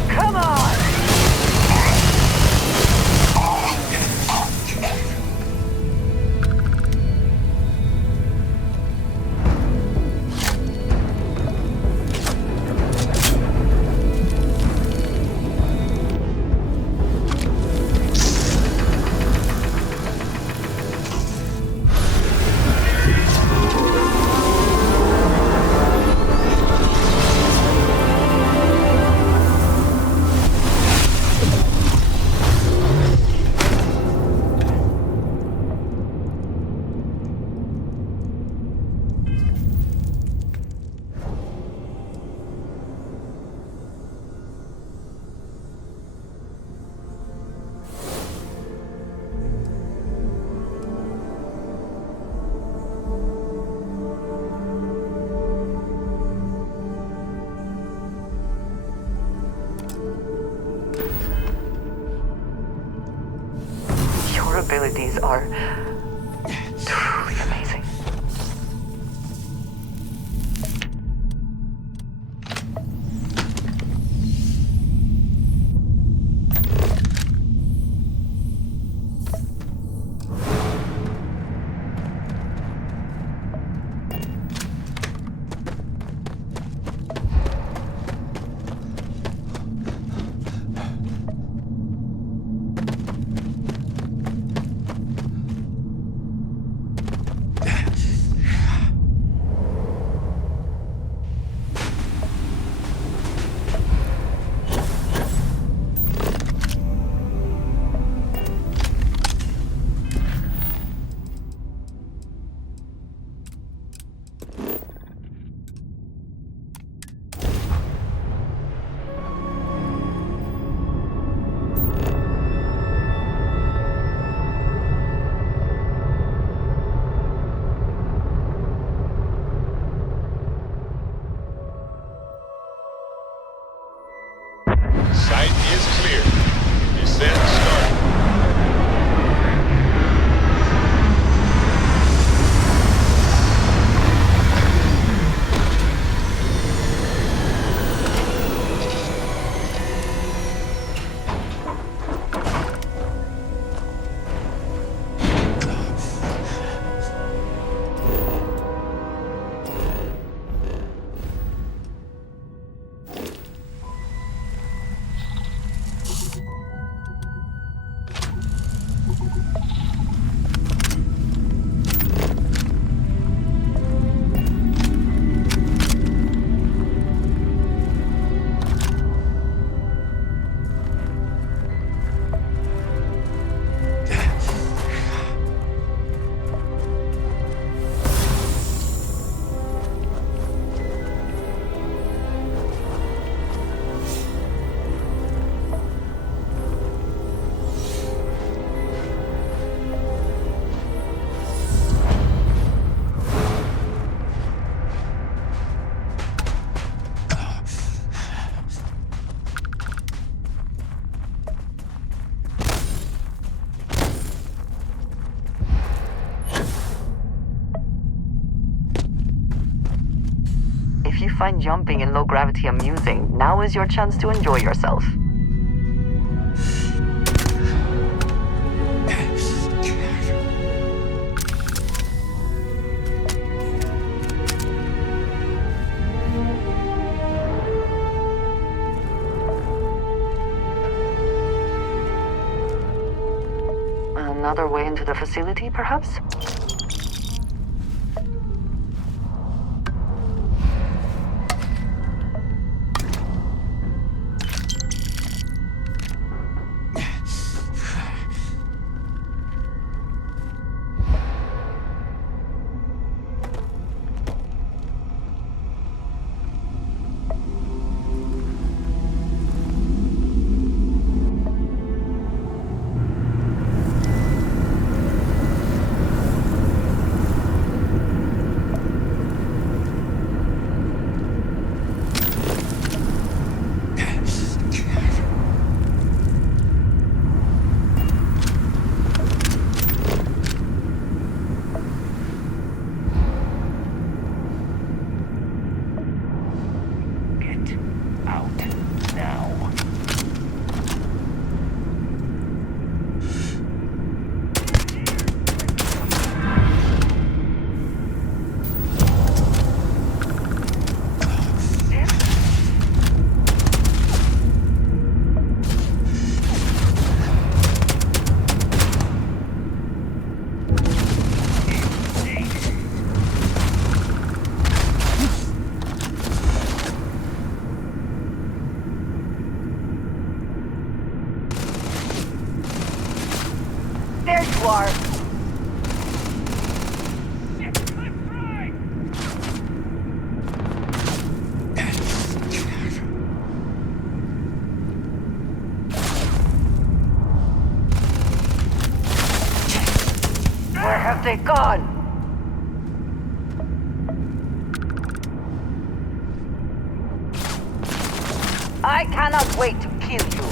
Come on! Your abilities are truly amazing. Sight is clear. Descent start. If you find jumping in low gravity amusing, now is your chance to enjoy yourself. Another way into the facility, perhaps? I cannot wait to kill you.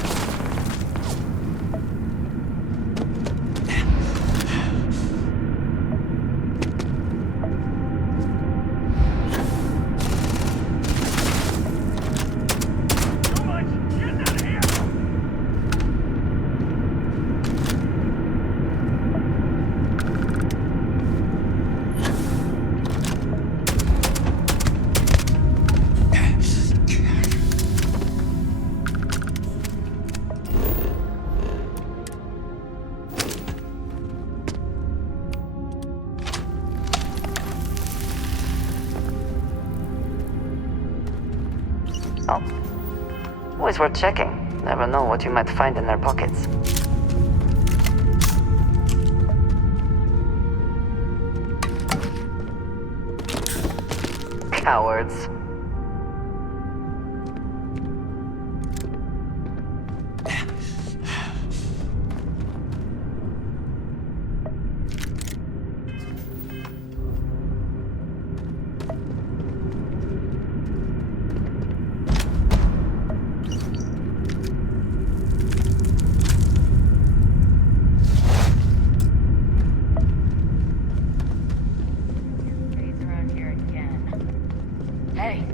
Oh. Always worth checking. Never know what you might find in their pockets. Cowards. Hey.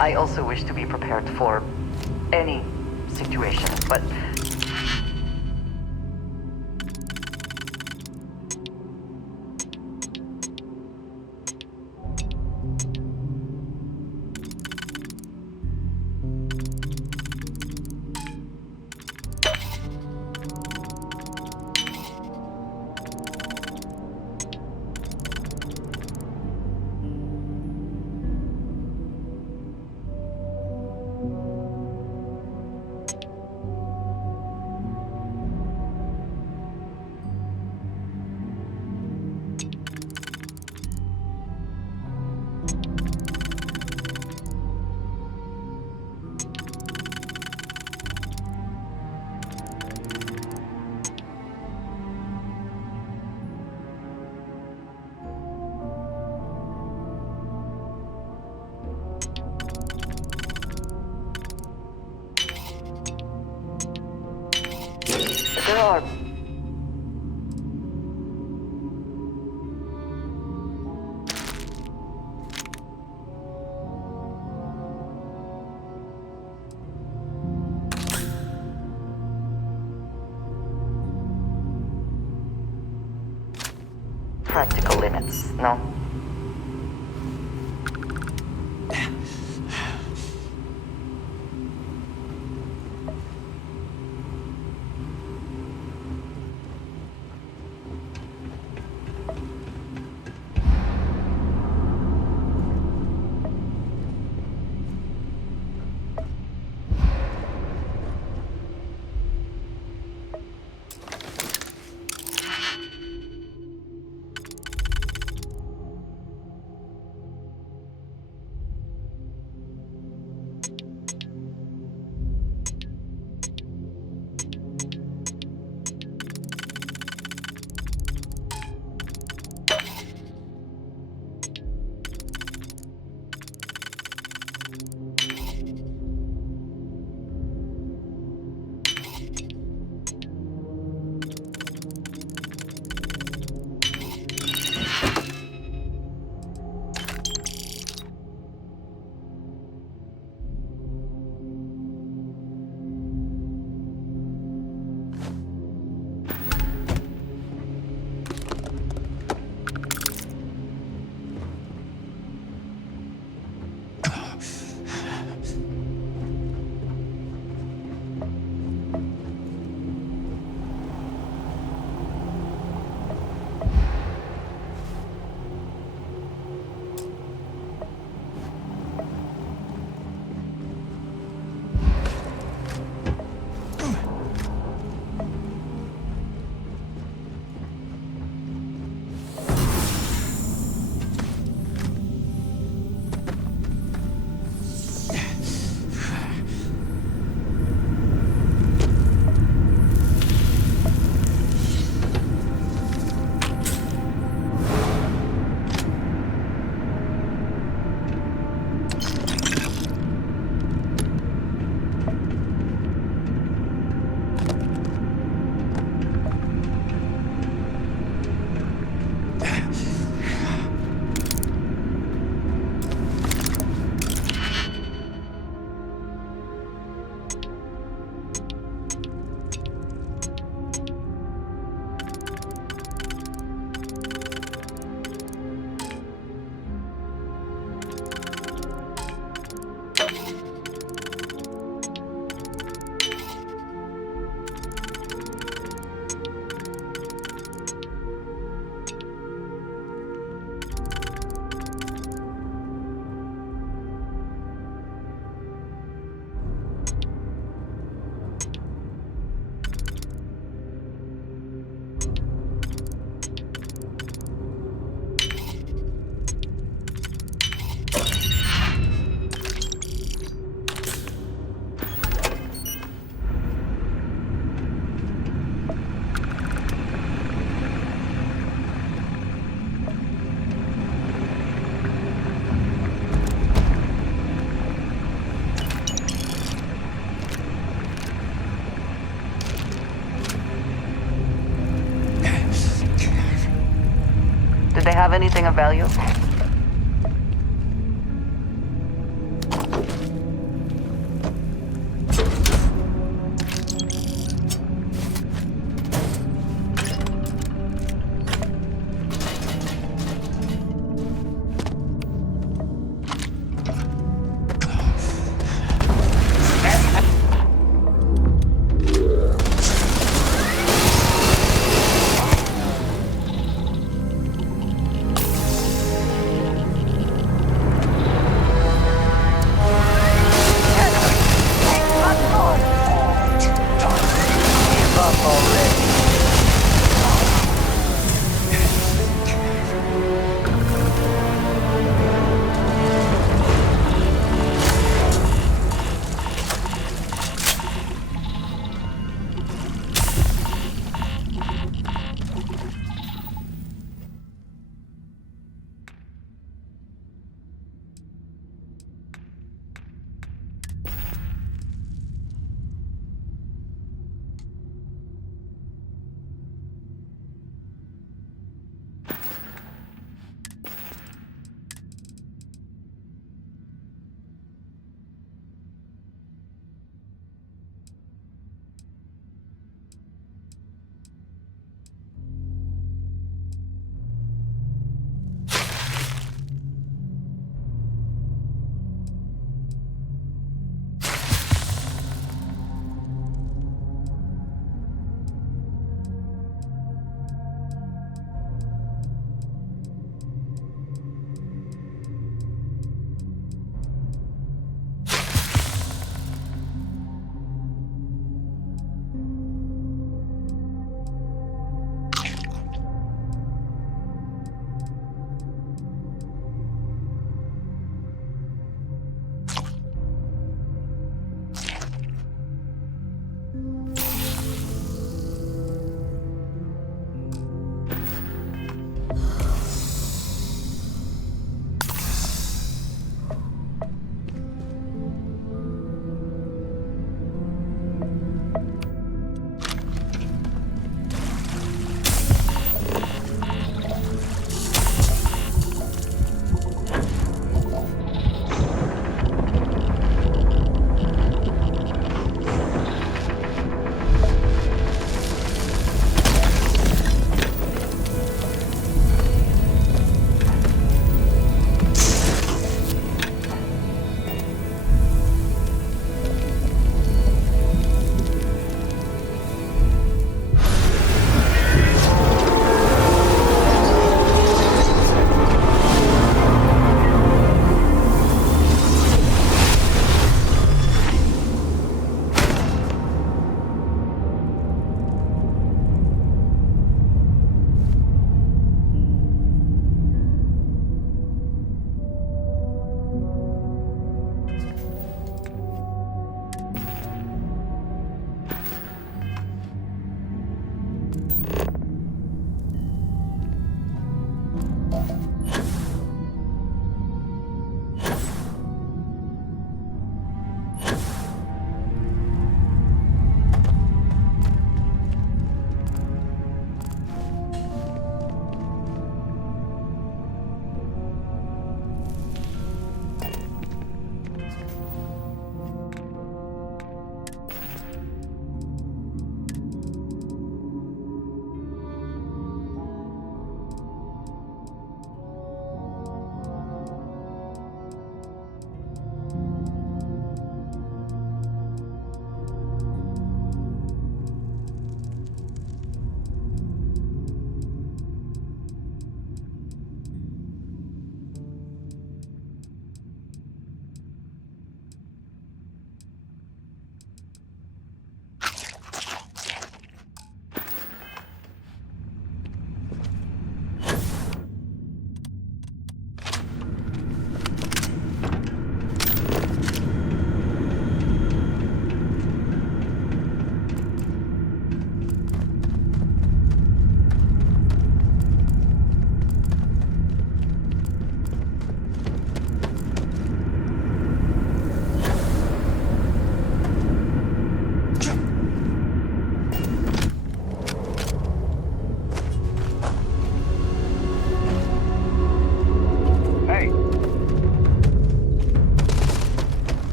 I also wish to be prepared for any situation, but practical limits, no? Did they have anything of value?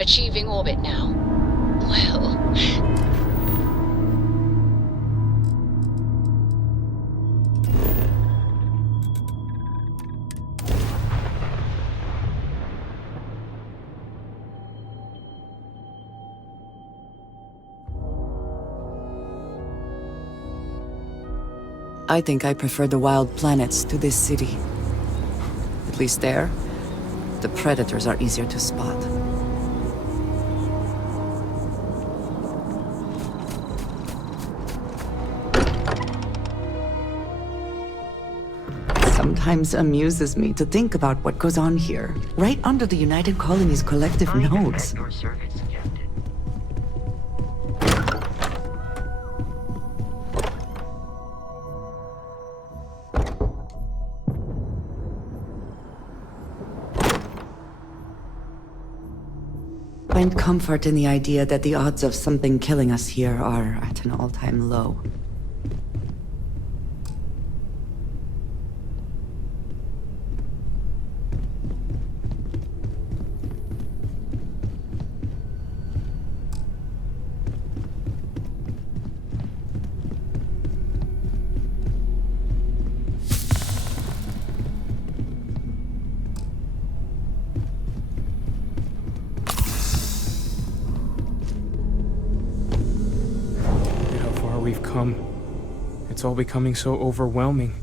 Achieving orbit now. Well... I think I prefer the wild planets to this city. At least there, the predators are easier to spot. Sometimes amuses me to think about what goes on here, right under the United Colony's collective nose. Find comfort in the idea that the odds of something killing us here are at an all-time low. It's all becoming so overwhelming.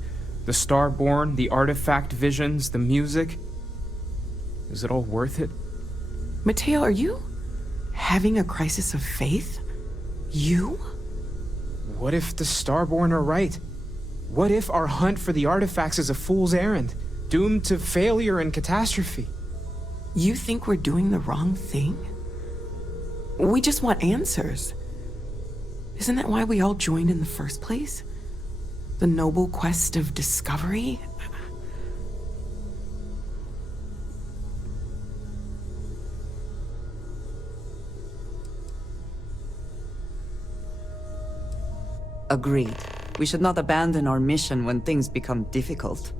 The Starborn, the artifact visions, the music. Is it all worth it? Mateo, are you having a crisis of faith? You? What if the Starborn are right? What if our hunt for the artifacts is a fool's errand, doomed to failure and catastrophe? You think we're doing the wrong thing? We just want answers. Isn't that why we all joined in the first place? The noble quest of discovery? Agreed. We should not abandon our mission when things become difficult.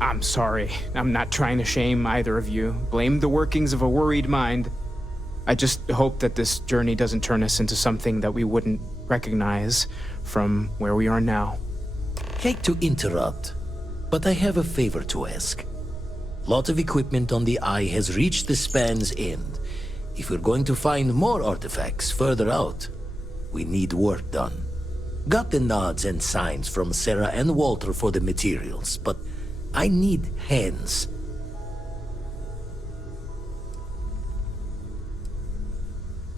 I'm sorry. I'm not trying to shame either of you. Blame the workings of a worried mind. I just hope that this journey doesn't turn us into something that we wouldn't recognize from where we are now. Hate to interrupt, But I have a favor to ask. Lot of equipment on the Eye has reached the span's end. If we're going to find more artifacts further out, we need work done. Got the nods and signs from Sarah and Walter for the materials, but I need hands.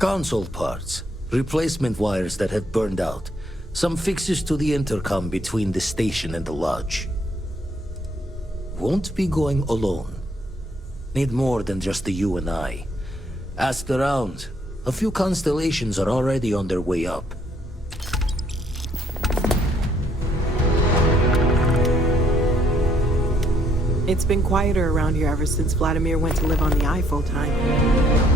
Console parts, replacement wires that have burned out, some fixes to the intercom between the station and the lodge. Won't be going alone. Need more than just the you and I. Asked around. A few constellations are already on their way up. It's been quieter around here ever since Vladimir went to live on the Eye full time.